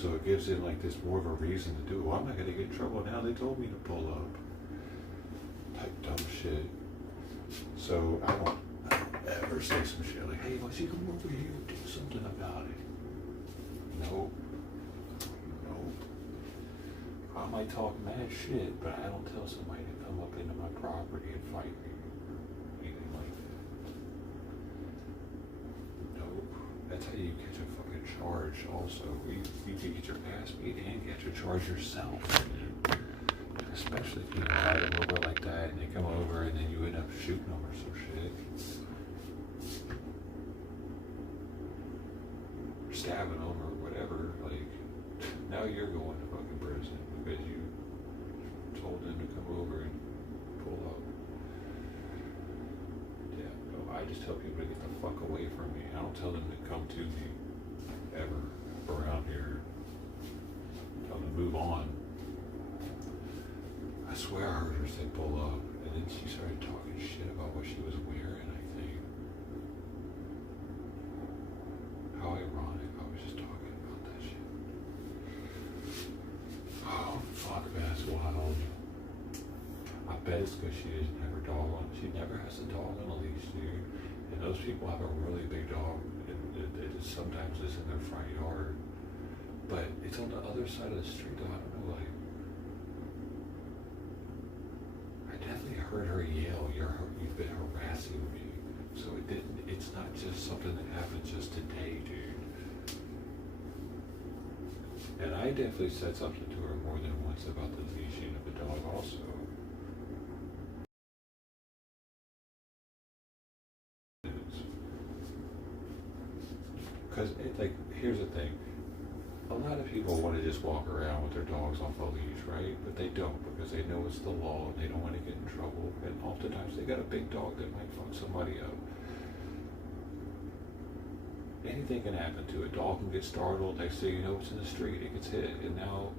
So it gives them like this more of a reason to do it. Well, I'm not gonna get in trouble now. They told me to pull up. Type dumb shit. So I don't ever say some shit like, hey, why don't you come over here and do something about it? Nope. I might talk mad shit, but I don't tell somebody to come up into my property and fight me. Anything like that. Nope. That's how you catch a fucking charge also. You can get your ass beat and catch a charge yourself. Especially if you invite them over like that and they come over and then you end up shooting them or some shit. Or stabbing them or whatever. Like, now you're going to fucking prison because you told them to come over and pull up. Yeah, no, I just tell people to get the fuck away from me. I don't tell them to come to me ever around here. I tell them to move on. I swear I heard her say pull up, and then she started talking shit about what she was wearing, I think. How ironic, I was just talking about that shit. Oh, fuck, that's wild. I bet it's because she doesn't have her dog on. She never has a dog on a leash, dude. And those people have a really big dog, and it just sometimes is in their front yard. But it's on the other side of the street, though. I don't know, like, definitely heard her yell, you've been harassing me. So it's not just something that happened just today, dude. And I definitely said something to her more than once about the leashing of the dog also. Because, like, here's the thing. A lot of people want to just walk around with their dogs off a leash, right? But they don't because they know it's the law and they don't want to get in trouble. And oftentimes they got a big dog that might fuck somebody up. Anything can happen to a dog. Can get startled. Next thing you know, it's in the street. It gets hit. And now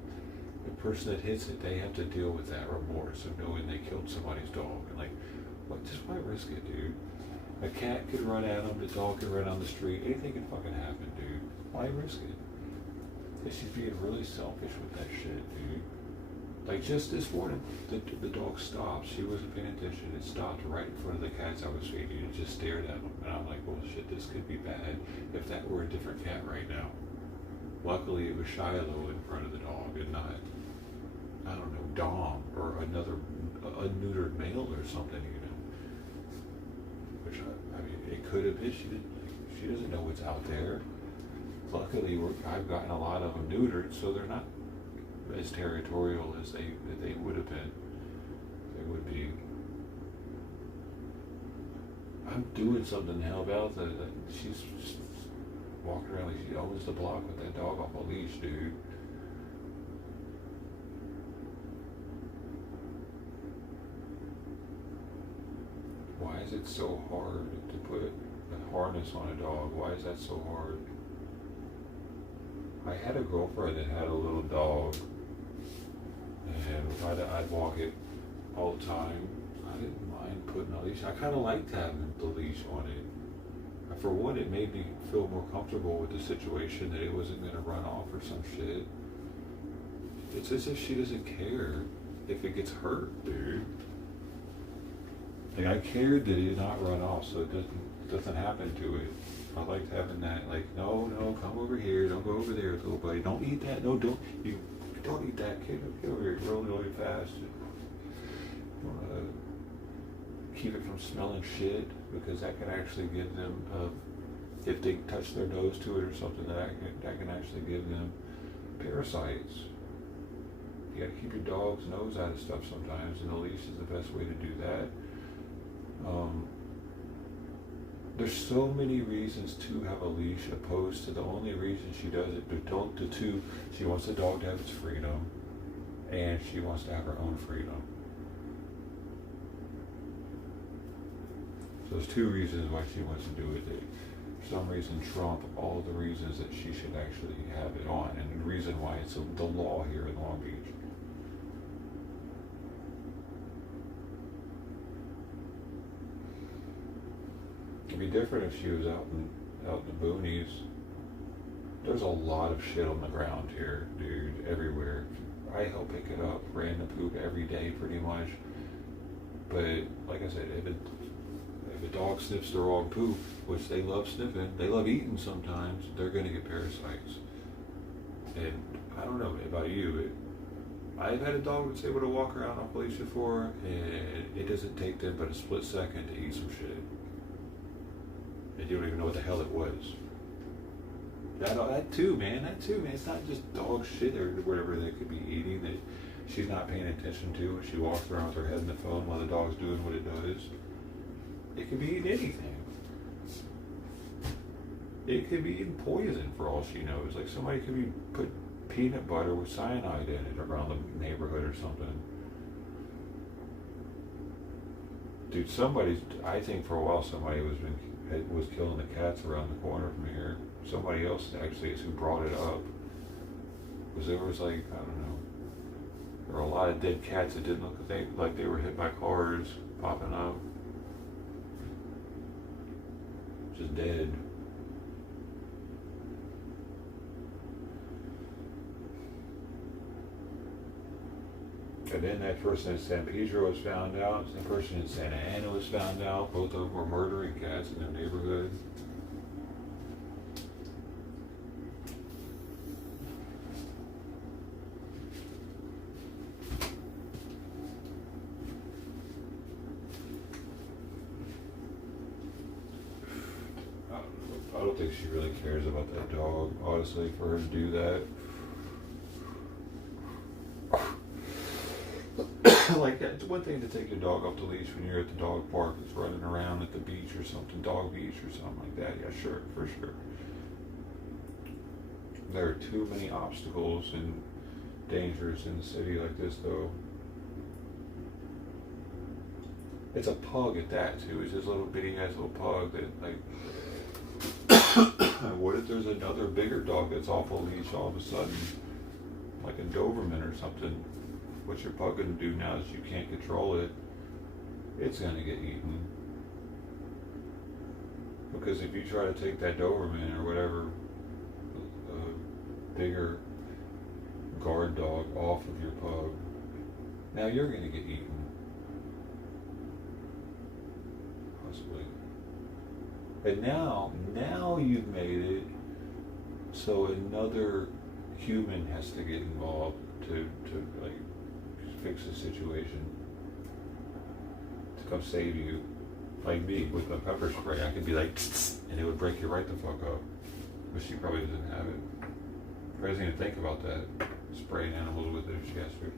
the person that hits it, they have to deal with that remorse of knowing they killed somebody's dog. And like, what? Just why risk it, dude? A cat could run at them. The dog could run on the street. Anything can fucking happen, dude. Why risk it? She's being really selfish with that shit, dude. Like just this morning, the dog stopped. She wasn't paying attention. It stopped right in front of the cats I was feeding and just stared at them. And I'm like, well, shit, this could be bad if that were a different cat right now. Luckily, it was Shiloh in front of the dog and not, I don't know, Dom or a neutered male or something even. Which, I mean, it could have been. She doesn't know what's out there. Luckily, I've gotten a lot of them neutered, so they're not as territorial as they would have been. They would be. I'm doing something to help out. She's walking around like she owns the block with that dog off a leash, dude. Why is it so hard to put a harness on a dog? Why is that so hard? I had a girlfriend that had a little dog, and I'd walk it all the time. I didn't mind putting a leash. I kind of liked having the leash on it. For one, it made me feel more comfortable with the situation that it wasn't going to run off or some shit. It's as if she doesn't care if it gets hurt, dude. Like, I cared that it not run off so it doesn't happen to it. I liked having that, like, no, come over here, don't go over there, little buddy, don't eat that, no, don't eat that, kid, get over here really, really fast. You want to keep it from smelling shit, because that can actually give them, if they touch their nose to it or something, that can actually give them parasites. You gotta keep your dog's nose out of stuff sometimes, and a leash is the best way to do that. There's so many reasons to have a leash opposed to the only reason she does it, but don't the two. She wants the dog to have its freedom, and she wants to have her own freedom. So there's two reasons why she wants to do it. They, for some reason, trump all the reasons that she should actually have it on, and the reason why it's the law here in Long Beach. It'd be different if she was out in the boonies. There's a lot of shit on the ground here, dude, everywhere. I help pick it up, random poop every day, pretty much. But like I said, if a dog sniffs the wrong poop, which they love sniffing, they love eating sometimes, they're gonna get parasites. And I don't know about you, I've had a dog that's able to walk around off leash before, and it doesn't take them but a split second to eat some shit. And you don't even know what the hell it was. That too, man. It's not just dog shit or whatever they could be eating that she's not paying attention to when she walks around with her head in the phone while the dog's doing what it does. It could be eating anything. It could be eating poison for all she knows. Like somebody could be put peanut butter with cyanide in it around the neighborhood or something. Dude, I think for a while somebody was killing the cats around the corner from here. Somebody else actually is who brought it up. Because there was like, I don't know, there were a lot of dead cats that didn't look like they were hit by cars popping up. Just dead. And then that person in San Pedro was found out, the person in Santa Ana was found out, both of them were murdering cats in their neighborhood. I don't think she really cares about that dog, honestly, for her to do that. Like, it's one thing to take your dog off the leash when you're at the dog park, it's running around at the beach or something, dog beach or something like that. Yeah, sure, for sure. There are too many obstacles and dangers in the city like this, though. It's a pug at that, too. It's this little bitty-ass little pug that, like... What if there's another bigger dog that's off a leash all of a sudden? Like a Doberman or something. What your pug gonna do now is you can't control it. It's gonna get eaten. Because if you try to take that Doberman or whatever bigger guard dog off of your pug, now you're gonna get eaten. Possibly. And now you've made it so another human has to get involved to like fix the situation, to come save you. Like me with my pepper spray, I could be like, and it would break you right the fuck up. But she probably doesn't have it. She doesn't even think about that. Spraying animals with it if she has to.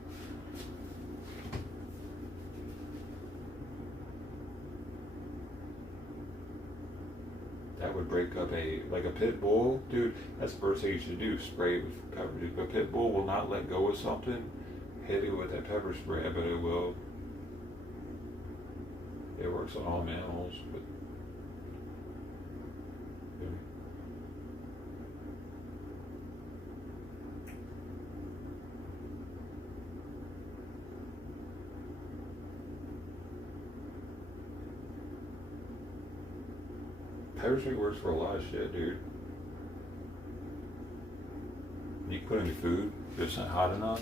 That would break up like a pit bull, dude. That's the first thing you should do. Spray it with pepper. A pit bull will not let go of something. Hit it with that pepper spray, but it will. It works on all mammals, but pepper spray works for a lot of shit, dude. You can put it in your food if it's not hot enough.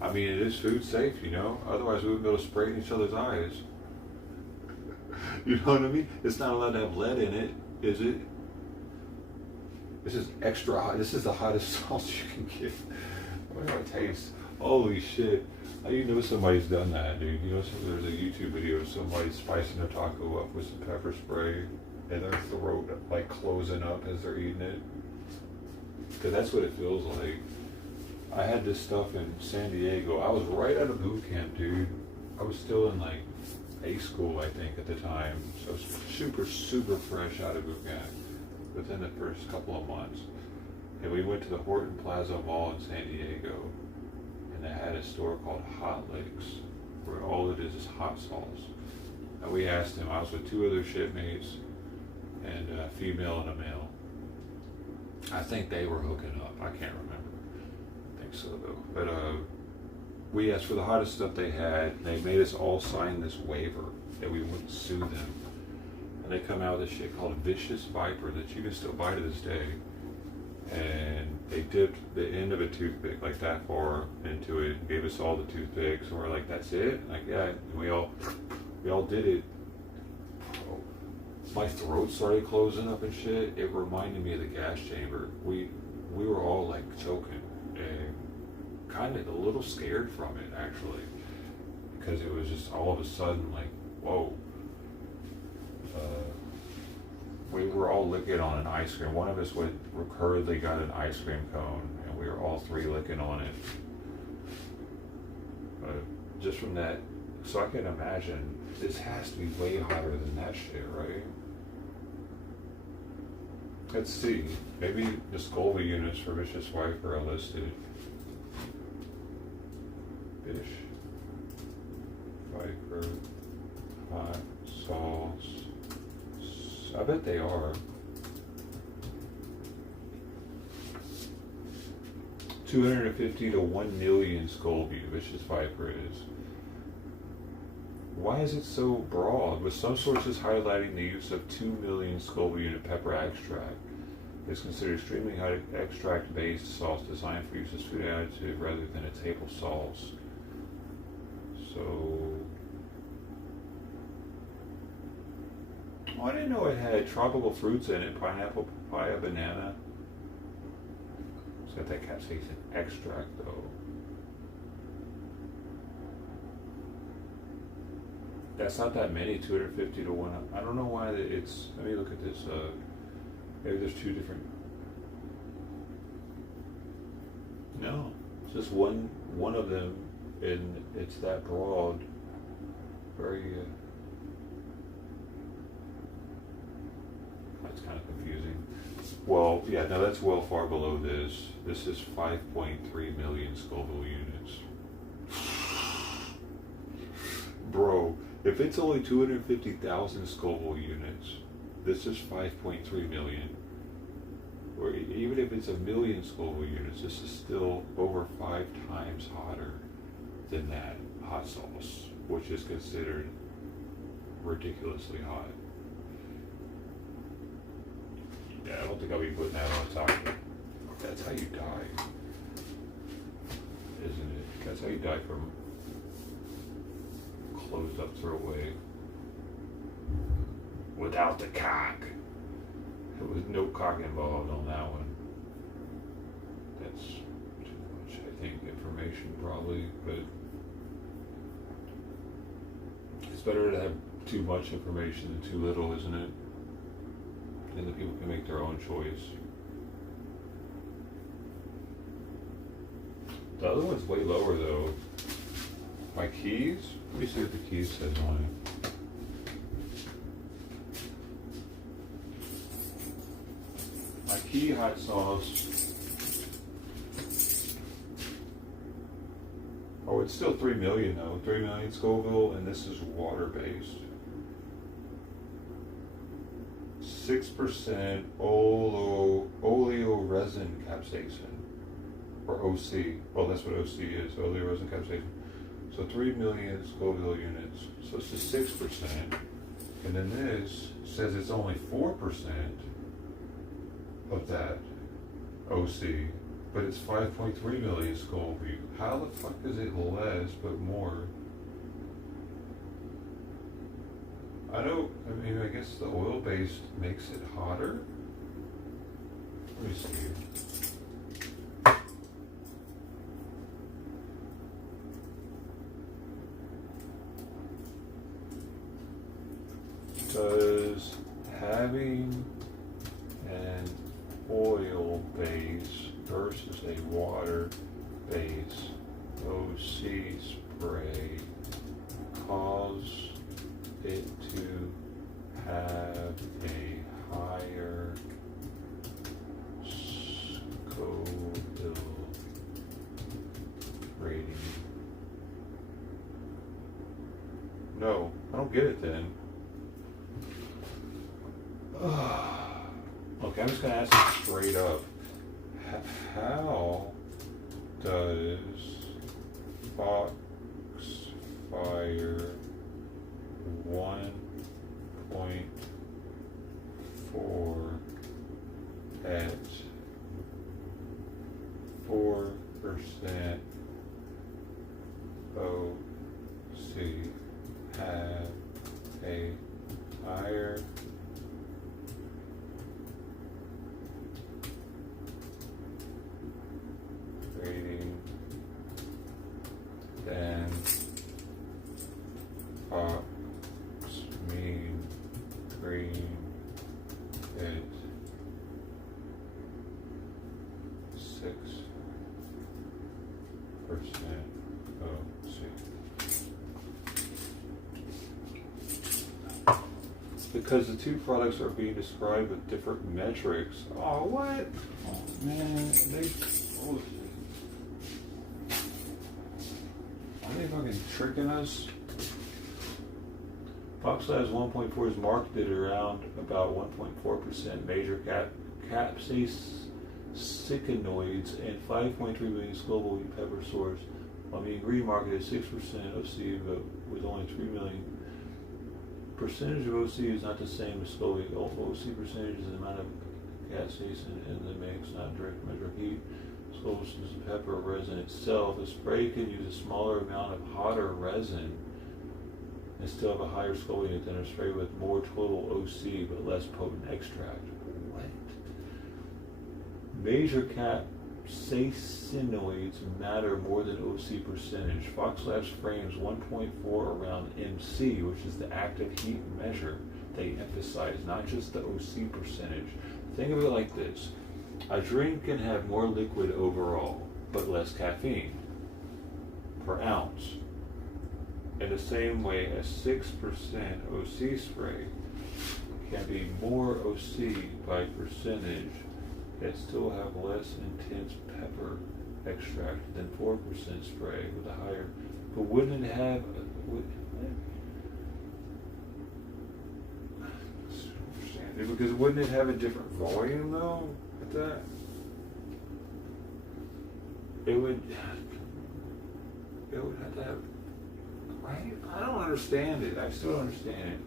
I mean, it is food safe, you know? Otherwise, we wouldn't be able to spray in each other's eyes. You know what I mean? It's not allowed to have lead in it, is it? This is extra hot. This is the hottest sauce you can get. What do I taste? Holy shit. You know somebody's done that, dude. You know, there's a YouTube video of somebody spicing a taco up with some pepper spray and their throat like closing up as they're eating it. Because that's what it feels like. I had this stuff in San Diego. I was right out of boot camp, dude. I was still in like A school, I think, at the time. So I was super, super fresh out of boot camp within the first couple of months. And we went to the Horton Plaza Mall in San Diego. And they had a store called Hot Licks, where all it is hot sauce. And we asked him, I was with 2 other shipmates, and a female and a male. I think they were hooking up. I can't remember. I think so though. But we asked for the hottest stuff they had. And they made us all sign this waiver that we wouldn't sue them. And they come out with this shit called a Vicious Viper that you can still buy to this day. And they dipped the end of a toothpick like that far into it and gave us all the toothpicks. And we're like, that's it? Like, yeah. And we all did it. My throat started closing up and shit. It reminded me of the gas chamber. We were all like choking and kind of a little scared from it actually, because it was just all of a sudden like, whoa. We were all licking on an ice cream. One of us recurrently got an ice cream cone, and we were all 3 licking on it. Just from that, so I can imagine this has to be way hotter than that shit, right? Let's see. Maybe the Scoville units for Vicious Viper are listed. Fish, Viper, hot sauce. I bet they are. 250 to 1 million Scoville, Vicious Viper is. Why is it so broad? With some sources highlighting the use of 2 million Scoville unit pepper extract. It's considered extremely high extract-based sauce designed for use as food additive rather than a table sauce. So, I didn't know it had tropical fruits in it: pineapple, papaya, banana. It's got that capsaicin extract though. That's not that many, 250 to 1. I don't know why it's, let me look at this. Maybe there's 2 different. No, it's just one of them, and it's that broad. Very, that's kind of confusing. Well, yeah, no, that's well far below this. This is 5.3 million Scoville units. Bro, if it's only 250,000 Scoville units, this is 5.3 million. Or even if it's 1 million Scoville units, this is still over 5 times hotter than that hot sauce, which is considered ridiculously hot. Yeah, I don't think I'll be putting that on taco. That's how you die, isn't it? That's how you die from closed up throwaway without the cock. There was no cock involved on that one. That's too much, I think, information probably, but it's better to have too much information than too little, isn't it? And the people can make their own choice. The other one's way lower though. My keys? Let me see what the keys says on it. My key hot sauce. Oh, it's still 3 million though. 3 million Scoville, and this is water-based. 6% oleo resin capsaicin, or OC. Well, that's what OC is, oleo resin capsaicin. So 3 million Scoville units. So it's just 6%. And then this says it's only 4% of that OC, but it's 5.3 million Scoville. How the fuck is it less but more? I guess the oil-based makes it hotter. Let me see. Does having an oil base versus a water base OC spray cause it to have a higher Scoville rating? No, I don't get it then. Okay, I'm just going to ask it straight up. How does Foxfire 1.4 at 4% OC have a higher rating than Fox mean green at 6% OC? Because the two products are being described with different metrics. Oh, what? Oh, man, are they fucking tricking us? Fox Labs 1.4 is marketed around about 1.4% major capsaicinoids and 5.3 million global wheat pepper source, while the green market is 6% OC, but with only 3 million. Percentage of OC is not the same as SCOBY. OC percentage is the amount of capsaicin in the mix, not direct measure of heat. SCOBY is the pepper resin itself. A spray can use a smaller amount of hotter resin and still have a higher SCOBY unit than a spray with more total OC but less potent extract. What? Major capsaicinoids matter more than OC percentage. Fox Labs frames 1.4 around MC, which is the active heat measure they emphasize, not just the OC percentage. Think of it like this. A drink can have more liquid overall, but less caffeine per ounce. In the same way, a 6% OC spray can be more OC by percentage and still have less intense pepper extract than 4% spray with a higher. But wouldn't it have? Because wouldn't it have a different volume though? At that, it would have to have. Right? I don't understand it. I still don't understand it.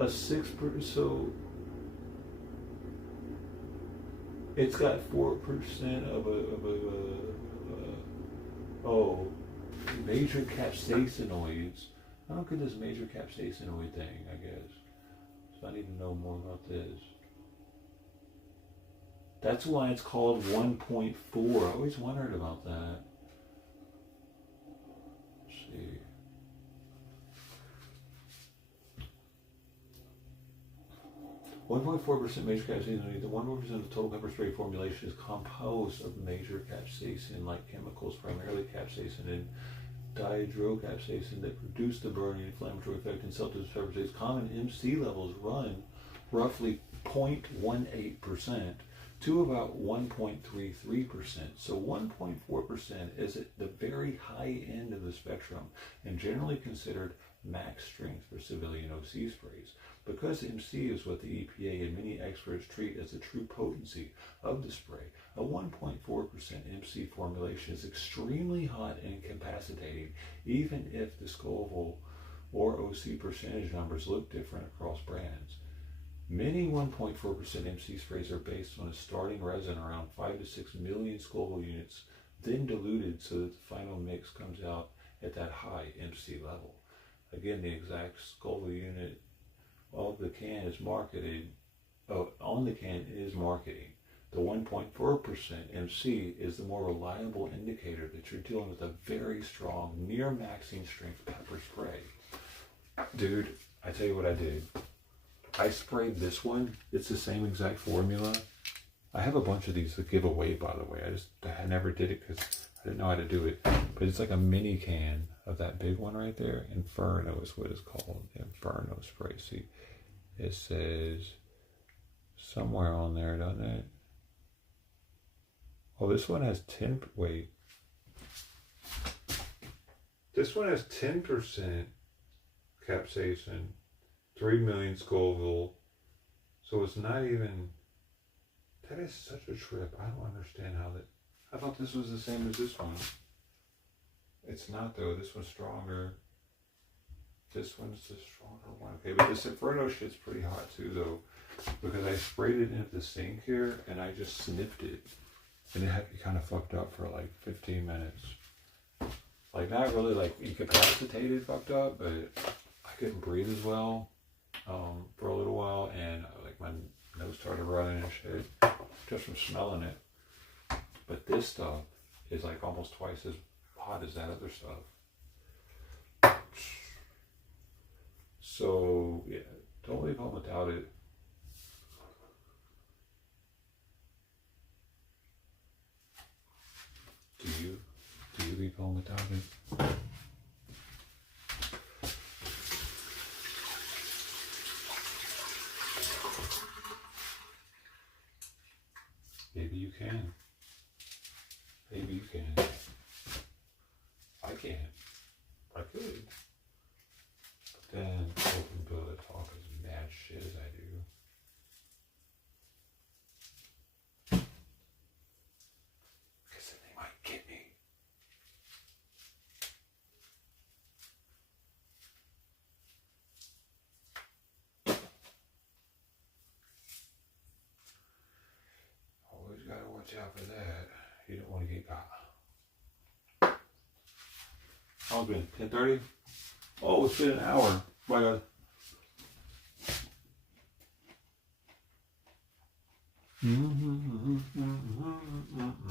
A 6%, so it's got 4% of major capsaicinoids. I don't get this major capsaicinoid thing, I guess. So I need to know more about this. That's why it's called 1.4. I always wondered about that. Let's see. .4% major capsaicin. The 1% of the total pepper spray formulation is composed of major capsaicin-like chemicals, primarily capsaicin and dihydrocapsaicin, that produce the burning inflammatory effect in self-defense pepper sprays. Common MC levels run roughly 0.18% to about 1.33%. So 1.4% is at the very high end of the spectrum and generally considered max strength for civilian OC sprays. Because MC is what the EPA and many experts treat as the true potency of the spray, a 1.4% MC formulation is extremely hot and incapacitating, even if the Scoville or OC percentage numbers look different across brands. Many 1.4% MC sprays are based on a starting resin around 5 to 6 million Scoville units, then diluted so that the final mix comes out at that high MC level. Again, the exact Scoville unit of the can is marketed, on the can is marketing. The 1.4% MC is the more reliable indicator that you're dealing with a very strong, near maxing strength pepper spray. Dude, I tell you what I did. I sprayed this one. It's the same exact formula. I have a bunch of these to give away, by the way. I never did it because I didn't know how to do it. But it's like a mini can of that big one right there. Inferno is what it's called. Inferno spray. See, it says somewhere on there, doesn't it? Oh, this one has 10. Wait. This one has 10% capsaicin, 3 million Scoville. So it's not even. That is such a trip. I don't understand how that. I thought this was the same as this one. It's not though. This one's stronger. This one's the stronger one. Okay, but this Inferno shit's pretty hot too though, because I sprayed it into the sink here and I just sniffed it, and it had me kind of fucked up for like 15 minutes. Like not really like incapacitated, fucked up, but I couldn't breathe as well for a little while, and like my nose started running and shit just from smelling it. But this stuff is like almost twice as hot as that other stuff. So yeah, don't leave home without it. Do you leave home without it? Maybe you can. Maybe you can. I can't. I could. But then open people that talk as mad shit as I do. Because then they might get me. Always gotta watch out for that. You don't want to get got. How long been? 10:30? Oh, it's been an hour. My God. Mm-hmm.